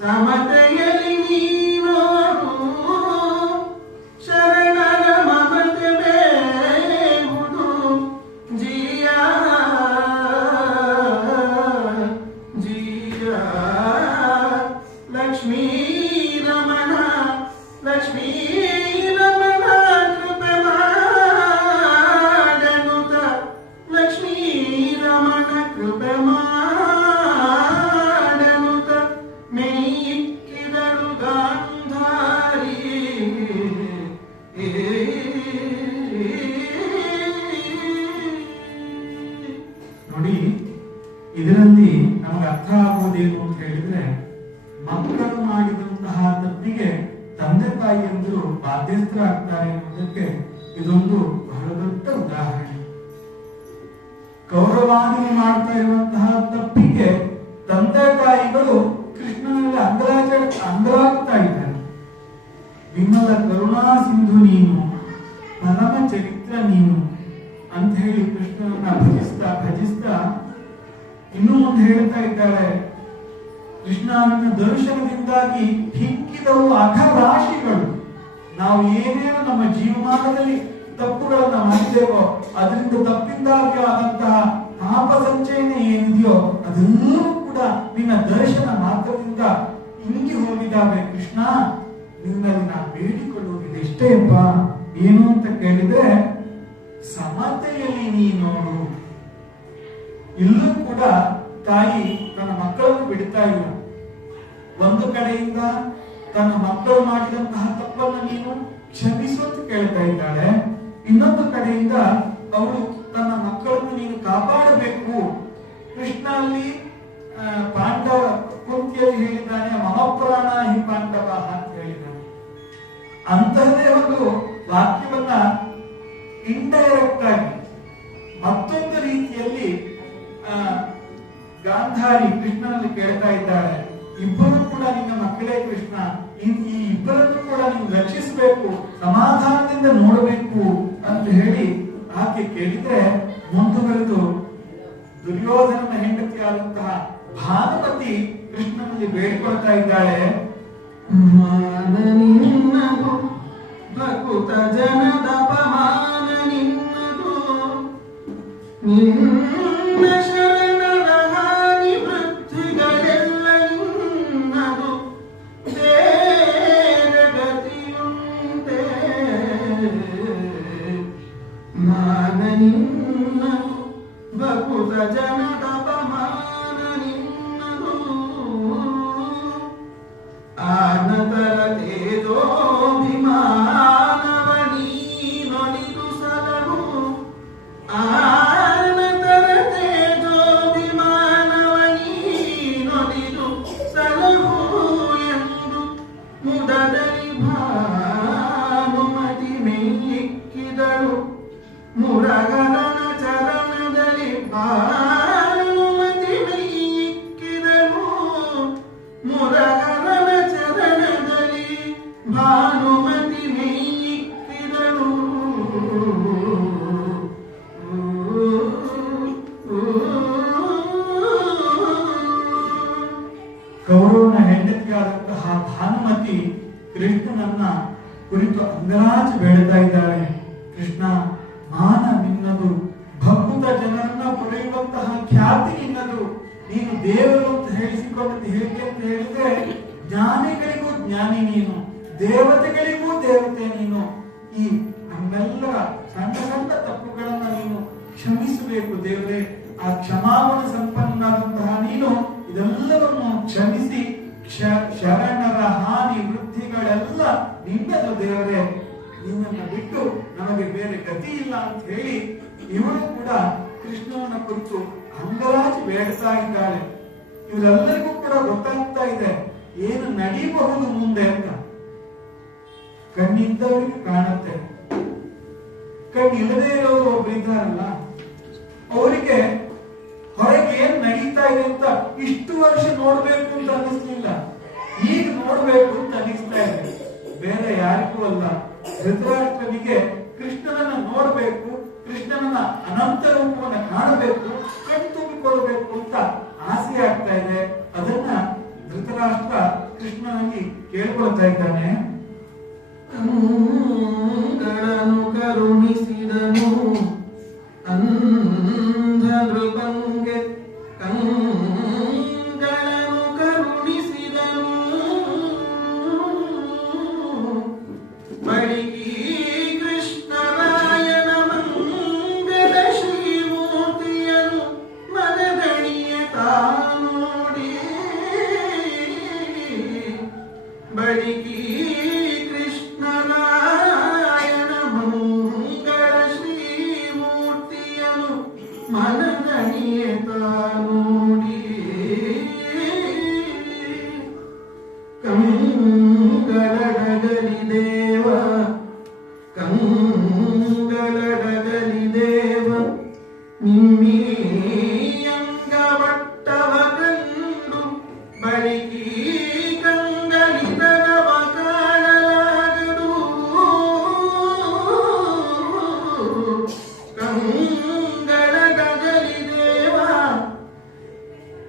ಸಮತೆಯಲ್ಲಿ ನೀನೋಡು, ಶರಣರ ಮಮತೆ ಬೇವುದು, ಜಿಯ ಜಿಯ ಲಕ್ಷ್ಮೀ ರಮಣ, ಲಕ್ಷ್ಮೀ ರಮಣ ಕೃಪೆ ಮಾಡನುತ, ಲಕ್ಷ್ಮೀ ರಮಣ ಕೃಪೆ ಮಾಡನುತ, ಮೇಯಿಕ್ಕಿದಳು ಗಾಂಧಾರಿ. ನೋಡಿ, ಇದರಲ್ಲಿ ನಮಗೆ ಅರ್ಥ ಆಗುವುದೇನು ಅಂತ ಹೇಳಿದ್ರೆ, ಮಕ್ಕಳು ಮಾಡಿದಂತಹ ತಪ್ಪಿಗೆ ತಂದೆ ತಾಯಿಯಂದರು ಬಾಧ್ಯಸ್ಥರಾಗ್ತಾರೆ ಎನ್ನುವುದಕ್ಕೆ ಇದೊಂದು ಬಹಳ ದೊಡ್ಡ ಉದಾಹರಣೆ. ಕೌರವಾದಿನಿ ಮಾಡ್ತಾ ಇರುವಂತಹ ತಪ್ಪಿಗೆ ತಂದೆ ತಾಯಿಗಳು ಕೃಷ್ಣನಲ್ಲಿ ಅಂಗಲಾಗ್ತಾ ಇದ್ದಾರೆ. ವಿಮಲ ಕರುಣಾ ಸಿಂಧು ನೀನು, ಪರಮ ಚರಿತ್ರ ನೀನು ಅಂತ ಹೇಳಿ ಕೃಷ್ಣನನ್ನ ಭಜಿಸ್ತಾ ಭಜಿಸ್ತಾ ಇನ್ನು ಮುಂದೆ ಹೇಳ್ತಾ ಇದ್ದಾಳೆ, ಕೃಷ್ಣನ ದರ್ಶನದಿಂದಾಗಿ ಹಿಕ್ಕಿದವು ಅಘರಾಶಿಗಳು. ನಾವು ಏನೇನು ನಮ್ಮ ಜೀವಮಾನದಲ್ಲಿ ತಪ್ಪುಗಳನ್ನ ಮಾಡಿದ್ದೇವೋ ಅದರಿಂದ ತಪ್ಪಿಂದಾಗಿ ಆದಂತಹ ಪಾಪ ಸಂಚಯನ ಏನಿದೆಯೋ ಅದೆಲ್ಲವೂ ಕೂಡ ನಿನ್ನ ದರ್ಶನ ಮಾತ್ರದಿಂದ ಇಂಗಿ ಹೋಗಿದ್ದಾವೆ. ಕೃಷ್ಣ, ನಿನ್ನಲ್ಲಿ ನಾನು ಬೇಡಿಕೊಳ್ಳುವುದಿದೆ ಇಷ್ಟೇಪ್ಪ, ಏನು ಅಂತ ಕೇಳಿದ್ರೆ, ಸಮತೆಯಲ್ಲಿ ನೀ ನೋಡು. ಇಲ್ಲೂ ಕೂಡ ತಾಯಿ ತನ್ನ ಮಕ್ಕಳನ್ನು ಬಿಡ್ತಾ ಇಲ್ಲ. ಒಂದು ಕಡೆಯಿಂದ ತನ್ನ ಮಕ್ಕಳು ಮಾಡಿದಂತಹ ತಪ್ಪನ್ನು ನೀನು ಕ್ಷಮಿಸು ಅಂತ ಕೇಳ್ತಾ ಇದ್ದಾಳೆ. ಇನ್ನೊಂದು ಕಡೆಯಿಂದ ಅವಳು ತನ್ನ ಮಕ್ಕಳನ್ನು ನೀನು ಕಾಪಾಡಬೇಕು. ಕೃಷ್ಣ ಅಲ್ಲಿ ಪಾಂಡವ ಕುಂತಿಯಲ್ಲಿ ಹೇಳಿದ್ದಾನೆ, ಮಮ ಪ್ರಾಣ ಹಿ ಪಾಂಡವ ಅಂತ ಹೇಳಿದ್ದಾನೆ. ಅಂತಹದೇ ಒಂದು ವಾಕ್ಯವನ್ನ ಇಂಡೈರೆಕ್ಟ್ ಆಗಿ ಮತ್ತೊಂದು ರೀತಿಯಲ್ಲಿ ಗಾಂಧಾರಿ ಕೃಷ್ಣನಲ್ಲಿ ಕೇಳ್ತಾ ಇದ್ದಾಳೆ, ಇಬ್ಬರು ಕೂಡ ನಿನ್ನ ಮಕ್ಕಳೇ ಕೃಷ್ಣ, ಈ ಇಬ್ಬರನ್ನು ಕೂಡ ನೀವು ರಕ್ಷಿಸಬೇಕು, ಸಮಾಧಾನದಿಂದ ನೋಡಬೇಕು ಅಂತ ಹೇಳಿ ಆಕೆ ಕೇಳಿದ್ರೆ ಮುಂದುವರೆದು ದುರ್ಯೋಧನನ ಹೆಂಡತಿಯಾದಂತಹ ಭಾನುಮತಿ ಕೃಷ್ಣನಲ್ಲಿ ಬೇಡಿಕೊಳ್ತಾ ಇದ್ದಾಳೆ, ನಿನ್ನದು ಭಕುತ ಜನದ ಅಪಮಾನ ನಿನ್ನದು, ನಿನ್ನ ಶರಣರ ಹಾನಿ ವೃದ್ಧಿಗಳೆಲ್ಲ ನಿನ್ನದು, ಬೇರೆ ಗತಿಯುಂಟೆ ಮಾನ ನಿನ್ನದು ಭಕುತ ಜನದ ಅಪಮಾನ ನಿನ್ನದು, ಆನತರ ತೇಜೋಭಿಮಾನವ ನೀನೊಲಿದು ಸಲಹು, ಆನತರ ತೇಜೋಭಿಮಾನವ ನೀನೊಲಿದು ಸಲಹು ಎಂದು ಮುದದಲ್ಲಿ ಭಾನುಮತಿ ಮೆಯ್ಯಿಕ್ಕಿದಳು. ಮುರಗರನ ಚರಣದಲ್ಲಿ ಭಾನುಮತಿ ಮೆಯ್ಯಿಕ್ಕಿದಳು, ಮುರಗರನ ಚರಣದಲ್ಲಿ ಭಾನುಮತಿ ಮೆಯ್ಯಿಕ್ಕಿದಳು. ಕೌರವನ ಹೆಂಡತಿಯಾದಂತಹ ಭಾನುಮತಿ ಕೃಷ್ಣನನ್ನ ಕುರಿತು ಅಂಗರಾಜ್ ಬೇಡ್ತಾ ಇದ್ದಾಳೆ. ಕೃಷ್ಣ, ಮಾನ ನಿನ್ನದು, ಭಕ್ತ ಜನರನ್ನ ಪಡೆಯುವಂತಹ ಖ್ಯಾತಿ ನಿನ್ನದು. ನೀನು ದೇವರು ಅಂತ ಹೇಳಿಸಿಕೊಂಡದ್ದು ಹೇಗೆ ಅಂತ ಹೇಳಿದ್ರೆ, ಜ್ಞಾನಿಗಳಿಗೂ ಜ್ಞಾನಿ ನೀನು, ದೇವತೆಗಳಿಗೂ ದೇವತೆ ನೀನು. ಈ ನಮ್ಮೆಲ್ಲರ ಸಣ್ಣ ಸಣ್ಣ ತಪ್ಪುಗಳನ್ನ ನೀನು ಕ್ಷಮಿಸಬೇಕು ದೇವರೇ. ಆ ಕ್ಷಮಾಗುಣ ಸಂಪನ್ನನಾದಂತಹ ನೀನು ಇದೆಲ್ಲವನ್ನು ಕ್ಷಮಿಸಿ ಶರಣರ ಹಾನಿ ವೃದ್ಧಿಗಳೆಲ್ಲ ನಿನ್ನದು ದೇವರೇ. ನಿನ್ನನ್ನು ಬಿಟ್ಟು ನಮಗೆ ಬೇರೆ ಗತಿ ಇಲ್ಲ ಅಂತ ಹೇಳಿ ಇವಳು ಕೂಡ ಕೃಷ್ಣನ ಕುರಿತು ಅಂಗರಾಜ್ ಬೇಡ್ತಾ ಇದ್ದಾಳೆ. ಇವರೆಲ್ಲರಿಗೂ ಕೂಡ ಗೊತ್ತಾಗ್ತಾ ಇದೆ ಏನು ನಡೀಬಹುದು ಮುಂದೆ ಅಂತ. ಕಣ್ಣಿದ್ದವರಿಗೆ ಕಾಣುತ್ತೆ, ಕಣ್ಣಿಲ್ಲದೆ ಇರೋರು ಒಬ್ರು ಇದ್ದಾರಲ್ಲ, ಅವರಿಗೆ ಹೊರಗೆ ಏನ್ ನಡೀತಾ ಇದೆ ಅಂತ ಇಷ್ಟು ವರ್ಷ ನೋಡ್ಬೇಕು ಅಂತ ಅನಿಸ್ಲಿಲ್ಲ, ಈಗ ನೋಡ್ಬೇಕು ಅಂತ ಅನಿಸ್ತಾ ಇದೆ. ಬೇರೆ ಯಾರಿಗೂ ಅಲ್ಲ, ಧೃತರಾಷ್ಟ್ರನಿಗೆ ಕೃಷ್ಣನನ್ನ ನೋಡ್ಬೇಕು, ಕೃಷ್ಣನನ್ನ ಅನಂತ ರೂಪವನ್ನ ಕಾಣಬೇಕು, ಕಣ್ತುಂಬಿಕೊಳ್ಬೇಕು ಅಂತ ಆಸೆ ಆಗ್ತಾ ಇದೆ. ಅದನ್ನ ಧೃತರಾಷ್ಟ್ರ ಕೃಷ್ಣನಲ್ಲಿ ಕೇಳ್ಕೊಳ್ತಾ ಇದ್ದಾನೆ. ಅಂಗಳನ್ನು ಕರುಣಿಸಿದನು ಅಂಧ ನೃಪಂಗೆ, ಕಂಗಳನ್ನು ಕರುಣಿಸಿದನು ಬಳಿಗಿ ಕೃಷ್ಣರಾಯನ ಮಂಗಲ ಶ್ರೀಮೂರ್ತಿಯನು ಮನದಣಿಯ ತಾನೋಡಿ, ಬಳಿಗಿ ಕೃಷ್ಣರಾಯನ ಮಂಗಳ ಶ್ರೀಮೂರ್ತಿಯನು ಮನದಣಿಯ ತಾನೋಡಿ, ಕಂಗಳಡಗಲಿ ದೇವ, ಕಂಗಳಡಗಲಿ ದೇವ, ನಿಮ್ಮೀಯಂಗವಟ್ಟವ ಕಂಡು ಬಳಿಗಿ ಕಂಗಳಿತನವ ಕಾಣಲಾಗದು, ಕಂಗಳಡಗಲಿ ದೇವ,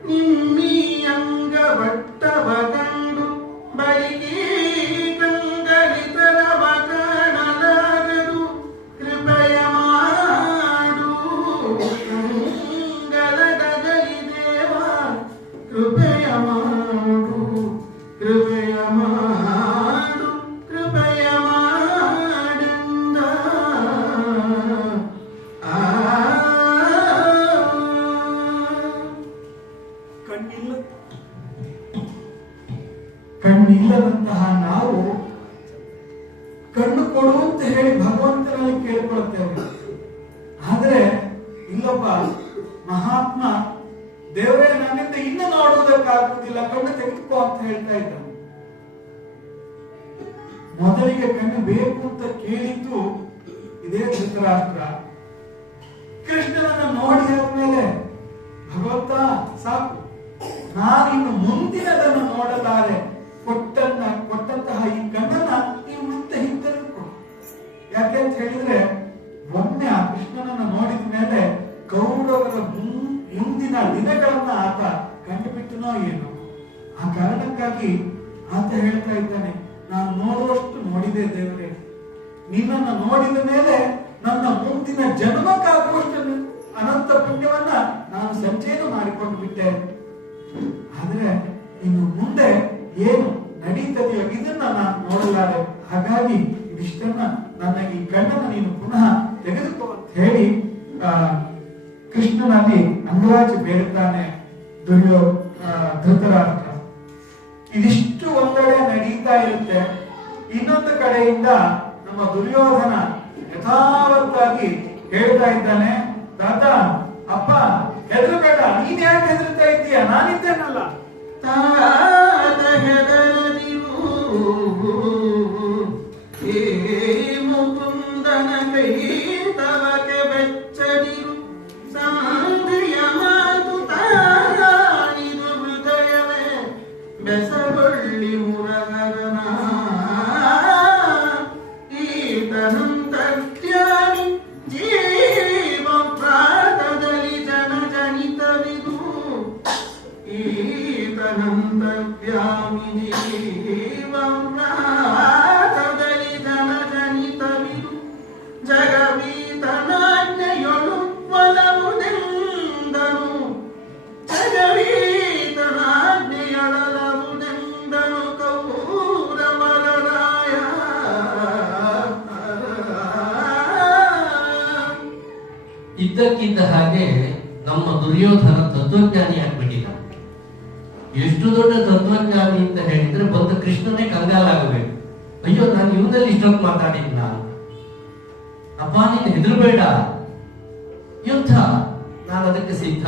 ನಿಮ್ಮೀಯಂಗವಟ್ಟವ ಕಂಡು ಬಳಿಗಿ ಕಂಗಳಿತನವ ಕಾಣಲಾಗದು, ಕೃಪೆಯ ಮಾಡು ಕಂಗಳಡಗಲಿ ದೇವ, ಕೃಪೆಯ ಮಾಡು, ಕೃಪೆಯ ಮಾಡು, ಕೃಪೆಯ ಮಾಡೆಂದ. ಆ ಇಲ್ಲದಂತಹ ನಾವು ಕಣ್ಣು ಕೊಡು ಅಂತ ಹೇಳಿ ಭಗವಂತನಲ್ಲಿ ಕೇಳಿಕೊಳ್ಳುತ್ತೇವೆ. ಆದರೆ ಇಲ್ಲಪ್ಪ, ಮಹಾತ್ಮ ದೇವರೇ ನನ್ನಿಂದ ಇನ್ನು ನೋಡುವುದಕ್ಕಾಗುವುದಿಲ್ಲ, ಕಣ್ಣು ತೆಗೆದುಕೋ ಅಂತ ಹೇಳ್ತಾ ಇದ್ದ. ಮೊದಲಿಗೆ ಕಣ್ಣು ಬೇಕು ಅಂತ ಕೇಳಿದ್ದು ಇದೇ ಧೃತರಾಷ್ಟ್ರ. ಕೃಷ್ಣನನ್ನು ನೋಡಿ ಆದ್ಮೇಲೆ ಭಗವಂತ ಸಾಕು, ನಾನಿನ್ನು ಮುಂದಿನದನ್ನು ನೋಡಲಾರೆ, ಕೊಟ್ಟಂತಹ ಈ ಕಣ್ಣನ್ನ ನೀವು ಮತ್ತೆ ಹಿಂತಿರುಗು. ಯಾಕೆ ಅಂತ ಹೇಳಿದ್ರೆ, ಒಮ್ಮೆ ಆ ಕೃಷ್ಣನನ್ನು ನೋಡಿದ ಮೇಲೆ ಕೌರವರ ಮುಂದಿನ ದಿನಗಳನ್ನ ಆತ ಕಂಡುಬಿಟ್ಟನೋ ಏನು. ಆ ಕಾರಣಕ್ಕಾಗಿ ಆತ ಹೇಳ್ತಾ ಇದ್ದಾನೆ, ನಾನು ನೋಡುವಷ್ಟು ನೋಡಿದೆ ದೇವರೇ, ನಿನ್ನನ್ನು ನೋಡಿದ ಮೇಲೆ ನನ್ನ ಮುಂದಿನ ಜನ್ಮಕ್ಕಾಗುವಷ್ಟು ಅನಂತ ಪುಣ್ಯವನ್ನ ನಾನು ಸಂಚಯನ ಮಾಡಿಕೊಂಡು ಬಿಟ್ಟೆ. ಆದ್ರೆ ಇನ್ನು ಮುಂದೆ ಏನು ನಡೀತದೆಯೋ ಇದನ್ನ ನಾನು ನೋಡಲಾರೆ. ಹಾಗಾಗಿ ಇದಿಷ್ಟನ್ನ ನನ್ನ ಈ ಕಣ್ಣನ್ನು ನೀನು ಪುನಃ ತೆಗೆದುಕೋ ಅಂತ ಹೇಳಿ ಕೃಷ್ಣನಲ್ಲಿ ಅಂಗರಾಜ ಬೇಡುತ್ತಾನೆ ಧೃತರಾಷ್ಟ್ರ. ಇದಿಷ್ಟು ಒಂದೆಡೆ ನಡೀತಾ ಇರುತ್ತೆ. ಇನ್ನೊಂದು ಕಡೆಯಿಂದ ನಮ್ಮ ದುರ್ಯೋಧನ ಯಥಾವತ್ತಾಗಿ ಹೇಳ್ತಾ ಇದ್ದಾನೆ, ತಾತ ಅಪ್ಪ ಹೆದರಬೇಡ, ನೀನ್ ಯಾಕೆ ಹೆದರ್ತಾ ಇದ್ದೀಯ, ನಾನಿದ್ದೇನಲ್ಲ. ತಾತ ಹೆದರದಿರು, ಹೇ ಮುಕುಂದನ ಕೈ ತವಕೆ ಬೆಚ್ಚದಿರು, ಸಂಧಿಯ ಮಾತು ತಾನಿದು ಹೃದಯವೇ ಬೆಸಗೊಳ್ಳಿ ಮುರಹರನ ಈತನಂತರ್ಯಾಮಿ ಜೀವ ಪ್ರಾತದಲ್ಲಿ ಜನಜನಿತವಿದು, ಈತನಂತರ್ಯಾಮಿ ಜೀವ ಪ್ರಾತದಲ್ಲಿ ಜನಜನಿತವಿದು, ಜಗವೀತನಾಜ್ಞೆಯೊಳು ಒಲವುದೆಂದನು, ಜಗವೀತನಾಜ್ಞೆಯೊಳಲವುದೆಂದನು ಕೌರವರ ರಾಯ. ಇದ್ದಕ್ಕಿದ್ದ ಹಾಗೆ ನಮ್ಮ ದುರ್ಯೋಧನ ತತ್ವಜ್ಞಾನಿ ಆಗ್ಬಿಟ್ಟಿದ್ದ. ಎಷ್ಟು ದೊಡ್ಡ ತತ್ವಜ್ಞಾನಿ ಅಂತ ಹೇಳಿದ್ರೆ ಬಂದ ಕೃಷ್ಣನೇ ಕಂಗಾಲಾಗಬೇಕು. ಅಯ್ಯೋ, ನಾನು ಇವನಲ್ಲಿ ಇಷ್ಟೊತ್ತು ಮಾತಾಡಿದ್ನ, ಅಪ್ಪ ನೀನು ಹೆದರಬೇಡ, ಯುದ್ಧ ನಾನು ಅದಕ್ಕೆ ಸಿದ್ಧ.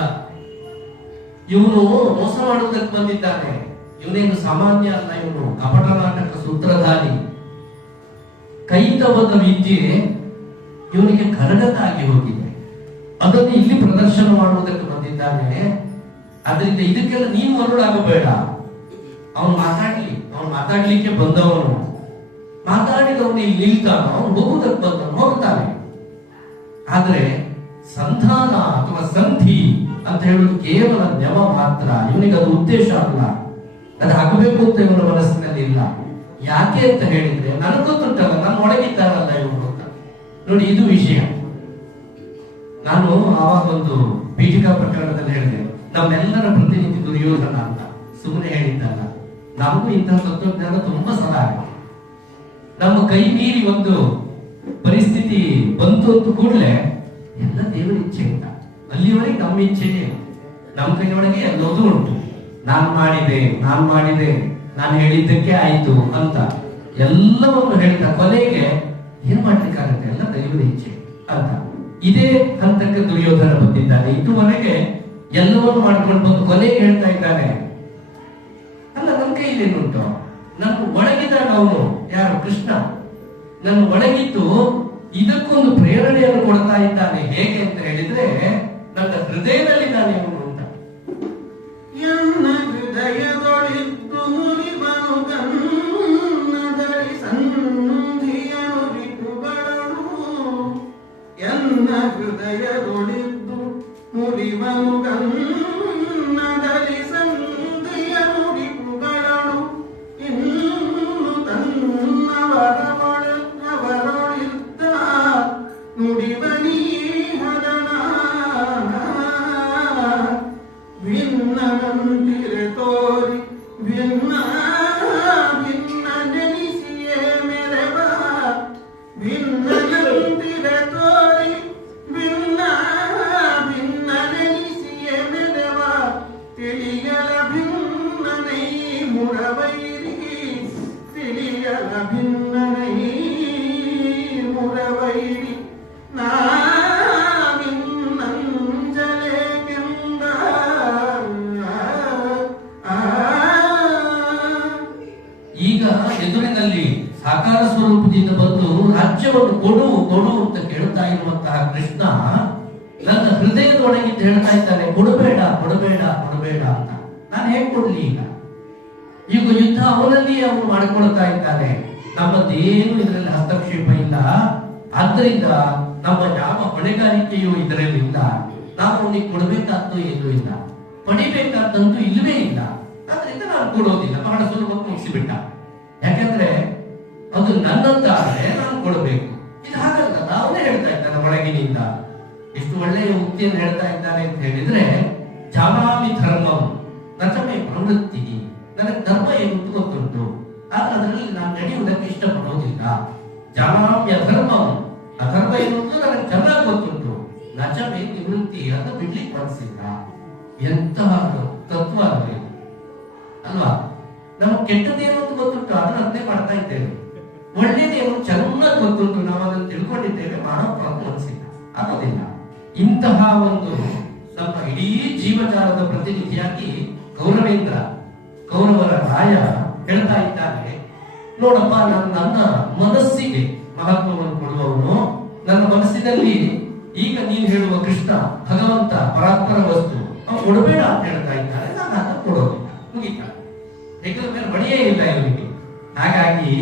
ಇವನು ಮೋಸ ಮಾಡುವುದಕ್ಕೆ ಬಂದಿದ್ದಾನೆ, ಇವನೇನು ಸಾಮಾನ್ಯ ಅಲ್ಲ, ಇವನು ಕಪಟ ನಾಟಕ ಸೂತ್ರಧಾರಿ. ಕೈತವದ ವಿದ್ಯೆ ಇವನಿಗೆ ಕರಗತಾಗಿ ಹೋಗಿದೆ, ಅದನ್ನು ಇಲ್ಲಿ ಪ್ರದರ್ಶನ ಮಾಡುವುದಕ್ಕೆ ಬಂದಿದ್ದಾನೆ. ಅದರಿಂದ ಇದಕ್ಕೆಲ್ಲ ನೀನು ಮರುಳಾಗಬೇಡ. ಅವನು ಮಾತಾಡ್ಲಿಕ್ಕೆ ಬಂದವನು, ಮಾತಾಡಿದವನು ಇಲ್ಲಿ ನಿಲ್ತಾನೋ, ಅವನು ಹೋಗುವುದಕ್ಕೆ ಬಂದವನು ಹೋಗ್ತಾನೆ. ಆದ್ರೆ ಸಂಧಾನ ಅಥವಾ ಸಂಧಿ ಅಂತ ಹೇಳುವುದು ಕೇವಲ ನೆವ ಮಾತ್ರ. ಇವನಿಗೆ ಅದು ಉದ್ದೇಶ ಅಲ್ಲ, ಅದು ಆಗಬೇಕು ಅಂತ ಇವನ ಮನಸ್ಸಿನಲ್ಲಿ ಇಲ್ಲ. ಯಾಕೆ ಅಂತ ಹೇಳಿದ್ರೆ, ನನಗೆ ಗೊತ್ತುಂಟಲ್ಲ, ನಾನು ಒಳಗಿದ್ದಾರಲ್ಲ ಇವರು ಅಂತ. ನೋಡಿ, ಇದು ವಿಷಯ. ನಾನು ಆವಾಗ ಒಂದು ಪೀಠಿಕಾ ಪ್ರಕರಣದಲ್ಲಿ ಹೇಳಿದೆ, ನಮ್ಮೆಲ್ಲರ ಪ್ರತಿನಿಧಿ ದುರ್ಯೋಧನ ಅಂತ ಸುಮ್ಮನೆ ಹೇಳಿದ್ದಲ್ಲ. ನಮಗೂ ಇಂತಹ ತತ್ವಜ್ಞಾನ ತುಂಬಾ ಸಲ ಆಗಿದೆ. ನಮ್ಮ ಕೈ ಮೀರಿ ಒಂದು ಪರಿಸ್ಥಿತಿ ಬಂತು ಅಂತ ಕೂಡಲೇ ಎಲ್ಲ ದೇವರ ಇಚ್ಛೆ ಅಂತ, ಅಲ್ಲಿವರೆಗೆ ನಮ್ಮ ಇಚ್ಛೆಯೇ, ನಮ್ಮ ಕೈಯೊಳಗೆ ಎಲ್ಲೋದು ಉಂಟು. ನಾನು ಮಾಡಿದೆ, ನಾನು ಹೇಳಿದ್ದಕ್ಕೆ ಆಯ್ತು ಅಂತ ಎಲ್ಲವನ್ನು ಹೇಳಿದ ಕೊನೆಗೆ ಏನ್ ಮಾಡ್ಲಿಕ್ಕಾಗತ್ತೆ, ಎಲ್ಲ ದೇವರ ಇಚ್ಛೆ ಅಂತ. ಇದೇ ಹಂತಕ್ಕೆ ದುರ್ಯೋಧನ ಬಂದಿದ್ದಾನೆ. ಇದುವರೆಗೆ ಎಲ್ಲವನ್ನು ಮಾಡ್ಕೊಂಡು ಬಂದು ಕೊನೆಗೆ ಹೇಳ್ತಾ ಇದ್ದಾನೆ, ಅಲ್ಲ ನನ್ನ ಕೈಲೇನುಂಟು, ನನ್ನ ಒಳಗಿದ್ದಾನ ಅವನು, ಯಾರು ಕೃಷ್ಣ, ನನ್ನ ಒಳಗಿದ್ದು ಇದಕ್ಕೊಂದು ಪ್ರೇರಣೆಯನ್ನು ಕೊಡ್ತಾ ಇದ್ದಾನೆ. ಹೇಗೆ ಅಂತ ಹೇಳಿದ್ರೆ, ನನ್ನ ಹೃದಯದಲ್ಲಿದ್ದಾನೆ ಅವನು ಅಂತ. ಎನ್ನ ಹೃದಯದೊಳಿದ್ದು ಮುನಿಬನು ಗನ್ನದಳಿ ಸಂಧಿಯನು ರಿಪುಗಳು, ಎನ್ನ ಹೃದಯದೊಳಿದ್ದು ಮುನಿಬನು ಗನ್ನದಳಿ ಸಂಧಿಯನು ರಿಪುಗಳು, ಇನ್ನು ತನ್ನವರೊಳಿದ್ದ ನುಡಿಬನಿ ಹರಣ ಭಿನ್ನನಂತಿರೆ ತೋರಿ ಭಿನ್ನ ಭಿನ್ನ ನೆನೆಸಿಯೇ ಮೆರೆವ, ಭಿನ್ನನಂತಿರೆ ತೋರಿ ಭಿನ್ನ ಭಿನ್ನ ನೆನೆಸಿಯೇ ಮೆರೆವ, ತಿಳಿಯಲ ಭಿನ್ನನೈ ಮುರವೈರಿ ರಾಜ್ಯವನ್ನು ಕೊಡು ಕೊಡು ಅಂತ ಕೇಳ್ತಾ ಇರುವಂತಹ ಕೃಷ್ಣ ನನ್ನ ಹೃದಯದೊಳಗಿದ್ದು ಹೇಳ್ತಾ ಇದ್ದಾನೆ, ಕೊಡಬೇಡ ಕೊಡಬೇಡ ಕೊಡಬೇಡ ಅಂತ. ನಾನು ಹೇಗೆ ಕೊಡ್ಲಿ? ಈಗ ಯುದ್ಧ ಅವನಲ್ಲಿ ಅವನು ಮಾಡಿಕೊಳ್ತಾ ಇದ್ದಾನೆ. ನಮ್ಮದೇನು ಇದರಲ್ಲಿ ಹಸ್ತಕ್ಷೇಪ ಇಲ್ಲ. ಆದ್ದರಿಂದ ನಮ್ಮ ಯಾವ ಹೊಣೆಗಾರಿಕೆಯೂ ಇದರಲ್ಲಿಲ್ಲ. ನಾವು ಅವನಿಗೆ ಕೊಡಬೇಕಾದ್ದು ಏನೂ ಇಲ್ಲ, ಪಡಿಬೇಕಾದಂತೂ ಇಲ್ಲವೇ ಇಲ್ಲ. ಆದ್ರಿಂದ ನಾನು ಕೊಡೋದಿಲ್ಲ. ಬಹಳ ಸುಲಭವಾಗಿ ಮುಗಿಸಿಬಿಟ್ಟ. ಯಾಕಂದ್ರೆ ಅದು ನನ್ನಂತಾದ್ರೆ ನಾನು ಕೊಡಬೇಕು. ಇದು ಹಾಗಲ್ಲ, ಅವನೇ ಹೇಳ್ತಾ ಇದ್ದಾನೆ ಒಳಗಿನಿಂದ. ಎಷ್ಟು ಒಳ್ಳೆಯ ಉಕ್ತಿಯನ್ನು ಹೇಳ್ತಾ ಇದ್ದಾನೆ ಅಂತ ಹೇಳಿದ್ರೆ, ಜಾನಾಮಿ ಧರ್ಮಂ ನಚಮೆ ಪ್ರವೃತ್ತಿ. ನನಗೆ ಧರ್ಮ ಏನು ಗೊತ್ತುಂಟು, ಆದ್ರೆ ಅದರಲ್ಲಿ ನಾನು ನಡೆಯುವುದಕ್ಕೆ ಇಷ್ಟಪಡೋದಿಲ್ಲ. ಜಾನಾಮ್ಯ ಧರ್ಮಂ, ಅಧರ್ಮ ಏನು ನನಗೆ ಚೆನ್ನಾಗಿ ಗೊತ್ತುಂಟು. ನಚಮೆ ನಿವೃತ್ತಿ ಅಂತ ಬಿಡ್ಲಿಕ್ಕೆ ಮನಸ್ಸಿಲ್ಲ. ಎಂತಹ ತತ್ವ ಅಲ್ವಾ? ನಮ್ಗೆ ಕೆಟ್ಟದೇನು ಅಂತ ಗೊತ್ತುಂಟು, ಅದನ್ನ ಅರ್ಥ ಮಾಡ್ತಾ ಇದ್ದೇವೆ. ಒಳ್ಳೇದೇನು ಚೆನ್ನಾಗಿ ಗೊತ್ತುಂಟು, ನಾವು ಅದನ್ನು ತಿಳ್ಕೊಂಡಿದ್ದೇವೆ, ಮಾಡೋ ಮನಸ್ಸಿಲ್ಲ, ಆಗೋದಿಲ್ಲ. ಇಂತಹ ಒಂದು ನಮ್ಮ ಇಡೀ ಜೀವಜಾಲದ ಪ್ರತಿನಿಧಿಯಾಗಿ ಕೌರವೇಂದ್ರ, ಕೌರವರ ರಾಯ ಹೇಳ್ತಾ ಇದ್ದಾನೆ, ನೋಡಪ್ಪ, ನನ್ನ ಮನಸ್ಸಿಗೆ ಮಹತ್ವವನ್ನು ಕೊಡುವವನು, ನನ್ನ ಮನಸ್ಸಿನಲ್ಲಿ ಈಗ ನೀನು ಹೇಳುವ ಕೃಷ್ಣ ಭಗವಂತ ಪರಾತ್ಪರ ವಸ್ತು, ಅವ್ನು ಕೊಡಬೇಡ ಅಂತ ಹೇಳ್ತಾ ಇದ್ದಾರೆ. ನಾನು ಅದನ್ನು ಕೊಡೋದಿಲ್ಲ, ಮುಗಿತಾರೆ. ಏಕೆಂದ್ರೆ ಮೇಲೆ ಬಳಿಯೇ ಇಲ್ಲ ಇವನಿಗೆ. ಹಾಗಾಗಿ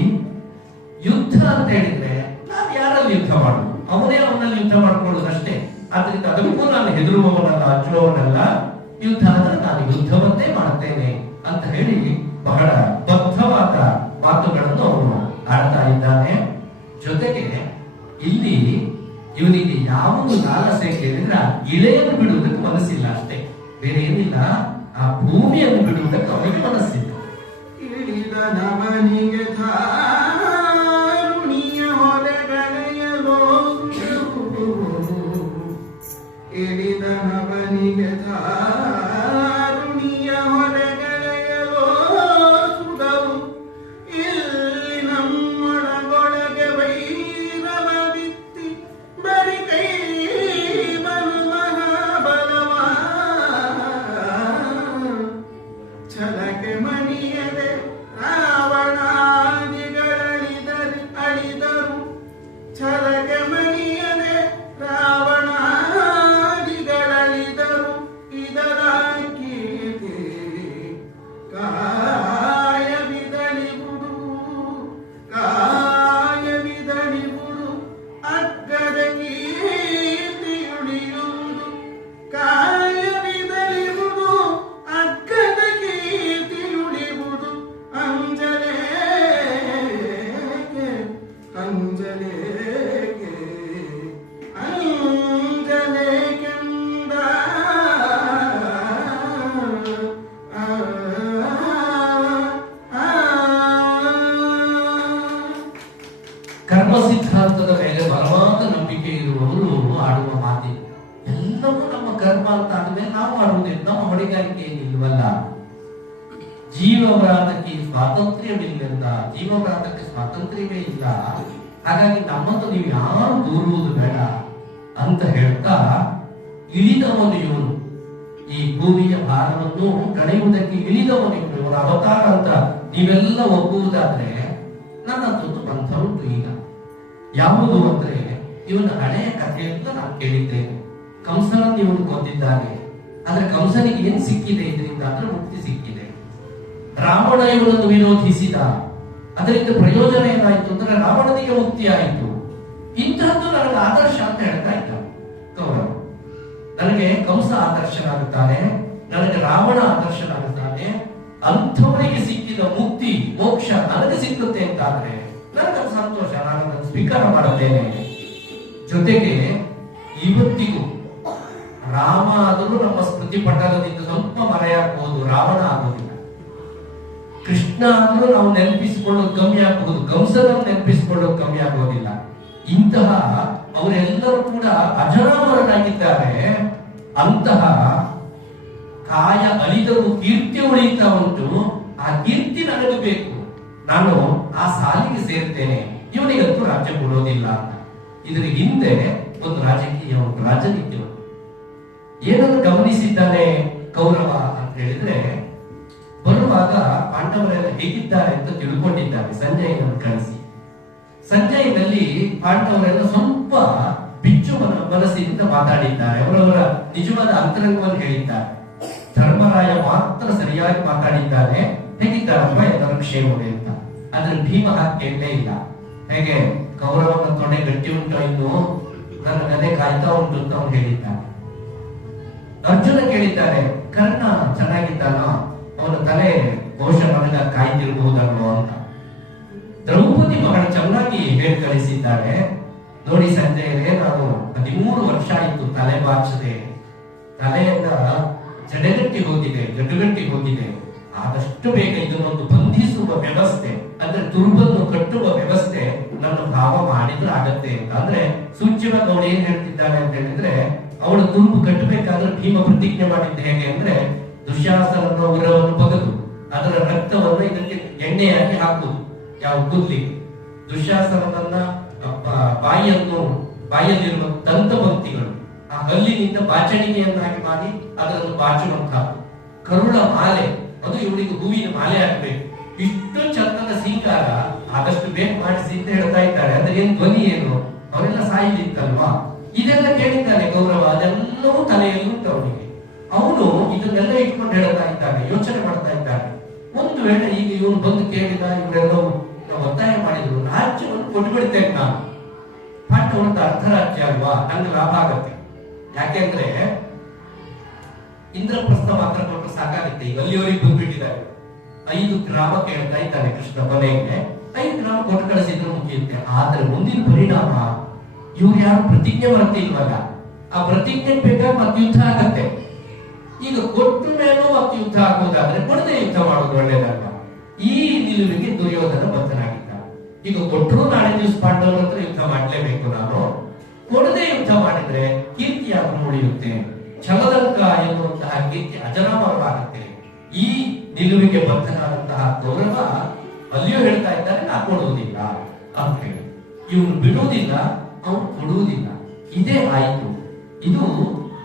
ಯುದ್ಧ ಅಂತ ಹೇಳಿದ್ರೆ ನಾನು ಯಾರಲ್ಲಿ ಯುದ್ಧ ಮಾಡುದು? ಅವನೇ ಅವನಲ್ಲಿ ಯುದ್ಧ ಮಾಡ್ಕೊಳ್ಳೋದಷ್ಟೇ. ಆದ್ರಿಂದ ಅದಕ್ಕೂ ನಾನು ಹೆದರುವವನಲ್ಲ, ಹಚ್ಚುವವನಲ್ಲ. ಯುದ್ಧ ಅಂದ್ರೆ ನಾನು ಯುದ್ಧವನ್ನೇ ಮಾಡುತ್ತೇನೆ ಅಂತ ಹೇಳಿ ಬಹಳ ಬದ್ಧವಾದ ಮಾತುಗಳನ್ನು ಅವನು ಆಡ್ತಾ ಇದ್ದಾನೆ. ಜೊತೆಗೆ ಇಲ್ಲಿ ಇವನಿಗೆ ಯಾವುದು ಲಾಲಸೆ ಕೇಳಿದ್ರೆ ಇಳೆಯನ್ನು ಬಿಡುವುದಕ್ಕೆ ಮನಸ್ಸಿಲ್ಲ, ಅಷ್ಟೇ, ಬೇರೆ ಏನಿಲ್ಲ. ಆ ಭೂಮಿಯನ್ನು ಬಿಡುವುದಕ್ಕೆ ಅವನಿಗೆ ಮನಸ್ಸಿಲ್ಲ. ಇಳಿದ ನವನಿಗೆ ಧಾರುಣಿಯ ಹೊರಗಡೆಯಲೋ, ಇಳಿದ ನವನಿಗೆ ಧಾರುಣಿಯ ಹೊರಗಡೆಯಲೋ ಸುಧವು, ಇಲ್ಲಿ ನಮ್ಮೊಳಗೊಳಗೆ ವೈರವ ಬಿತ್ತಿ ಬರಿ ಕೈ ಬಲು ಮಹಾಬಲವ, ಛಲಕೆ ಮಣಿಯದೆ ಅಳಿದರು, ಛಲಕೆ ಮಣಿಯದೆ ರಾವಣಾದಿಗಳಳಿದರು. ಇದರ ಕೀರ್ತಿ ಕಾಯವಿದಳಿಬುಡು, ಕಾಯವಿದಳಿಬುಡು, ಅಗ್ಗದ ಕೀರ್ತಿಯುಳಿಯುವುದು. ಕಾಯವಿದಳಿಬುಡು, ಅಗ್ಗದ ಕೀರ್ತಿಯುಳಿಯುವುದು. ಅಂಜಲೇಕೆ ಅಂಜಲೇಕೆ ಅಂಜಲೇಕೆಂದ ಕರ್ಮ ಸಿದ್ಧಾಂತದ ಮೇಲೆ ಬಲವಾದ ನಂಬಿಕೆ ಇರುವವರು ಆಡುವ ಮಾತಿ ಎಲ್ಲವೂ ನಮ್ಮ ಕರ್ಮ ಅಂತ ಆದ್ಮೇಲೆ ನಾವು ಆಡುವುದಿಲ್ಲ. ನಮ್ಮ ಹೊಣೆಗಾರಿಕೆ ಏನಿಲ್ವಲ್ಲ. ಜೀವವ್ರಾತಕ್ಕೆ ಸ್ವಾತಂತ್ರ್ಯವಿಲ್ಲ, ಜೀವವ್ರಾತಕ್ಕೆ ಸ್ವಾತಂತ್ರ್ಯವೇ ಇಲ್ಲ. ಹಾಗಾಗಿ ನಮ್ಮನ್ನು ನೀವು ಯಾರು ದೂರುವುದು ಬೇಡ ಅಂತ ಹೇಳ್ತಾ, ಇಳಿದವನು ಇವನು, ಈ ಭೂಮಿಯ ಭಾರವನ್ನು ಕಳೆಯುವುದಕ್ಕೆ ಇಳಿದವನು ಇವನು, ಅವತಾರ ಅಂತ ನೀವೆಲ್ಲ ಒಪ್ಪುವುದಾದ್ರೆ ನನ್ನದೊಂದು ಪಂಥ ಉಂಟು. ಈಗ ಯಾವುದು ಅಂದ್ರೆ, ಇವನ ಹಳೆಯ ಕಥೆಯೆಲ್ಲ ನಾನು ಕೇಳಿದ್ದೇನೆ. ಕಂಸನನ್ನು ಇವನು ಕೊಂದಿದ್ದಾನೆ. ಆದ್ರೆ ಕಂಸನಿಗೆ ಏನ್ ಸಿಕ್ಕಿದೆ ಇದರಿಂದ ಅಂದ್ರೆ ಮುಕ್ತಿ ಸಿಕ್ಕಿದೆ. ರಾವಣ ಇವನನ್ನು ವಿರೋಧಿಸಿದ, ಅದರಿಂದ ಪ್ರಯೋಜನ ಏನಾಯ್ತು ಅಂದ್ರೆ ರಾವಣನಿಗೆ ಮುಕ್ತಿ ಆಯಿತು. ಇಂತಹದ್ದು ನನಗೆ ಆದರ್ಶ ಅಂತ ಹೇಳ್ತಾ ಇದ್ದ ಕೌರವ. ನನಗೆ ಕಂಸ ಆದರ್ಶನಾಗುತ್ತಾನೆ, ನನಗೆ ರಾವಣ ಆದರ್ಶನಾಗುತ್ತಾನೆ. ಅಂಥವರಿಗೆ ಸಿಕ್ಕಿದ ಮುಕ್ತಿ ಮೋಕ್ಷ ನನಗೆ ಸಿಕ್ಕುತ್ತೆ ಅಂತಾದ್ರೆ ನನಗೆ ಸಂತೋಷ, ನಾನು ಅದನ್ನು ಸ್ವೀಕಾರ ಮಾಡುತ್ತೇನೆ. ಜೊತೆಗೆ ಇವತ್ತಿಗೂ ರಾಮ ಆದರೂ ನಮ್ಮ ಸ್ಮೃತಿ ಪಟಲದಿಂದ ಸ್ವಲ್ಪ ಮರೆಯಾಗಬಹುದು, ರಾವಣ ಆಗೋದಿಲ್ಲ. ಕೃಷ್ಣ ಆದ್ರೂ ನಾವು ನೆನಪಿಸಿಕೊಳ್ಳೋದು ಕಮ್ಮಿ ಆಗಬಹುದು, ಕಂಸನನ್ನು ನೆನಪಿಸಿಕೊಳ್ಳೋದು ಕಮ್ಮಿ ಆಗೋದಿಲ್ಲ. ಇಂತಹ ಅವರೆಲ್ಲರೂ ಕೂಡ ಅಜರಾಮರನಾಗಿದ್ದಾರೆ. ಅಂತಹ ಕಾಯ ಅಳಿದರೂ ಕೀರ್ತಿ ಉಳಿತಾ ಉಂಟು. ಆ ಕೀರ್ತಿ ನನಗೆ ಬೇಕು, ನಾನು ಆ ಸಾಲಿಗೆ ಸೇರ್ತೇನೆ, ಇವನಿಗಂತೂ ರಾಜ್ಯ ಕೊಡೋದಿಲ್ಲ ಅಂತ. ಇದರ ಹಿಂದೆ ಒಂದು ರಾಜಕೀಯ, ಒಂದು ರಾಜನೀತಿ ಏನನ್ನು ಗಮನಿಸಿದ್ದಾನೆ ಕೌರವ ಅಂತ ಹೇಳಿದ್ರೆ, ಬರುವಾಗ ಪಾಂಡವರೆಲ್ಲ ಹೇಗಿದ್ದಾರೆ ಅಂತ ತಿಳ್ಕೊಂಡಿದ್ದಾರೆ. ಸಂಜಯನನ್ನು ಕಳಿಸಿ ಸಂಜಯನಲ್ಲಿ ಪಾಂಡವರೆಲ್ಲ ಸ್ವಲ್ಪ ಬಿಚ್ಚು ಮನಸ್ಸಿನಿಂದ ಮಾತಾಡಿದ್ದಾರೆ, ಅವರವರ ನಿಜವಾದ ಅಂತರಂಗವನ್ನು ಹೇಳಿದ್ದಾರೆ. ಧರ್ಮರಾಯ ಮಾತ್ರ ಸರಿಯಾಗಿ ಮಾತಾಡಿದ್ದಾನೆ, ಹೇಗಿದ್ದಾರಪ್ಪ ಎಲ್ಲರೂ ಕ್ಷೇಮವೇ ಅಂತ. ಆದ್ರೆ ಭೀಮ ಹಾಗೆ ಕೇಳಲೇ ಇಲ್ಲ. ಹೇಗೆ ಕೌರವನ ತೊಡೆ ಗಟ್ಟಿ ಉಂಟು, ಇನ್ನು ನನ್ನ ಗದೆ ಕಾಯ್ತಾ ಉಂಟು ಅಂತ ಅವನು ಹೇಳಿದ್ದಾನೆ. ಅರ್ಜುನ ಕೇಳಿದ್ದಾರೆ, ಕರ್ಣ ಚೆನ್ನಾಗಿದ್ದಾನೋ, ಅವನ ತಲೆ ಬಹುಶಃ ನನಗ ಕಾಯ್ತಿರಬಹುದಲ್ವೋ ಅಂತ. ದ್ರೌಪದಿ ಬಹಳ ಚೆನ್ನಾಗಿ ಹೇಳಿ ಕಳಿಸಿದ್ದಾರೆ. ನೋಡಿ ಸಂಜಯರೇ, ನಾನು 13 ವರ್ಷ ಆಯ್ತು ತಲೆ ಬಾಚದೆ, ತಲೆಯಿಂದ ಜಡಗಟ್ಟಿ ಹೋಗಿದೆ, ಗಡ್ಡುಗಟ್ಟಿ ಹೋಗಿದೆ. ಆದಷ್ಟು ಬೇಗ ಇದನ್ನೊಂದು ಬಂಧಿಸುವ ವ್ಯವಸ್ಥೆ, ಅಂದ್ರೆ ತುರುಬನ್ನು ಕಟ್ಟುವ ವ್ಯವಸ್ಥೆ ನನ್ನ ಭಾವ ಮಾಡಿದ್ರೆ ಆಗತ್ತೆ ಅಂತ. ಅಂದ್ರೆ ಸೂಚ್ಯವಾಗಿ ಅವಳು ಏನ್ ಹೇಳ್ತಿದ್ದಾಳೆ ಅಂತ ಹೇಳಿದ್ರೆ, ಅವಳು ತುರುಬು ಕಟ್ಟಬೇಕಾದ್ರೆ ಭೀಮ ಪ್ರತಿಜ್ಞೆ ಮಾಡಿದ್ದು ಹೇಗೆ ಅಂದ್ರೆ, ದುಶ್ಯಾಸನ ಉರವನ್ನು ಬಗೆದು ಅದರ ರಕ್ತವನ್ನು ಇದಕ್ಕೆ ಎಣ್ಣೆಯಾಗಿ ಹಾಕುದು, ಯಾವ ಕೂದ್ಲಿಗೆ. ದುಶ್ಯಾಸನನ್ನ ಬಾಯಲ್ಲಿರುವ ದಂತಪಂಕ್ತಿಗಳು ಆ ಹಲ್ಲಿನಿಂದ ಬಾಚಣಿಗೆಯನ್ನಾಗಿ ಮಾಡಿ ಅದನ್ನು ಬಾಚುವಂತಹ ಕರುಳ ಮಾಲೆ, ಅದು ಇವಳಿಗೆ ಹೂವಿನ ಮಾಲೆ ಹಾಕ್ಬೇಕು. ಇಷ್ಟು ಚಂದದ ಸಿಂಗಾರ ಆದಷ್ಟು ಬೇಗ ಮಾಡಿಸಿ ಅಂತ ಹೇಳ್ತಾ ಇದ್ದಾರೆ. ಅಂದ್ರೆ ಏನ್ ಧ್ವನಿ ಏನು, ಅವರೆಲ್ಲ ಸಾಯಿಲಿತ್ತಲ್ವಾ. ಇದೆಲ್ಲ ಕೇಳಿದ್ದಾನೆ ಗೌರವ, ಅದೆಲ್ಲವೂ ತಲೆಯಲ್ಲಿ ಉಂಟು ಅವನಿಗೆ. ಅವನು ಇದನ್ನೆಲ್ಲ ಇಟ್ಕೊಂಡು ಹೇಳ್ತಾ ಇದ್ದಾನೆ, ಯೋಚನೆ ಮಾಡ್ತಾ ಇದ್ದಾನೆ. ಒಂದು ವೇಳೆ ಈಗ ಇವನು ಬಂದು ಕೇಳಿದ, ಇವರೆಲ್ಲವೂ ಒತ್ತಾಯ ಮಾಡಿದ್ರು, ರಾಜ್ಯವನ್ನು ಕೊಟ್ಬಿಡ್ತೇನೆ ನಾನು, ಪಾಂಡವರದ ಅರ್ಧ ರಾಜ್ಯ ಅಲ್ವಾ, ನಂಗೆ ಲಾಭ ಆಗತ್ತೆ. ಯಾಕೆಂದ್ರೆ ಇಂದ್ರಪ್ರಸ್ಥ ಮಾತ್ರ ಕೊಟ್ಟರೆ ಸಾಕಾಗುತ್ತೆ. ಈಗ ಅಲ್ಲಿವರೆಗೆ ಬಂದ್ಬಿಟ್ಟಿದ್ದಾರೆ. 5 ಗ್ರಾಮ ಕೇಳ್ತಾ ಇದ್ದಾನೆ ಕೃಷ್ಣ ಕೊನೆಗೆ. 5 ಗ್ರಾಮ ಕೊಟ್ಟು ಕಳಿಸಿದ್ರು ಮುಗಿಯುತ್ತೆ. ಆದ್ರೆ ಮುಂದಿನ ಪರಿಣಾಮ, ಇವ್ರು ಯಾರು ಪ್ರತಿಜ್ಞೆ ಮಾಡ್ತಿಲ್ವಲ್ಲ, ಆ ಪ್ರತಿಜ್ಞೆ ಬೇಕಾದ್ರೆ ಮತ್ತೆ ಯುದ್ಧ ಆಗತ್ತೆ. ಈಗ ಕೊಟ್ಟ ಮೇಲೂ ಮತ್ತೆ ಯುದ್ಧ ಆಗೋದಾದ್ರೆ ಕೊಡದೆ ಯುದ್ಧ ಮಾಡೋದು ಒಳ್ಳೇದಲ್ಲ. ಈ ನಿಲುವಿಗೆ ದುರ್ಯೋಧನ ಬದ್ಧನಾಗಿದ್ದ. ಈಗ ಕೊಟ್ಟರು ನಾಳೆ ದಿವಸ ಪಾಂಡವರ ಹತ್ರ ಯುದ್ಧ ಮಾಡ್ಲೇಬೇಕು ನಾನು, ಕೊಡದೆ ಯುದ್ಧ ಮಾಡಿದ್ರೆ ಕೀರ್ತಿಯಾದರೂ ಉಳಿಯುತ್ತೆ, ಛಲದಂಕ ಎನ್ನುವಂತಹ ಕೀರ್ತಿ ಅಜರಾಮರವಾಗುತ್ತೆ. ಈ ನಿಲುವಿಗೆ ಬದ್ಧನಾದಂತಹ ಗೌರವ ಅಲ್ಲಿಯೂ ಹೇಳ್ತಾ ಇದ್ದಾರೆ, ನಾ ಕೊಡುವುದಿಲ್ಲ ಅಂತ ಹೇಳಿ. ಇವನು ಬಿಡುವುದಿಲ್ಲ, ಅವನು ಕೊಡುವುದಿಲ್ಲ. ಇದೇ ಆಯಿತು. ಇದು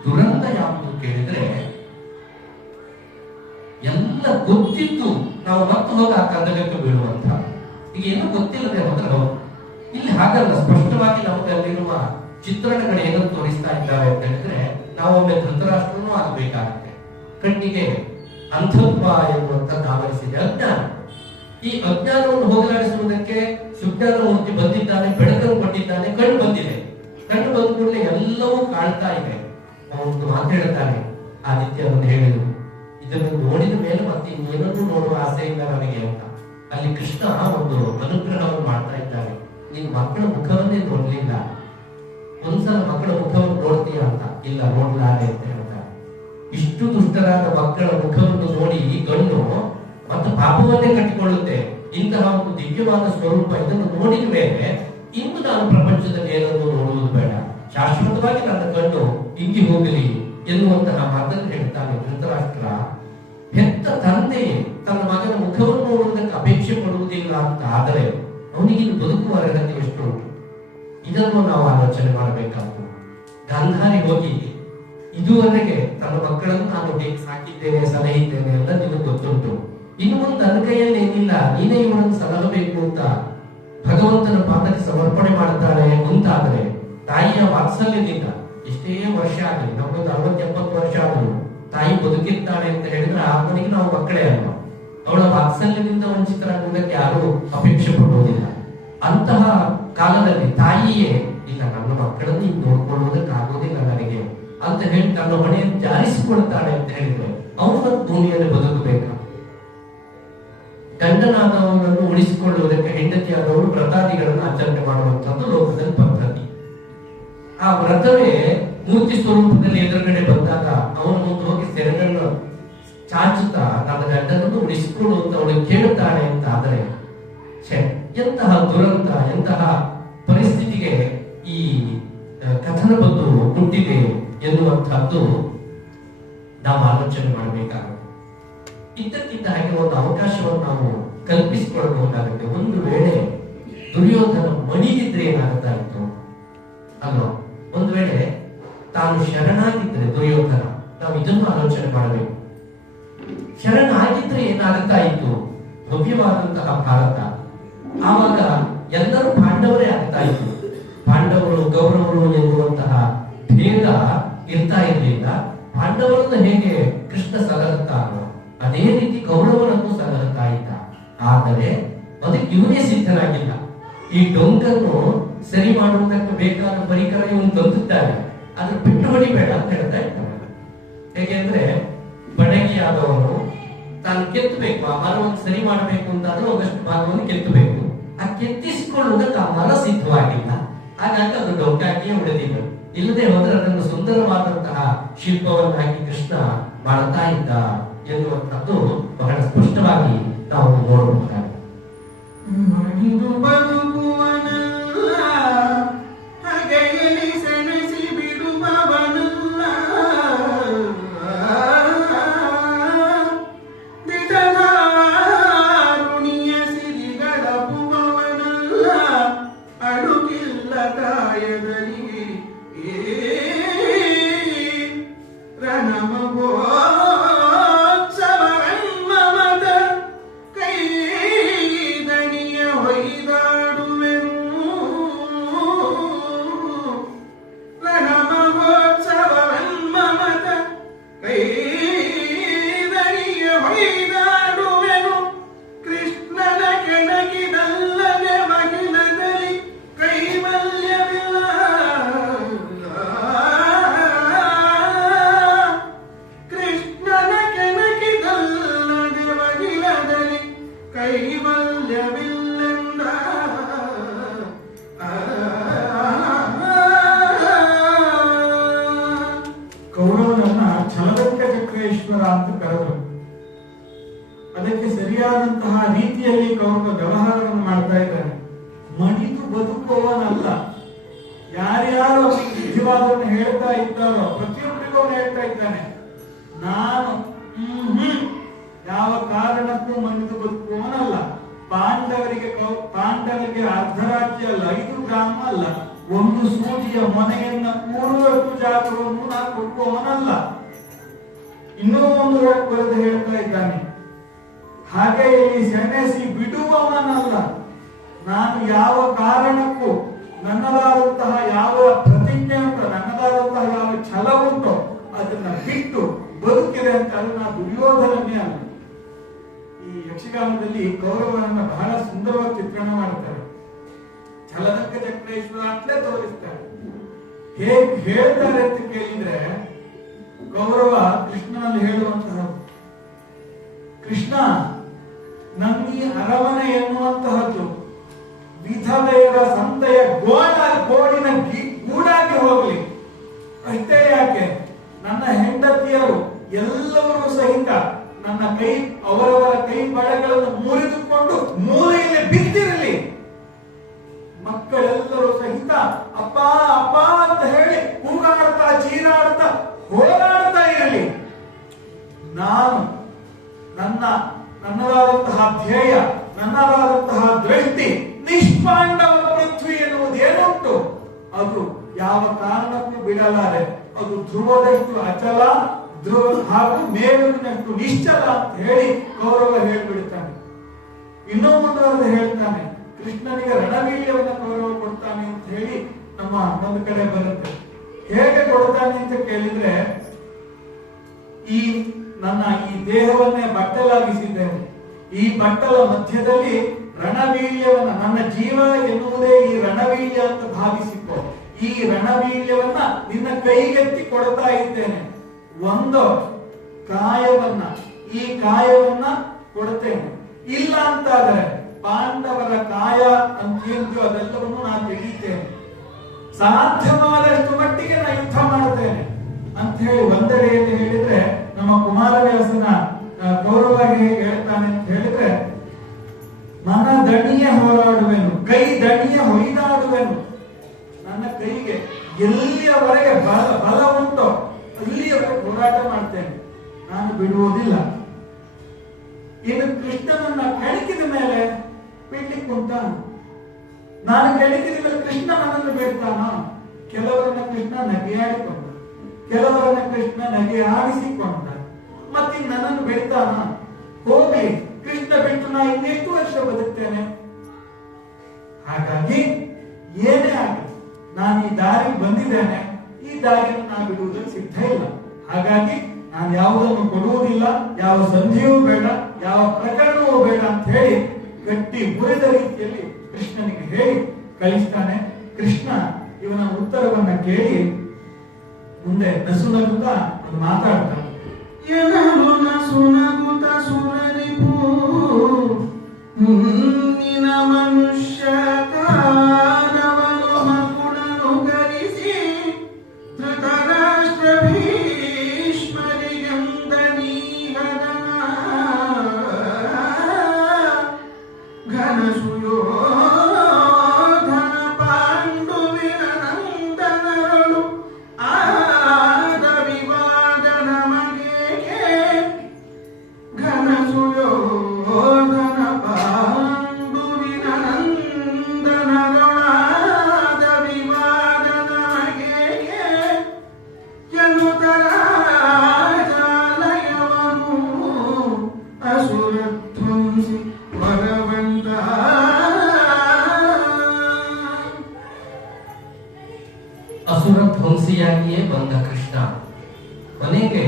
ದುರಂತ ಯಾವುದು ಕೇಳಿದ್ರೆ, ಎಲ್ಲ ಗೊತ್ತಿತ್ತು ನಾವು ಮತ್ತೆ ಹೋಗಿ ಆ ಕಂದಗಕ್ಕೆ ಬೀಳುವಂತ. ಈಗ ಏನೋ ಗೊತ್ತಿಲ್ಲದೆ ಹೋದ್ರೆ ಹೌದು. ಇಲ್ಲಿ ಹಾಗಲ್ಲ, ಸ್ಪಷ್ಟವಾಗಿ ನಮಗೆ ಅಲ್ಲಿರುವ ಚಿತ್ರಣಗಳು ಏನನ್ನು ತೋರಿಸ್ತಾ ಇದ್ದಾವೆ ಅಂತ ಹೇಳಿದ್ರೆ, ನಾವೊಮ್ಮೆ ಧೃತರಾಷ್ಟ್ರನೂ ಆಗಬೇಕಾಗುತ್ತೆ. ಕಣ್ಣಿಗೆ ಅಂಧತ್ವ ಎನ್ನುವಂಥದ್ದು ಆವರಿಸಿದೆ, ಅಜ್ಞಾನ. ಈ ಅಜ್ಞಾನವನ್ನು ಹೋಗಲಾಡಿಸುವುದಕ್ಕೆ ಸುಜ್ಞಾನಮೂರ್ತಿ ಬಂದಿದ್ದಾನೆ, ಬೆಳಕನ್ನು ಕೊಟ್ಟಿದ್ದಾನೆ, ಕಣ್ಣು ಬಂದಿದೆ. ಕಣ್ಣು ಬಂದ ಕೂಡಲೇ ಎಲ್ಲವೂ ಕಾಣ್ತಾ ಇದೆ. ಅವನು ಮಾತು ಹೇಳ್ತಾನೆ, ಆದಿತ್ಯನನ್ನು ಹೇಳಿದ್ರು, ಇದನ್ನು ನೋಡಿದ ಮೇಲೆ ಮತ್ತೆ ಇನ್ನೇನನ್ನು ನೋಡುವ ಆಸೆ ಇಲ್ಲ ನನಗೆ ಅಂತ. ಅಲ್ಲಿ ಕೃಷ್ಣ ಒಂದು ಅನುಗ್ರಹವನ್ನು ಮಾಡ್ತಾ ಇದ್ದಾನೆ. ನೀನ್ ಮಕ್ಕಳ ಮುಖವನ್ನೇ ನೋಡ್ಲಿಲ್ಲ, ಒಂದ್ಸಲ ಮಕ್ಕಳ ಮುಖವನ್ನು ನೋಡ್ತೀಯ ಅಂತ. ಇಲ್ಲ, ನೋಡ್ಲಾರೆ ಅಂತ ಹೇಳ್ತಾರೆ. ಇಷ್ಟು ದುಷ್ಟರಾದ ಮಕ್ಕಳ ಮುಖವನ್ನು ನೋಡಿ ಈ ಕಣ್ಣು ಮತ್ತು ಪಾಪವನ್ನೇ ಕಟ್ಟಿಕೊಳ್ಳುತ್ತೆ. ಇಂತಹ ಒಂದು ದಿವ್ಯವಾದ ಸ್ವರೂಪ ಇದನ್ನು ನೋಡಿದ ಮೇಲೆ ಇನ್ನು ನಾನು ಪ್ರಪಂಚದಲ್ಲಿ ಏನನ್ನು ನೋಡುವುದು ಬೇಡ, ಶಾಶ್ವತವಾಗಿ ನನ್ನ ಕಣ್ಣು ಇಂಗಿ ಹೋಗಲಿ ಎನ್ನುವಂತಹ ಮಾತನ್ನು ಹೇಳ್ತಾನೆ ಧೃತರಾಷ್ಟ್ರ. ಹೆತ್ತ ತಂದೆ ತನ್ನ ಮಗನ ಮುಖವನ್ನು ನೋಡುವುದಕ್ಕೆ ಅಪೇಕ್ಷೆ ಪಡುವುದಿಲ್ಲ ಅಂತ ಆದರೆ ಅವನಿಗೆ ಬದುಕುವ ಅರ್ಹತೆ ಎಷ್ಟು ಉಂಟು, ಇದನ್ನು ನಾವು ಆಲೋಚನೆ ಮಾಡಬೇಕಾಗ್ತದೆ. ಗಾಂಧಾರಿ ಹೋಗಿ ಇದುವರೆಗೆ ತನ್ನ ಮಕ್ಕಳನ್ನು ನಾನು ಹೇಗೆ ಸಾಕಿದ್ದೇನೆ, ಸಲಹಿದ್ದೇನೆ ಎಲ್ಲ ನಿಮಗೆ ಗೊತ್ತುಂಟು. ಇನ್ನು ಮುಂದೆ ನನ್ನ ಕೈಯಲ್ಲಿ ಏನಿಲ್ಲ, ನೀನೇ ಇವರನ್ನು ಸಲಹಬೇಕು ಅಂತ ಭಗವಂತನ ಪಾದಕ್ಕೆ ಸಮರ್ಪಣೆ ಮಾಡ್ತಾಳೆ ಅಂತಾದ್ರೆ, ತಾಯಿಯ ವಾತ್ಸಲ್ಯದಿಂದ ಎಷ್ಟೇ ವರ್ಷ ಆಗಲಿ, ನಮ್ಮೊಂದು 60-70 ವರ್ಷ ಆದರೂ ತಾಯಿ ಬದುಕಿರ್ತಾಳೆ ಅಂತ ಹೇಳಿದ್ರೆ ಅವನಿಗೆ ನಾವು ಮಕ್ಕಳೇ ಅಲ್ವಾ. ಅವಳ ವಾತ್ಸಲ್ಯದಿಂದ ವಂಚಿತರಾಗುವುದಕ್ಕೆ ಯಾರು ಅಪೇಕ್ಷೆ ಪಡುವುದಿಲ್ಲ. ಅಂತಹ ಕಾಲದಲ್ಲಿ ತಾಯಿಯೇ ಇಲ್ಲ, ನನ್ನ ಮಕ್ಕಳನ್ನು ಈಗ ನೋಡ್ಕೊಳ್ಳುವುದಕ್ಕೆ ಆಗೋದಿಲ್ಲ ನನಗೆ ಅಂತ ಹೇಳಿ ತನ್ನ ಹೊಣೆಯನ್ನು ಜಾರಿಸಿಕೊಳ್ತಾಳೆ ಅಂತ ಹೇಳಿದ್ರೆ ಅವನ ಭೂಮಿಯಲ್ಲಿ ಬದುಕಬೇಕ. ಗಂಡನಾದವನನ್ನು ಉಳಿಸಿಕೊಳ್ಳುವುದಕ್ಕೆ ಹೆಂಡತಿಯಾದವರು ವ್ರತಾದಿಗಳನ್ನು ಆಚರಣೆ ಮಾಡುವಂತದ್ದು ಲೋಕದಲ್ಲಿ ಪದ್ಧತಿ. ಆ ವ್ರತವೇ ಮೂರ್ತಿ ಸ್ವರೂಪದಲ್ಲಿ ಎದುರುಗಡೆ ಬಂದಾಗ ಅವನ ಮುಂದೆ ಹೋಗಿ ಸೆರೆಗಳನ್ನು ಚಾಚುತ್ತಾ ನನ್ನ ಗಂಡನನ್ನು ಉಳಿಸಿಕೊಡು ಅಂತ ಅವಳು ಕೇಳುತ್ತಾಳೆ ಅಂತ ಆದರೆ, ಎಂತಹ ದುರಂತ, ಎಂತಹ ಪರಿಸ್ಥಿತಿಗೆ ಈ ಕಥನ ಬಂದು ಹುಟ್ಟಿದೆ ಎನ್ನುವಂತಹದ್ದು ನಾವು ಆಲೋಚನೆ ಮಾಡಬೇಕಾಗುತ್ತೆ. ಇದ್ದಕ್ಕಿದ್ದ ಹಾಗೆ ಒಂದು ಅವಕಾಶವನ್ನು ನಾವು ಕಲ್ಪಿಸಿಕೊಳ್ಳಬಹುದಾಗುತ್ತೆ. ಒಂದು ವೇಳೆ ದುರ್ಯೋಧನ ಮಣಿಗಿದ್ರೆ ಏನಾಗುತ್ತಾ ಇತ್ತು ಅಲ್ವಾ? ಒಂದು ವೇಳೆ ತಾನು ಶರಣಾಗಿದ್ರೆ ದುರ್ಯೋಧನ, ನಾವು ಇದನ್ನು ಆಲೋಚನೆ ಮಾಡಬೇಕು. ಶರಣಾಗಿದ್ರೆ ಏನಾಗುತ್ತಾ ಇತ್ತು ಭವ್ಯವಾದಂತಹ ಭಾರತ. ಆವಾಗ ಎಲ್ಲರೂ ಪಾಂಡವರೇ ಆಗ್ತಾ ಇದ್ರು. ಪಾಂಡವರು ಕೌರವರು ಎನ್ನುವಂತಹ ಭೇದ ಇರ್ತಾ ಇರಲಿಲ್ಲ. ಪಾಂಡವರನ್ನು ಹೇಗೆ ಕೃಷ್ಣ ಸಲಹುತ್ತಾನೋ ಅದೇ ರೀತಿ ಕೌರವರನ್ನು ಸಲಹುತ್ತಾ ಇದ್ದ. ಆದರೆ ಅದಕ್ಕೆ ಇವನೇ ಸಿದ್ಧನಾಗಿಲ್ಲ. ಈ ಡೊಂಕನ್ನು ಸರಿ ಮಾಡುವುದಕ್ಕೆ ಬೇಕಾದ ಪರಿಕರ ಇವನು ತಂದಿದ್ದಾನೆ, ಅದ್ರ ಬಿಟ್ಟು ಹೊಡಿಬೇಡ ಅಂತ ಹೇಳ್ತಾ ಇದ್ದಾನೆ. ಹೇಗೆಂದ್ರೆ ಬಡಗಿಯಾದವನು ತಾನು ಕೆತ್ತಬೇಕು, ಆ ಮರವನ್ನು ಸರಿ ಮಾಡಬೇಕು ಅಂತಾದ್ರೂ ಒಂದಷ್ಟು ಭಾಗವನ್ನು ಕೆತ್ತಬೇಕು. ಆ ಕೆತ್ತಿಸಿಕೊಳ್ಳುವುದಕ್ಕೆ ಆ ಮರ ಸಿದ್ಧವಾಗಿಲ್ಲ, ಹಾಗಾಗಿ ಅದು ಡೊಂಕಾಗಿಯೇ ಉಳಿದಿಲ್ಲ. ಇಲ್ಲದೆ ಹೋದ್ರೆ ಅದನ್ನು ಸುಂದರವಾದಂತಹ ಶಿಲ್ಪವನ್ನು ಹಾಕಿ ಕೃಷ್ಣ ಮಾಡ್ತಾ ಇದ್ದ ಎನ್ನುವಂಥದ್ದು ಬಹಳ ಸ್ಪಷ್ಟವಾಗಿ ನಾವು ನೋಡಬಹುದಾಗಿದೆ. ಮಣಿದು ಬದುಕುವನಲ್ಲ, ಹಗೆಯಲಿ ಸೆಣಸಿ ಬಿಡುವವನಲ್ಲ, ದಿಟದಾರುಣಿಯ ಸಿರಿಗಡಪುವವನಲ್ಲ, ಅಡುಗಿಲ್ಲ ಕಾಯದಲ್ಲಿ ರಣಮಗೋ ಕೌರವನನ್ನ ಛಲದಕ್ಕ ಚಕ್ರೇಶ್ವರ ಅಂತ ಕರೆದರು. ಅದಕ್ಕೆ ಸರಿಯಾದಂತಹ ರೀತಿಯಲ್ಲಿ ಕೌರವ ವ್ಯವಹಾರವನ್ನು ಮಾಡ್ತಾ ಇದ್ದಾನೆ. ಮಣಿದು ಬದುಕುವವನಲ್ಲ. ಯಾರ್ಯಾರು ವಿಧಿವಾದವನ್ನು ಹೇಳ್ತಾ ಇದ್ದಾರೋ ಪ್ರತಿಯೊಬ್ಬರಿಗೂ ಅವನು ಹೇಳ್ತಾ ಇದ್ದಾನೆ, ನಾನು ಯಾವ ಕಾರಣಕ್ಕೂ ಮಣಿದು ಬದುಕುವವನಲ್ಲ. ಪಾಂಡವರಿಗೆ ಅರ್ಧರಾಜ್ಯ ಅಲ್ಲ, 5 ಗ್ರಾಮ ಅಲ್ಲ, ಒಂದು ಸೂಜಿಯ ಮೊನೆಯನ್ನ ಕೂರುವಷ್ಟು ಜಾಗವನ್ನು ನಾನು ಕೊಡುವವನಲ್ಲ. ಇನ್ನೂ ಒಂದು ಬರೆದು ಹೇಳ್ತಾ ಇದ್ದಾನೆ, ಹಾಗೆ ಇಲ್ಲಿ ಸೆಣಸಿ ಬಿಡುವವನಲ್ಲ. ನಾನು ಯಾವ ಕಾರಣಕ್ಕೂ ನನ್ನದಾದಂತಹ ಯಾವ ಪ್ರತಿಜ್ಞೆ ಉಂಟು, ನನ್ನದಾದಂತಹ ಯಾವ ಛಲ ಉಂಟು ಅದನ್ನ ಬಿಟ್ಟು ಬದುಕಿದೆ ಅಂತ ನಾನು ದುರ್ಯೋಧನನೇ ಅಲ್ಲ. ಈ ಯಕ್ಷಗಾನದಲ್ಲಿ ಕೌರವರನ್ನ ಬಹಳ ಸುಂದರವಾಗಿ ಚಿತ್ರಣ ಮಾಡುತ್ತಾರೆ. ಛಲದಕ್ಕ ಚಕ್ರೇಶ್ವರ ಅಂತಲೇ ತೋರಿಸ್ತಾರೆ. ಹೇಗ್ ಹೇಳ್ತಾರೆ ಅಂತ ಕೇಳಿದ್ರೆ, ಕೌರವ ಕೃಷ್ಣನಲ್ಲಿ ಹೇಳುವಂತಹ, ಕೃಷ್ಣ ನಮ್ಮಿ ಅರಮನೆ ಎನ್ನುವಂತಹದ್ದು ವಿಧವೆಯರ ಸಂತೆಯ ಗೋಡಿನ ಗೂಡಾಗಿ ಹೋಗ್ಲಿ. ಅಷ್ಟೇ ಯಾಕೆ, ನನ್ನ ಹೆಂಡತಿಯರು ಎಲ್ಲರೂ ಸಹಿತ ನನ್ನ ಅವರವರ ಕೈ ಬಳೆಗಳನ್ನು ಮುರಿದುಕೊಂಡು ಮೂಲೆಯಲ್ಲಿ ಬಿದ್ದಿರಲಿ. ಮಕ್ಕಳೆಲ್ಲರೂ ಸಹಿತ ಅಪ್ಪ ಅಪ್ಪ ಅಂತ ಹೇಳಿ ಕೂಗಾಡ್ತಾ ಚೀರಾಡ್ತಾ ಹೋರಾಡ್ತಾ ಇರಲಿ. ನಾನು ನನ್ನದಾದಂತಹ ಧ್ಯೇಯ, ನನ್ನದಾದಂತಹ ದೃಷ್ಟಿ ನಿಷ್ಪಾಂಡವ ಪೃಥ್ವಿ ಎನ್ನುವುದೇನುಂಟು ಅದು ಯಾವ ಕಾರಣಕ್ಕೂ ಬಿಡಲಾರೆ. ಅದು ಧ್ರುವದಷ್ಟು ಅಚಲ, ಧ್ರುವ ಹಾಗೂ ಮೇಲಿನಷ್ಟು ನಿಶ್ಚಲ ಅಂತ ಹೇಳಿ ಕೌರವ ಹೇಳ್ಬಿಡ್ತಾನೆ. ಇನ್ನೂ ಮುಂದುವರೆದು ಹೇಳ್ತಾನೆ, ಕೃಷ್ಣನಿಗೆ ರಣವೀರ್ಯವನ್ನು ಕೌರವ ಕೊಡ್ತಾನೆ ಅಂತ ಹೇಳಿ ನಮ್ಮ ಒಂದು ಕಡೆ ಬರುತ್ತೆ. ಹೇಗೆ ಕೊಡ್ತಾನೆ ಅಂತ ಕೇಳಿದ್ರೆ, ಈ ದೇಹವನ್ನೇ ಬಟ್ಟಲಾಗಿಸಿದ್ದೇನೆ, ಈ ಬಟ್ಟಲ ಮಧ್ಯದಲ್ಲಿ ರಣವೀರ್ಯವನ್ನ, ನನ್ನ ಜೀವ ಎನ್ನುವುದೇ ಈ ರಣವೀರ್ಯ ಅಂತ ಭಾವಿಸಿಕೊ. ಈ ರಣವೀರ್ಯವನ್ನ ನಿನ್ನ ಕೈಗೆತ್ತಿ ಕೊಡ್ತಾ ಇದ್ದೇನೆ. ಒಂದು ಕಾಯವನ್ನ, ಈ ಕಾಯವನ್ನ ಕೊಡ್ತೇನೆ. ಇಲ್ಲ ಅಂತಾದರೆ ಪಾಂಡವರ ಕಾಯ ಅಂತೇನಿದೆಯೋ ಅದೆಲ್ಲವನ್ನು ನಾನು ತೆಗೀತೇನೆ. ಸಾಧ್ಯವಾದಷ್ಟು ಮಟ್ಟಿಗೆ ನಾನು ಯುದ್ಧ ಮಾಡುತ್ತೇನೆ ಅಂತ ಹೇಳಿ ಒಂದೆಡೆಯಲ್ಲಿ ಹೇಳಿದ್ರೆ, ನಮ್ಮ ಕುಮಾರವ್ಯಾಸನ ಗೌರವವಾಗಿ ಹೇಗೆ ಹೇಳ್ತಾನೆ ಅಂತ ಹೇಳಿದ್ರೆ, ಮನ ದಣಿಯ ಹೋರಾಡುವೆನು, ಕೈ ದಣಿಯ ಹೊಯ್ದಾಡುವೆನು. ನನ್ನ ಕೈಗೆ ಎಲ್ಲಿಯವರೆಗೆ ಬಲ ಉಂಟೋ ಅಲ್ಲಿಯವರೆಗೆ ಹೋರಾಟ ಮಾಡ್ತೇನೆ, ನಾನು ಬಿಡುವುದಿಲ್ಲ. ಇನ್ನು ಕೃಷ್ಣನನ್ನ ಕೆಣಕಿದ ಮೇಲೆ ಬಿಡ್ಲಿಕ್ಕೆ ಉಂಟ? ನಾನು ಕೆಣಕಿದ ಮೇಲೆ ಕೃಷ್ಣ ನನ್ನನ್ನು ಬಿಡ್ತಾನ? ಕೆಲವರನ್ನ ಕೃಷ್ಣ ನಗೆಯಾಡಿಕೊಂಡ, ಕೆಲವರನ್ನ ಕೃಷ್ಣ ನಗೆ ಆಡಿಸಿಕೊಂಡ, ಮತ್ತೆ ನನ್ನನ್ನು ಬಿಡ್ತಾನ? ಹೋಗ್ಲಿ, ಕೃಷ್ಣ ಬಿಟ್ಟು ನಾ ಇನ್ನೆಷ್ಟು ವರ್ಷ ಬದುಕ್ತೇನೆ? ಹಾಗಾಗಿ ಏನೇ ಆಗಲಿ ನಾನು ಈ ದಾರಿಗೆ ಬಂದಿದ್ದೇನೆ, ಈ ದಾರಿಯನ್ನು ನಾನು ಬಿಡುವುದಕ್ಕೆ ಸಿದ್ಧ ಇಲ್ಲ. ಹಾಗಾಗಿ ನಾನು ಯಾವುದನ್ನು ಕೊಡುವುದಿಲ್ಲ, ಯಾವ ಸಂಧಿಯೂ ಬೇಡ, ಯಾವ ಪ್ರಕರಣವೂ ಬೇಡ ಅಂತ ಹೇಳಿ ಗಟ್ಟಿ ಮುರಿದ ರೀತಿಯಲ್ಲಿ ಕೃಷ್ಣನಿಗೆ ಹೇಳಿ ಕಳಿಸ್ತಾನೆ. ಕೃಷ್ಣ ಇವನ ಉತ್ತರವನ್ನ ಕೇಳಿ ಮುಂದೆ ನಸುನಗುತ್ತಾ ಒಂದು ಮಾತಾಡ್ತಾನೆ. ಎನಲು ನಸುನಗುತ ಸುರರಿಪು ಮುಂದಿನ ಮನುಷ್ಯ ಕಾಲವನು ಮಗುಳನು ಕರೆಸಿ ಧೃತರಾಷ್ಟ್ರ ಭೀಷ್ಮರಿಗಂದನೀಹನ ಘನ ಸುಯೋಧನ ಪಾಂಡುವಿನ ನಂದನರು ಆದ ವಿವಾದ ನಮಗೆ ಘನ ಸುಯೋಧನ ಪಾಂಡುವಿನ ನಂದನರೊಳಾದ ವಿವಾದ ನಮಗೆ ಎನ್ನುತ್ತರಾಜಾಲಯವನು ಅಸುರಧ್ವಂಸಿ ಭಗವಂತ. ಅಸುರ ಧ್ವಂಸಿಯಾಗಿಯೇ ಬಂದ ಕೃಷ್ಣ ಕೊನೆಗೆ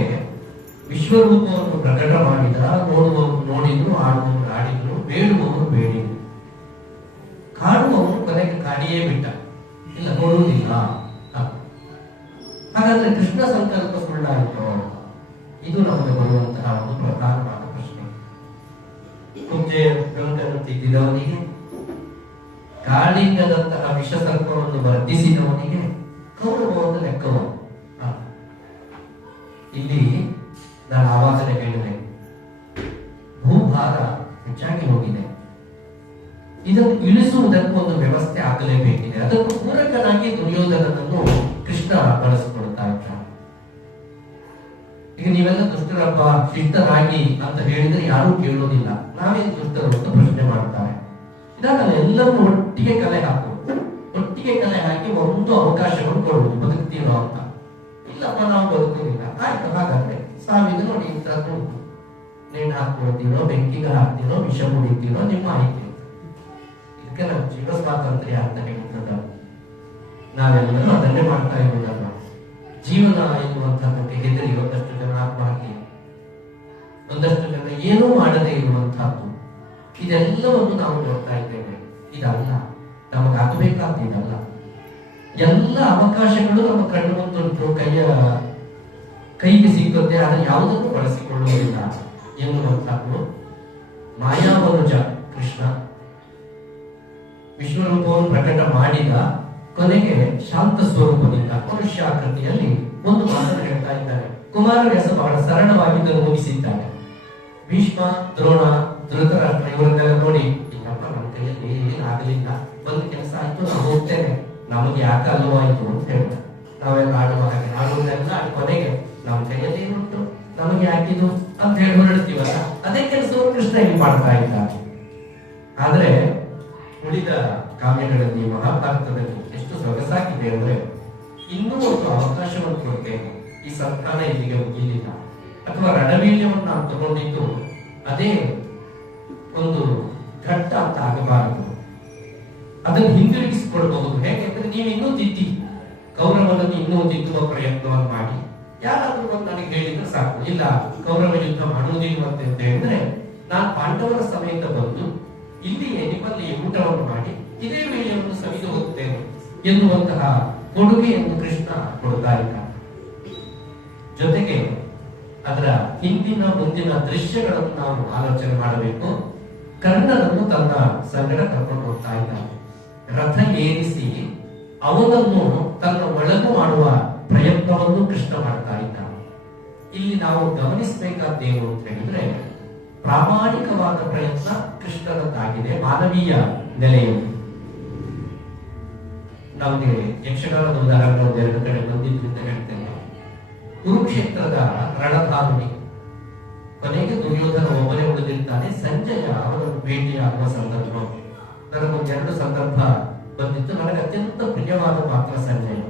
ವಿಶ್ವರೂಪವನ್ನು ಪ್ರಕಟ ಮಾಡಿದ. ನೋಡುವವರು ನೋಡಿದ್ರು, ಆಡುವವರು ಆಡಿದ್ರು, ಬೇಡುವವರು ಬೇಡಿದ್ರು. ಕಾಡುವವರು ಕೊನೆಗೆ ಕಾಡಿಯೇ ಬಿಟ್ಟ, ಇಲ್ಲ ನೋಡುವುದಿಲ್ಲ. ಹಾಗಾದ್ರೆ ಕೃಷ್ಣ ಸಂಕಲ್ಪ ಸುಳ್ಳಾಯಿತು? ಇದು ನಮಗೆ ಬರುವಂತಹ ಒಂದು ಪ್ರಧಾನವಾದ ಪ್ರಶ್ನೆ. ಕುಬ್ಜೆಯ ಗಂಟನ್ನು ತಿದ್ದಿದವನಿಗೆ, ಕಾಳಿಂಗದಂತಹ ವಿಷ ಸರ್ಪವನ್ನು ವರ್ಧಿಸಿದವನಿಗೆ ಕೌರವವಾದ ಲೆಕ್ಕವು. ಇಲ್ಲಿ ನಾನು ಆವಾಗಲೇ ಹೇಳಿದೆ, ಭೂಭಾರ ಹೆಚ್ಚಾಗಿ ಹೋಗಿದೆ, ಇದನ್ನು ಇಳಿಸುವುದಕ್ಕೆ ಒಂದು ವ್ಯವಸ್ಥೆ ಆಗಲೇಬೇಕಿದೆ. ಅದಕ್ಕೂ ಪೂರಕನಾಗಿ ದುರ್ಯೋಧನನನ್ನು ಕೃಷ್ಣ ಬಳಸಿಕೊಡ್ತಾ ಇದ್ದಾನೆ. ಈಗ ನೀವೆಲ್ಲ ದುಷ್ಟರಪ್ಪ, ಶಿಷ್ಟರಾಗಿ ಅಂತ ಹೇಳಿದ್ರೆ ಯಾರೂ ಕೇಳೋದಿಲ್ಲ. ನಾವೇನು ದುಷ್ಟರು ಅಂತ ಪ್ರಶ್ನೆ ಮಾಡ್ತಾರೆ. ಇದಾಗಲ್ಲ, ಎಲ್ಲರೂ ಒಟ್ಟಿಗೆ ಕಲೆ ಹಾಕು, ಒಟ್ಟಿಗೆ ಕಲೆ ಹಾಕಿ ಒಂದು ಅವಕಾಶವನ್ನು ಕೊಡುವುದು, ಬದುಕ್ತೀನೋ ಅಂತ. ಇಲ್ಲಪ್ಪ ನಾವು ಬದುಕೋದಿಲ್ಲ, ಆಯ್ತು ಹಾಗಾದ್ರೆ ಸಾವಿದ ನೋಡಿ ಇಂಥದ್ದು ಉಂಟು, ನೇಣು ಹಾಕ್ಕೊಳ್ತೀನೋ, ಬೆಂಕಿಗೆ ಹಾಕ್ತೀನೋ, ವಿಷ ಮುಡಿತೀನೋ, ನಿಮ್ಮ ಆಯ್ತು. ಇದಕ್ಕೆ ನಾವು ಜೀವ ಸ್ವಾತಂತ್ರ್ಯ ಅಂತ ಹೇಳುತ್ತದೆ. ನಾವೆಲ್ಲರೂ ಅದನ್ನೇ ಮಾಡ್ತಾ ಇರೋದಲ್ಲ. ಜೀವನ ಎನ್ನುವಂಥದ್ದಕ್ಕೆ ಹೆದರಿ ಒಂದಷ್ಟು ಜನ ಆತ್ಮಹತ್ಯೆ, ಒಂದಷ್ಟು ಜನ ಏನೂ ಮಾಡದೇ ಇರುವಂತಹದ್ದು, ಇದೆಲ್ಲವನ್ನು ನಾವು ನೋಡ್ತಾ ಇದ್ದೇವೆ. ಇದಲ್ಲ ನಮಗಾಗಬೇಕಾದ, ಇದಲ್ಲ. ಎಲ್ಲ ಅವಕಾಶಗಳು ನಮ್ಮ ಕಣ್ಣು ಮುಂದುಂಟು, ಕೈಗೆ ಸಿಗುತ್ತೆ, ಆದರೆ ಯಾವುದನ್ನು ಬಳಸಿಕೊಳ್ಳುವುದಿಲ್ಲ ಎನ್ನುವಂಥದ್ದು ಮಾಯಾವನುಜ ಕೃಷ್ಣ. ವಿಶ್ವರೂಪವನ್ನು ಪ್ರಕಟ ಮಾಡಿದ, ಕೊನೆಗೆ ಶಾಂತ ಸ್ವರೂಪದಿಂದ ಮನುಷ್ಯಾಕೃತಿಯಲ್ಲಿ ಒಂದು ಮಾತನ್ನು ಹೇಳ್ತಾ ಇದ್ದಾರೆ. ಕುಮಾರವ್ಯಾಸ ಬಹಳ ಸರಳವಾಗಿ ಇದನ್ನು ಮುಗಿಸಿದ್ದಾನೆ. ಭೀಷ್ಮ, ದ್ರೋಣ, ಧೃತರಾಷ್ಟ್ರ ಇವರನ್ನೆಲ್ಲ ನೋಡಿ, ಇಲ್ಲಪ್ಪ ನಮ್ಮ ಕೈಯಲ್ಲಿ ಏನಾಗಲಿಲ್ಲ, ಒಂದು ಕೆಲಸ ಆಯ್ತು, ನಾವು ಹೋಗ್ತೇನೆ, ನಮಗೆ ಯಾಕೆ ಅಲ್ಲವಾಯ್ತು ಅಂತ ಹೇಳ್ತಾರೆ. ನಾವೆಲ್ಲ ಆಡುವ ಹಾಗೆ ಆಡುವುದೆಲ್ಲ ಕೊನೆಗೆ ನಮ್ಮ ಕೈಯಲ್ಲಿ ಏನುಂಟು, ನಮಗೆ ಯಾಕಿದು ಅಂತ ಹೇಳಿ ಹೊರಡ್ತೀವಲ್ಲ, ಅದೇ ಕೆಲಸವನ್ನು ಕೃಷ್ಣ ಇಲ್ಲಿ ಮಾಡ್ತಾ ಇದ್ದಾರೆ. ಆದ್ರೆ ಉಳಿದ ಕಾವ್ಯಗಳಲ್ಲಿ, ಮಹಾಭಾರತದಲ್ಲಿ ಎಷ್ಟು ಸೊಗಸಾಗಿದೆ ಅಂದ್ರೆ, ಇನ್ನೂ ಒಂದು ಅವಕಾಶವನ್ನು ಕೊಡ್ತೇನೆ, ಈ ಸಂತಾನ ಇಲ್ಲಿಗೆ ಮುಗಿಲಿಲ್ಲ, ಅಥವಾ ರಣವೀರ್ಯವನ್ನು ನಾವು ತಗೊಂಡಿದ್ದು ಅದೇ ಒಂದು ಘಟ್ಟ ಅಂತ ಆಗಬಾರದು, ಅದನ್ನು ಹಿಂದಿರುಗಿಸಿಕೊಡಬಹುದು. ಹೇಗೆಂದ್ರೆ, ನೀವು ಇನ್ನೂ ತಿದ್ದಿ ಕೌರವನನ್ನು ಇನ್ನೂ ತಿದ್ದುವ ಪ್ರಯತ್ನವನ್ನು ಮಾಡಿ, ಯಾರಾದ್ರೂ ಒಂದು ನನಗೆ ಹೇಳಿದ್ರೆ ಸಾಕು, ಇಲ್ಲ ಕೌರವ ಯುದ್ಧ ಮಾಡುವುದಿರುವಂತೆ ಅಂತ ಹೇಳಿದ್ರೆ, ನಾನು ಪಾಂಡವರ ಸಮೇತ ಬಂದು ಇಲ್ಲಿಯೇ ನಿಮ್ಮಲ್ಲಿ ಊಟವನ್ನು ಮಾಡಿ ಇದೇ ವೇಳೆಯನ್ನು ಸವಿದು ಹೋಗ್ತೇನೆ ಎನ್ನುವಂತಹ ಕೊಡುಗೆಯನ್ನು ಕೃಷ್ಣ ಕೊಡ್ತಾ ಇದ್ದಾನೆ. ಜೊತೆಗೆ ಅದರ ಹಿಂದಿನ ಮುಂದಿನ ದೃಶ್ಯಗಳನ್ನು ನಾವು ಆಲೋಚನೆ ಮಾಡಬೇಕು. ಕರ್ಣನನ್ನು ತನ್ನ ಸಂಗಡ ಕರ್ಕೊಂಡು ಹೋಗ್ತಾ ಇದ್ದಾನೆ. ರಥ ಏರಿಸಿ ಅವನನ್ನು ತನ್ನ ಒಳಗು ಮಾಡುವ ಪ್ರಯತ್ನವನ್ನು ಕೃಷ್ಣ ಮಾಡ್ತಾ ಇದ್ದಾನೆ. ಇಲ್ಲಿ ನಾವು ಗಮನಿಸಬೇಕಾದ್ದೇನು ಅಂತ ಹೇಳಿದ್ರೆ, ಪ್ರಾಮಾಣಿಕವಾದ ಪ್ರಯತ್ನ ಕೃಷ್ಣನದ್ದಾಗಿದೆ, ಮಾನವೀಯ ನೆಲೆಯಲ್ಲಿ. ನಮಗೆ ಯಕ್ಷಗಾನದ ಉದಾಹರಣೆ ಒಂದೆರಡು ಕಡೆ ಬಂದಿದ್ದರಿಂದ ಹೇಳ್ತೇನೆ. ಕುರುಕ್ಷೇತ್ರದ ರಣಧಾರುಣಿ, ಕೊನೆಗೆ ದುರ್ಯೋಧನ ಒಬ್ಬನೇ ಉಳಿದಿರ್ತಾನೆ. ಸಂಜಯ ಅವರನ್ನು ಭೇಟಿಯಾಗುವ ಸಂದರ್ಭ, ನನಗೊಂದೆರಡು ಸಂದರ್ಭ ಬಂದಿತ್ತು. ನನಗೆ ಅತ್ಯಂತ ಪ್ರಿಯವಾದ ಪಾತ್ರ ಸಂಜಯ.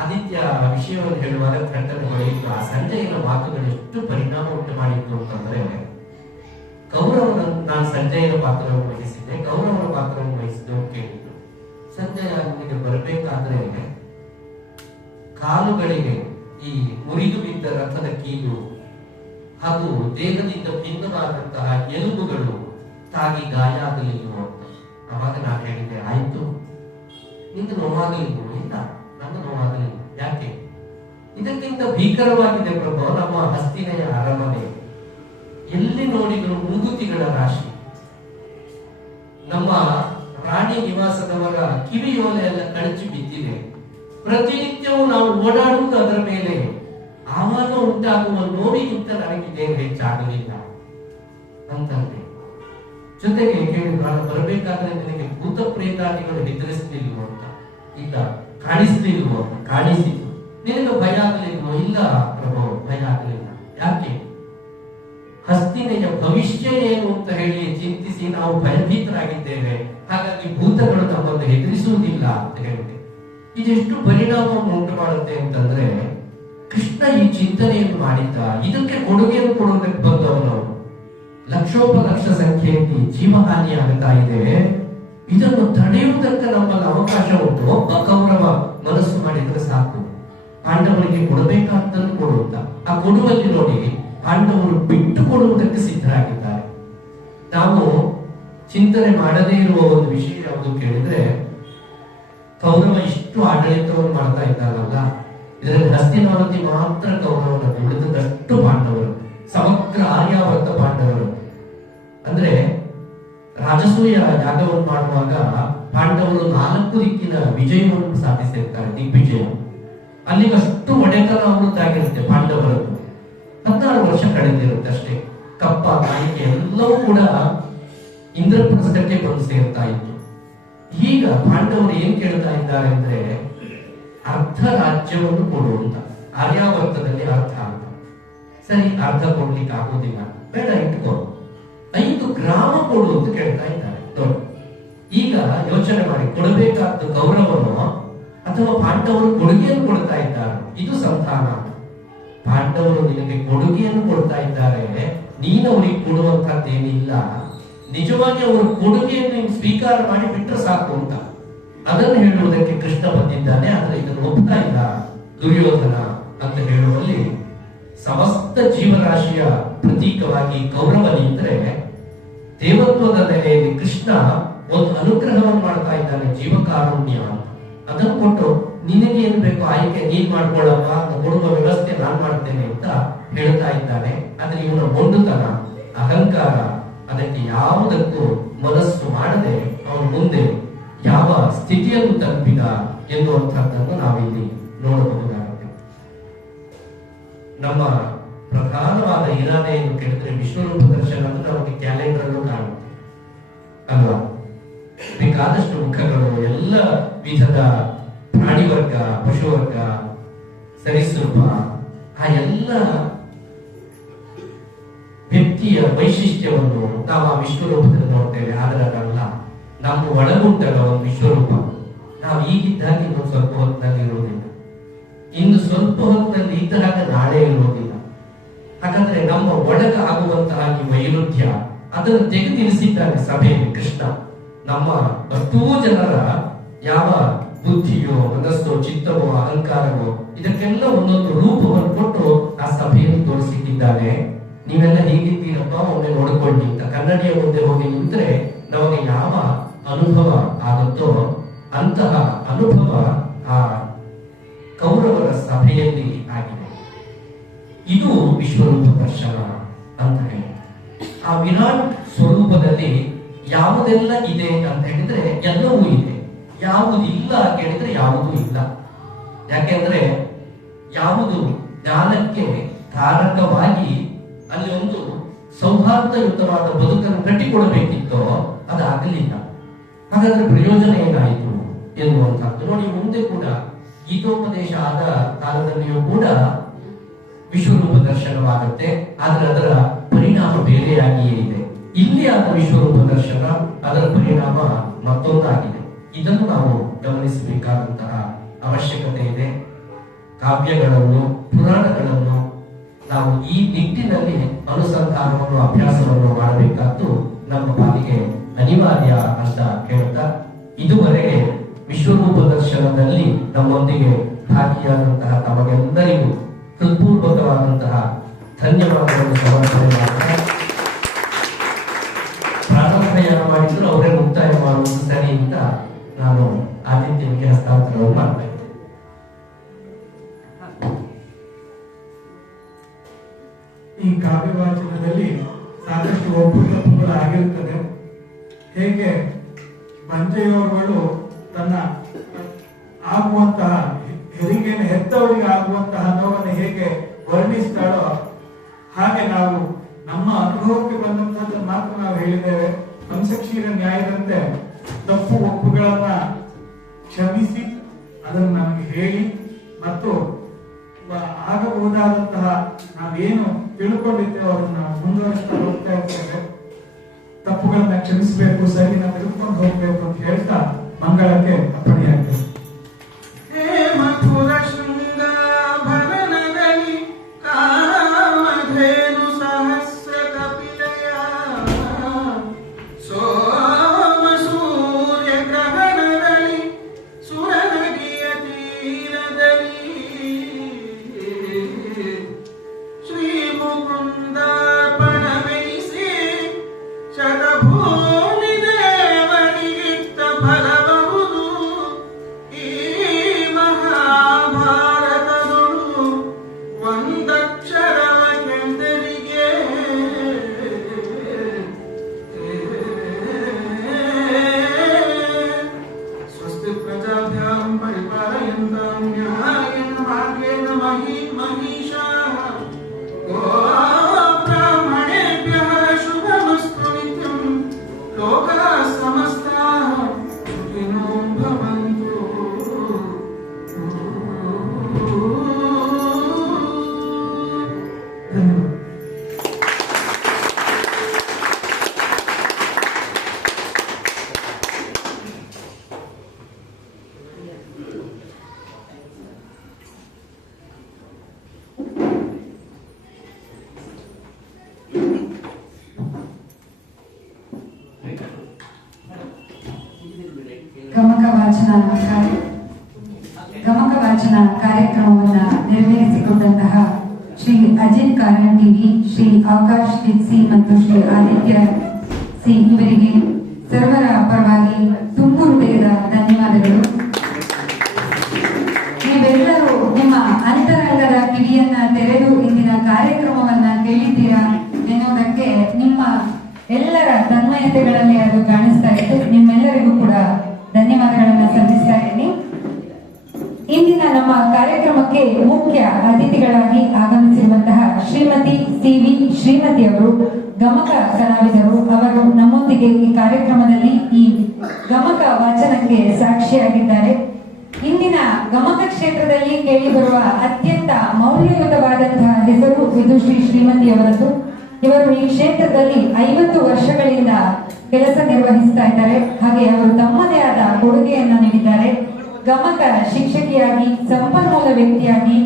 ಆದಿತ್ಯ ವಿಷಯವನ್ನು ಹೇಳುವಾಗ ಥಟ್ಟನೆ ಹೊಳೆಯಿತು. ಆ ಸಂಜಯನ ಮಾತುಗಳು ಎಷ್ಟು ಪರಿಣಾಮ ಉಂಟು ಮಾಡಿತ್ತು ಅಂತಂದ್ರೆ, ಕೌರವನನ್ನು ನಾನು ಸಂಜಯನ ಪಾತ್ರವನ್ನು ವಹಿಸಿದ್ದೆ, ಕೌರವನ ಪಾತ್ರವನ್ನು ವಹಿಸಿದ್ದೆ ಅಂತ ಕೇಳಿದ್ರು. ಸಂಜಯ ನಿಮಗೆ ಬರಬೇಕಾದ್ರೆ ಕಾಲುಗಳಿಗೆ ಈ ಮುರಿದು ಬಿದ್ದ ರಥದ ಕೀಲು ಹಾಗೂ ದೇಹದಿಂದ ಭಿನ್ನವಾದಂತಹ ಎಲುಬುಗಳು ತಾಗಿ ಗಾಯ ಆಗಲಿಲ್ವೋ ಅಂತ. ಅವಾಗ ನಾನು ಹೇಳಿದ್ದೆ, ಆಯ್ತು, ನಿಂದು ನೋವಾಗಲಿಲ್ವೋ? ಇಲ್ಲ, ನನ್ನ ನೋವಾಗಲಿಲ್ಲ. ಯಾಕೆ? ಇದಕ್ಕಿಂತ ಭೀಕರವಾಗಿದೆ ಪ್ರಭು ನಮ್ಮ ಹಸ್ತಿನೆಯ ಅರಮನೆ. ಎಲ್ಲಿ ನೋಡಿದ್ರು ಮೂಗುತಿಗಳ ರಾಶಿ. ನಮ್ಮ ರಾಣಿ ನಿವಾಸದವರ ಕಿವಿಯೋಲೆ ಎಲ್ಲ ಕಳಚಿ ಬಿದ್ದಿದೆ. ಪ್ರತಿನಿತ್ಯವೂ ನಾವು ಓಡಾಡುವುದು ಅದರ ಮೇಲೆ. ಆವಾಗ ಉಂಟಾಗುವ ನೋವಿಗಿಂತ ನನಗಿದೆ ಹೆಚ್ಚಾಗಲಿಲ್ಲ ಅಂತಂದೆ. ಜೊತೆಗೆ ಕೇಳಿ, ನಾನು ಬರಬೇಕಾದ್ರೆ ನಿನಗೆ ಭೂತ ಪ್ರೇತಾದಿಗಳು ಹೆದರಿಸಲಿಲ್ವೋ ಅಂತ. ಇಲ್ಲ, ಕಾಣಿಸ್ಲಿಲ್ವೋ ಅಂತ. ಕಾಣಿಸಿತು. ನಿನಗೆ ಭಯ ಆಗಲಿಲ್ವೋ? ಇಲ್ಲ ಪ್ರಭು, ಭಯ ಆಗಲಿಲ್ಲ. ಯಾಕೆ? ಹಸ್ತಿನೆಯ ಭವಿಷ್ಯ ಏನು ಅಂತ ಹೇಳಿ ಚಿಂತಿಸಿ ನಾವು ಭಯಭೀತರಾಗಿದ್ದೇವೆ. ಹಾಗಾಗಿ ಭೂತಗಳು ನಮ್ಮನ್ನು ಹೆದರಿಸುವುದಿಲ್ಲ ಅಂತ ಹೇಳಿದೆ. ಇದೆಷ್ಟು ಪರಿಣಾಮವನ್ನು ಉಂಟು ಮಾಡುತ್ತೆ ಅಂತಂದ್ರೆ, ಕೃಷ್ಣ ಈ ಚಿಂತನೆಯನ್ನು ಮಾಡಿದ್ದ. ಇದಕ್ಕೆ ಕೊಡುಗೆಯನ್ನು ಕೊಡೋದಕ್ಕೆ ಬಂದವನು. ಲಕ್ಷೋಪಲಕ್ಷ ಸಂಖ್ಯೆಯಲ್ಲಿ ಜೀವಹಾನಿ ಆಗ್ತಾ ಇದೆ. ಇದನ್ನು ತಡೆಯುವುದಕ್ಕೆ ನಮ್ಮಲ್ಲಿ ಅವಕಾಶ ಉಂಟು. ಒಬ್ಬ ಕೌರವ ಮನಸ್ಸು ಮಾಡಿದ್ರೆ ಸಾಕು, ಪಾಂಡವರಿಗೆ ಕೊಡಬೇಕಾದ್ದನ್ನು ಕೊಡುತ್ತ. ಆ ಕೊಡುವಲ್ಲಿ ನೋಡಿ, ಪಾಂಡವರು ಬಿಟ್ಟು ಕೊಡುವುದಕ್ಕೆ ಸಿದ್ಧರಾಗಿದ್ದಾರೆ. ನಾವು ಚಿಂತನೆ ಮಾಡದೇ ಇರುವ ಒಂದು ವಿಷಯ ಯಾವುದು ಕೇಳಿದ್ರೆ, ಕೌರವ ಇಷ್ಟು ಆಡಳಿತವನ್ನು ಮಾಡ್ತಾ ಇದ್ದಾರಲ್ಲ, ಇದರಲ್ಲಿ ಹಸ್ತಿನಾವತಿ ಮಾತ್ರ ಕೌರವನದ್ದು, ಉಳಿದಷ್ಟು ಪಾಂಡವರು. ಸಮಗ್ರ ಆರ್ಯಾವರ್ತ ಪಾಂಡವರು. ಅಂದ್ರೆ ರಾಜಸೂಯ ಯಾಗವನ್ನು ಮಾಡುವಾಗ ಪಾಂಡವರು 4 ದಿಕ್ಕಿನ ವಿಜಯವನ್ನು ಸಾಧಿಸಿರ್ತಾರೆ, ದಿಗ್ವಿಜಯ. ಅಲ್ಲಿಗಷ್ಟು ಒಡೆತನ ಅಮೃತಾಗಿರುತ್ತೆ ಪಾಂಡವರದ್ದು. 16 ವರ್ಷ ಕಳೆದಿರುತ್ತೆ ಅಷ್ಟೇ. ಕಪ್ಪ ಕಾಣಿಕೆ ಎಲ್ಲವೂ ಕೂಡ ಇಂದ್ರಪ್ರಸ್ಥಕ್ಕೆ ಬಂದು ಸೇರ್ತಾ ಇತ್ತು. ಈಗ ಪಾಂಡವರು ಏನ್ ಕೇಳ್ತಾ ಇದ್ದಾರೆ ಅಂದ್ರೆ, ಅರ್ಧ ರಾಜ್ಯವನ್ನು ಕೊಡುವಂತ. ಆರ್ಯಾವರ್ತದಲ್ಲಿ ಅರ್ಧ ಅಂತ. ಸರಿ, ಅರ್ಧ ಕೊಡ್ಲಿಕ್ಕೆ ಆಗೋದಿಲ್ಲ, ಬೇಡ ಇಟ್ಕೋ, 5 ಗ್ರಾಮ ಕೊಡು ಅಂತ ಕೇಳ್ತಾ ಇದ್ದಾರೆ. ನೋಡಿ, ಈಗ ಯೋಚನೆ ಮಾಡಿ, ಕೊಡಬೇಕಾದ್ದು ಕೌರವನು ಅಥವಾ ಪಾಂಡವರು ಕೊಡುಗೆಯನ್ನು ಕೊಡ್ತಾ ಇದ್ದಾರೆ? ಇದು ಸಂತಾನ. ಪಾಂಡವರು ನಿನಗೆ ಕೊಡುಗೆಯನ್ನು ಕೊಡ್ತಾ ಇದ್ದಾರೆ, ನೀನು ಅವರಿಗೆ ಕೊಡುವಂತದ್ದೇನಿಲ್ಲ. ನಿಜವಾಗಿ ಅವರು ಕೊಡುಗೆಯನ್ನು ಸ್ವೀಕಾರ ಮಾಡಿ ಬಿಟ್ಟರೆ ಸಾಕು ಅಂತ ಅದನ್ನು ಹೇಳುವುದಕ್ಕೆ ಕೃಷ್ಣ ಬಂದಿದ್ದಾನೆ. ಆದರೆ ಇದನ್ನು ಒಪ್ತಾ ಇಲ್ಲ ದುರ್ಯೋಧನ ಅಂತ ಹೇಳುವಲ್ಲಿ ಸಮಸ್ತ ಜೀವರಾಶಿಯ ಪ್ರತೀಕವಾಗಿ ಕೌರವ ನಿಂತರೆ, ದೇವತ್ವದ ನೆಲೆಯಲ್ಲಿ ಕೃಷ್ಣ ಒಂದು ಅನುಗ್ರಹವನ್ನು ಮಾಡ್ತಾ ಇದ್ದಾನೆ, ಜೀವಕಾರುಣ್ಯ ಅಂತ. ಅದನ್ನು ಕೊಟ್ಟು ನಿನಗೆ ಏನ್ ಬೇಕು ಆಯ್ಕೆ ನೀನ್ ಮಾಡ್ಕೊಳ್ಳಪ್ಪ, ಕೊಡುವ ವ್ಯವಸ್ಥೆ ನಾನ್ ಮಾಡ್ತೇನೆ ಅಂತ ಹೇಳ್ತಾ ಇದ್ದಾನೆ. ಆದ್ರೆ ಇವನ ಮೊಂಡುತನ, ಅಹಂಕಾರ, ಅದಕ್ಕೆ ಯಾವುದಕ್ಕೂ ಮನಸ್ಸು ಮಾಡದೆ ಅವನು ಮುಂದೆ ಯಾವ ಸ್ಥಿತಿಯನ್ನು ತಲುಪಿದ ಎನ್ನುವಂತಹದ್ದನ್ನು ನಾವಿಲ್ಲಿ ನೋಡಬಹುದಾಗುತ್ತೆ. ನಮ್ಮ ಪ್ರಧಾನವಾದ ಇರಾದೆಯನ್ನು ಕೇಳಿದ್ರೆ ವಿಶ್ವರೂಪ ದರ್ಶನ ಅಂತ ನಮಗೆ ಕ್ಯಾಲೆಂಡರ್ ಅಲ್ಲೂ ಕಾಣುತ್ತೆ ಅಲ್ವಾ? ಬೇಕಾದಷ್ಟು ಮುಖಗಳು, ಎಲ್ಲ ವಿಧದ ಪ್ರಾಣಿ ವರ್ಗ, ಪಶುವರ್ಗ, ಸರೀಸೃಪ, ಆ ಎಲ್ಲ ವ್ಯಕ್ತಿಯ ವೈಶಿಷ್ಟ್ಯವನ್ನು ನಾವು ಆ ವಿಶ್ವರೂಪದಲ್ಲಿ ನೋಡ್ತೇವೆ. ಆದರೆ ಅದಲ್ಲ, ನಮ್ಮ ಒಳಗುಂಟಲ್ಲ ಒಂದು ವಿಶ್ವರೂಪ. ನಾವು ಈಗಿದ್ದಾಗ ಇನ್ನು ಸ್ವಲ್ಪ ಹೊತ್ತಿನಲ್ಲಿ ಇರುವುದಿಲ್ಲ, ಇನ್ನು ಸ್ವಲ್ಪ ಹೊತ್ತಿನಲ್ಲಿ ಇದ್ದಾಗ ನಾಳೆ ಇರುವುದಿಲ್ಲ. ಹಾಗಾದ್ರೆ ನಮ್ಮ ಒಳಗ ಆಗುವಂತಹ ಈ ವೈರುಧ್ಯ ಅದನ್ನು ತೆಗೆದಿರಿಸಿದ್ದಾನೆ ಸಭೆಯಲ್ಲಿ ಕೃಷ್ಣ. ನಮ್ಮ ಅಷ್ಟೂ ಜನರ ಯಾವ ಬುದ್ಧಿಯೋ, ಮನಸ್ಸೋ, ಚಿತ್ತವೋ, ಅಹಂಕಾರವೋ ಇದಕ್ಕೆಲ್ಲ ಒಂದೊಂದು ರೂಪವನ್ನು ಕೊಟ್ಟು ಆ ಸಭೆಯಲ್ಲಿ ತೋರಿಸಿಟ್ಟಿದ್ದಾನೆ. ನೀವೆಲ್ಲ ಹೀಗಿದ್ದೀರಪ್ಪ, ಒಮ್ಮೆ ನೋಡಿಕೊಳ್ಳಿ ಅಂತ ಕನ್ನಡಿಯ ಮುಂದೆ ಹೋಗಿ ನಿಂತರೆ ನಮಗೆ ಯಾವ ಅನುಭವ ಆಗುತ್ತೋ ಅಂತಹ ಅನುಭವ ಆ ಕೌರವರ ಸಭೆಯಲ್ಲಿ ಆಗಿದೆ. ಇದು ವಿಶ್ವರೂಪ ದರ್ಶನ ಅಂತ ಹೇಳಿ. ಆ ವಿರಾಟ್ ಸ್ವರೂಪದಲ್ಲಿ ಯಾವುದೆಲ್ಲ ಇದೆ ಅಂತ ಹೇಳಿದ್ರೆ ಎಲ್ಲವೂ ಇದೆ, ಯಾವುದಿಲ್ಲ ಕೇಳಿದ್ರೆ ಯಾವುದೂ ಇಲ್ಲ. ಯಾಕೆಂದ್ರೆ ಯಾವುದು ಜ್ಞಾನಕ್ಕೆ ಕಾರಕವಾಗಿ ಅಲ್ಲಿ ಒಂದು ಸೌಹಾರ್ದಯುತವಾದ ಬದುಕನ್ನು ಕಟ್ಟಿಕೊಡಬೇಕಿತ್ತೋ ಅದಾಗಲಿಲ್ಲ. ಹಾಗಾದ್ರೆ ಪ್ರಯೋಜನ ಏನಾಯಿತು ಎನ್ನುವಂಥದ್ದು ನೋಡಿ. ಮುಂದೆ ಕೂಡ ಗೀತೋಪದೇಶ ಆದ ಕಾಲದಲ್ಲಿಯೂ ಕೂಡ ವಿಶ್ವರೂಪ ದರ್ಶನವಾಗುತ್ತೆ, ಆದ್ರೆ ಅದರ ಪರಿಣಾಮ ಬೇರೆಯಾಗಿಯೇ ಇದೆ. ಇಲ್ಲಿ ಆದ ವಿಶ್ವರೂಪ ದರ್ಶನ, ಅದರ ಪರಿಣಾಮ ಮತ್ತೊಂದಾಗಿದೆ. ಇದನ್ನು ನಾವು ಗಮನಿಸಬೇಕಾದಂತಹ ಅವಶ್ಯಕತೆ ಇದೆ. ಕಾವ್ಯಗಳನ್ನು, ಪುರಾಣಗಳನ್ನು ನಾವು ಈ ನಿಟ್ಟಿನಲ್ಲಿ ಅನುಸಂಧಾನವನ್ನು ಅಭ್ಯಾಸವನ್ನು ಮಾಡಬೇಕಾದ್ದು ನಮ್ಮ ಪಾಲಿಗೆ ಅನಿವಾರ್ಯ ಅಂತ ಹೇಳ್ತಾ, ಇದುವರೆಗೆ ವಿಶ್ವರೂಪ ದರ್ಶನದಲ್ಲಿ ನಮ್ಮೊಂದಿಗೆ ಭಾಗಿಯಾದಂತಹ ತಮಗೆಲ್ಲರಿಗೂ ಹೃತ್ಪೂರ್ವಕವಾದಂತಹ ಧನ್ಯವಾದಗಳನ್ನು ಸಮರ್ಪಣೆ ಮಾಡ್ತಾರೆ. ಪ್ರಾರಂಭ ಮಾಡಿದ್ರು ಅವರೇ ಮುಕ್ತಾಯ ಮಾಡುವುದು ಸರಿ ಅಂತ ನಾನು ಆದಿತ್ಯನಿಗೆ ಹಸ್ತಾಂತರವನ್ನು ಮಾಡ್ತಾ ಇದ್ದೆ. ಈ ಕಾವ್ಯ ವಾಚನದಲ್ಲಿ ಸಾಕಷ್ಟು ಒಪ್ಪುಗಳು ಆಗಿರುತ್ತದೆ. ಹೇಗೆ ಬಂಜೆಯವರುಗಳು ತನ್ನ ಆಗುವಂತಹ ಹೆರಿಗೆಯನ್ನು ಹೆತ್ತವರಿಗೆ ಆಗುವಂತಹ ನೋವನ್ನು ಹೇಗೆ ವರ್ಣಿಸ್ತಾಳೋ ಹಾಗೆ ನಾವು ನಮ್ಮ ಅನುಭವಕ್ಕೆ ಬಂದಂತಹದ್ದನ್ನು ಮಾತ್ರ ನಾವು ಹೇಳಿದ್ದೇವೆ. ಕಂಸಕ್ಷೀರ ನ್ಯಾಯದಂತೆ ತಪ್ಪು ಒಪ್ಪುಗಳನ್ನ ಕ್ಷಮಿಸಿ ಅದನ್ನು ನಮಗೆ ಹೇಳಿ ಮತ್ತು ಆಗಬಹುದಾದಂತಹ ನಾವೇನು ತಿಳ್ಕೊಂಡಿದ್ದೇವೆ ಅದನ್ನ ಮುಂದುವರಿಸ್ತಾ ಹೋಗ್ತಾ ಇರ್ತೇವೆ. ತಪ್ಪುಗಳನ್ನ ಕ್ಷಮಿಸಬೇಕು, ಸರಿನ ತಿಳ್ಕೊಂಡು ಹೋಗ್ಬೇಕು ಅಂತ ಹೇಳ್ತಾ ಮಂಗಳಕ್ಕೆ ಅಪ್ಪಣೆಯಾಗ್ತದೆ. ಹೇ ಮಧುರ ಶೃಂಗಾಭರಣದಲ್ಲಿ ಕಾಮಧೇನು ಸಹಸ್ರ ಕಪಿಲಯ ಸೋಮ ಸೂರ್ಯ ಗ್ರಹಣದಲ್ಲಿ ಸುರನದಿಯ ತೀರದಲ್ಲಿ ಶ್ರೀ ಮುಕುಂದಾರ್ಪಣವೆನಿಸಿ ಶತಭೂಮಿ ದೇವನಿಗಿತ್ತ ಫಲಬಹುದು ಈ ಮಹಾಭಾರತದೊಳು ಒಂದಕ್ಷರವ ಕೆಂದರಿಗೆ ಸ್ವಸ್ತಿ ಪ್ರಜಾಭ್ಯಾಂ ಪರಿಪಾಲಯಂತಾಂ ನ್ಯಾಯೇನ ಮಾರ್ಗೇಣ ಮಹೀಷಾಃ ಬ್ರಾಹ್ಮಣೇಭ್ಯಃ ಶುಭಮಸ್ತು ನಿತ್ಯಂ ಲೋಕಾಃ ಸಮಸ್ತಾಃ ಸುಖಿನೋ ಭವಂತು. ಧನ್ಯವಾದ. ಗಮಕ ವಾಚನ ಕಾರ್ಯಕ್ರಮವನ್ನು ನೆರವೇರಿಸಿಕೊಂಡಂತಹ ಶ್ರೀ ಅಜಿತ್ ಕಾರಂಟಿವಿ, ಶ್ರೀ ಆಕಾಶ್ ಸಿ ಮತ್ತು ಶ್ರೀ ಆದಿತ್ಯ ಸಿ ಇವರಿಗೆ ಸರ್ವರ ಪರವಾಗಿ ತುಂಬು ಹೃದಯದ ಧನ್ಯವಾದಗಳು. ನೀವೆಲ್ಲರೂ ನಿಮ್ಮ ಅಂತರಂಗದ ಕಿವಿಯನ್ನ ತೆರೆದು ಇಂದಿನ ಕಾರ್ಯಕ್ರಮವನ್ನ ಕೇಳಿದ್ದೀರಾ ಎನ್ನುವುದಕ್ಕೆ ನಿಮ್ಮ ಎಲ್ಲರ ತನ್ಮಯತೆಗಳಲ್ಲಿ ಅದು ಕಾಣಿಸ್ತಾ ಇತ್ತು. ನಿಮ್ಮೆಲ್ಲರಿಗೂ ಕೂಡ ಧನ್ಯವಾದಗಳನ್ನ ಸಲ್ಲಿಸ್ತಾ ಇದ್ದೀನಿ. ಇಂದಿನ ನಮ್ಮ ಕಾರ್ಯಕ್ರಮಕ್ಕೆ ಮುಖ್ಯ ಅತಿಥಿಗಳಾಗಿ ಆಗಮಿಸಿರುವಂತಹ ಶ್ರೀಮತಿ ಸಿ.ವಿ. ಶ್ರೀಮತಿ ಅವರು ಗಮಕ ಕಲಾವಿದರು. ಅವರು ನಮ್ಮೊಂದಿಗೆ ಈ ಕಾರ್ಯಕ್ರಮದಲ್ಲಿ ಈ ಗಮಕ ವಾಚನಕ್ಕೆ ಸಾಕ್ಷಿಯಾಗಿದ್ದಾರೆ. ಇಂದಿನ ಗಮಕ ಕ್ಷೇತ್ರದಲ್ಲಿ ಕೇಳಿಬರುವ ಅತ್ಯಂತ ಮೌಲ್ಯಯುತವಾದಂತಹ ಹೆಸರು ವಿದುಶ್ರೀ ಶ್ರೀಮತಿ ಅವರದ್ದು. ಇವರು ಈ ಕ್ಷೇತ್ರದಲ್ಲಿ 50 ವರ್ಷಗಳಿಂದ ಕೆಲಸ ನಿರ್ವಹಿಸ್ತಾ ಇದ್ದಾರೆ. ಹಾಗೆ ಅವರು ತಮ್ಮದೇ ಆದ ಕೊಡುಗೆಯನ್ನ ನೀಡಿದ್ದಾರೆ. ಗಮಕ ಶಿಕ್ಷಕಿಯಾಗಿ, ಸಂಪನ್ಮೂಲ ವ್ಯಕ್ತಿಯಾಗಿ,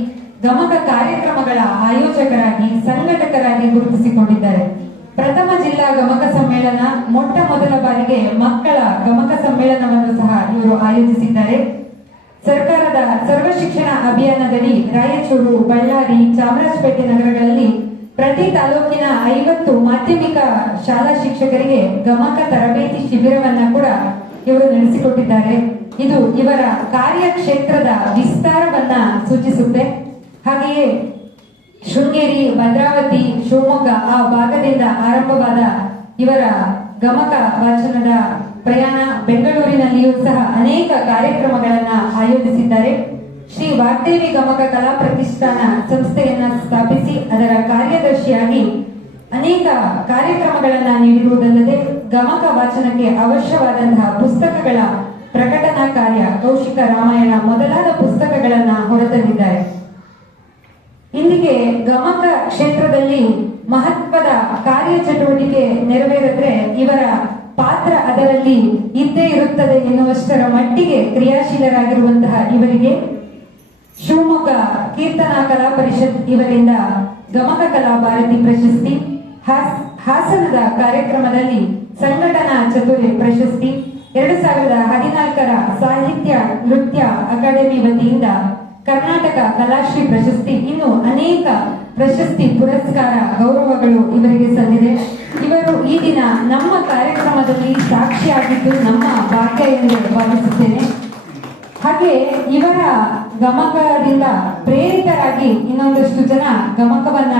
ಗಮಕ ಕಾರ್ಯಕ್ರಮಗಳ ಆಯೋಜಕರಾಗಿ, ಸಂಘಟಕರಾಗಿ ಗುರುತಿಸಿಕೊಂಡಿದ್ದಾರೆ. ಪ್ರಥಮ ಜಿಲ್ಲಾ ಗಮಕ ಸಮ್ಮೇಳನ, ಮೊಟ್ಟ ಮೊದಲ ಬಾರಿಗೆ ಮಕ್ಕಳ ಗಮಕ ಸಮ್ಮೇಳನವನ್ನು ಸಹ ಇವರು ಆಯೋಜಿಸಿದ್ದಾರೆ. ಸರ್ಕಾರದ ಸರ್ವ ಶಿಕ್ಷಣ ಅಭಿಯಾನದಡಿ ರಾಯಚೂರು, ಬಳ್ಳಾರಿ, ಚಾಮರಾಜಪೇಟೆ ನಗರಗಳಲ್ಲಿ ಪ್ರತಿ ತಾಲೂಕಿನ 50 ಮಾಧ್ಯಮಿಕ ಶಾಲಾ ಶಿಕ್ಷಕರಿಗೆ ಗಮಕ ತರಬೇತಿ ಶಿಬಿರವನ್ನ ಕೂಡ ಇವರು ನಡೆಸಿಕೊಟ್ಟಿದ್ದಾರೆ. ಇದು ಇವರ ಕಾರ್ಯಕ್ಷೇತ್ರದ ವಿಸ್ತಾರವನ್ನ ಸೂಚಿಸುತ್ತೆ. ಹಾಗೆಯೇ ಶೃಂಗೇರಿ, ಭದ್ರಾವತಿ, ಶಿವಮೊಗ್ಗ ಆ ಭಾಗದಿಂದ ಆರಂಭವಾದ ಇವರ ಗಮಕ ವಾಚನದ ಪ್ರಯಾಣ ಬೆಂಗಳೂರಿನಲ್ಲಿಯೂ ಸಹ ಅನೇಕ ಕಾರ್ಯಕ್ರಮಗಳನ್ನ ಆಯೋಜಿಸಿದ್ದಾರೆ. ಶ್ರೀ ವಾಗ್ದೇವಿ ಗಮಕ ಕಲಾ ಪ್ರತಿಷ್ಠಾನ ಸಂಸ್ಥೆಯನ್ನ ಸ್ಥಾಪಿಸಿ ಅದರ ಕಾರ್ಯದರ್ಶಿಯಾಗಿ ಅನೇಕ ಕಾರ್ಯಕ್ರಮಗಳನ್ನ ನೀಡಿರುವುದಲ್ಲದೆ ಗಮಕ ವಾಚನಕ್ಕೆ ಅವಶ್ಯವಾದಂತಹ ಪುಸ್ತಕಗಳ ಪ್ರಕಟಣಾ ಕಾರ್ಯ, ಕೌಶಿಕ ರಾಮಾಯಣ ಮೊದಲಾದ ಪುಸ್ತಕಗಳನ್ನ ಹೊರತಂದಿದ್ದಾರೆ. ಇಂದಿಗೆ ಗಮಕ ಕ್ಷೇತ್ರದಲ್ಲಿ ಮಹತ್ವದ ಕಾರ್ಯಚಟುವಟಿಕೆ ನೆರವೇರಿದ್ರೆ ಇವರ ಪಾತ್ರ ಅದರಲ್ಲಿ ಇದ್ದೇ ಇರುತ್ತದೆ ಎನ್ನುವಷ್ಟರ ಮಟ್ಟಿಗೆ ಕ್ರಿಯಾಶೀಲರಾಗಿರುವಂತಹ ಇವರಿಗೆ ಶಿವಮೊಗ್ಗ ಕೀರ್ತನಾ ಕಲಾ ಪರಿಷತ್ ಇವರಿಂದ ಗಮಕ ಕಲಾ ಭಾರತಿ ಪ್ರಶಸ್ತಿ, ಹಾಸನದ ಕಾರ್ಯಕ್ರಮದಲ್ಲಿ ಸಂಘಟನಾ ಚತುರ್ಯ ಪ್ರಶಸ್ತಿ, 2014ರ ಸಾಹಿತ್ಯ ನೃತ್ಯ ಅಕಾಡೆಮಿ ವತಿಯಿಂದ ಕರ್ನಾಟಕ ಕಲಾಶ್ರೀ ಪ್ರಶಸ್ತಿ, ಇನ್ನು ಅನೇಕ ಪ್ರಶಸ್ತಿ ಪುರಸ್ಕಾರ ಗೌರವಗಳು ಇವರಿಗೆ ಸಂದಿದೆ. ಇವರು ಈ ದಿನ ನಮ್ಮ ಕಾರ್ಯಕ್ರಮದಲ್ಲಿ ಸಾಕ್ಷಿಯಾಗಿದ್ದು ನಮ್ಮ ಭಾಗ್ಯ ಎಂದು ಭಾವಿಸುತ್ತೇನೆ. ಹಾಗೆ ಇವರ ಗಮಕದಿಂದ ಪ್ರೇರಿತರಾಗಿ ಇನ್ನೊಂದಷ್ಟು ಜನ ಗಮಕವನ್ನ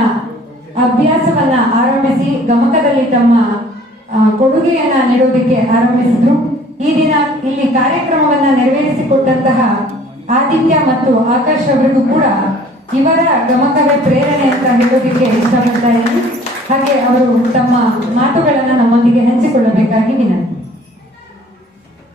ಅಭ್ಯಾಸವನ್ನ ಆರಂಭಿಸಿ ಗಮಕದಲ್ಲಿ ತಮ್ಮ ಕೊಡುಗೆಯನ್ನ ನೀಡೋದಕ್ಕೆ ಆರಂಭಿಸಿದ್ರು. ಈ ದಿನ ಇಲ್ಲಿ ಕಾರ್ಯಕ್ರಮವನ್ನ ನೆರವೇರಿಸಿಕೊಟ್ಟಂತಹ ಆದಿತ್ಯ ಮತ್ತು ಆಕಾಶ್ ಅವರಿಗೂ ಕೂಡ ಇವರ ಗಮಕವೇ ಪ್ರೇರಣೆ ಅಂತ ಹೇಳೋದಕ್ಕೆ ಇಷ್ಟಪಡ್ತಾ ಇದ್ದೀನಿ. ಹಾಗೆ ಅವರು ತಮ್ಮ ಮಾತುಗಳನ್ನ ನಮ್ಮೊಂದಿಗೆ ಹಂಚಿಕೊಳ್ಳಬೇಕಾಗಿ ವಿನಂತಿ.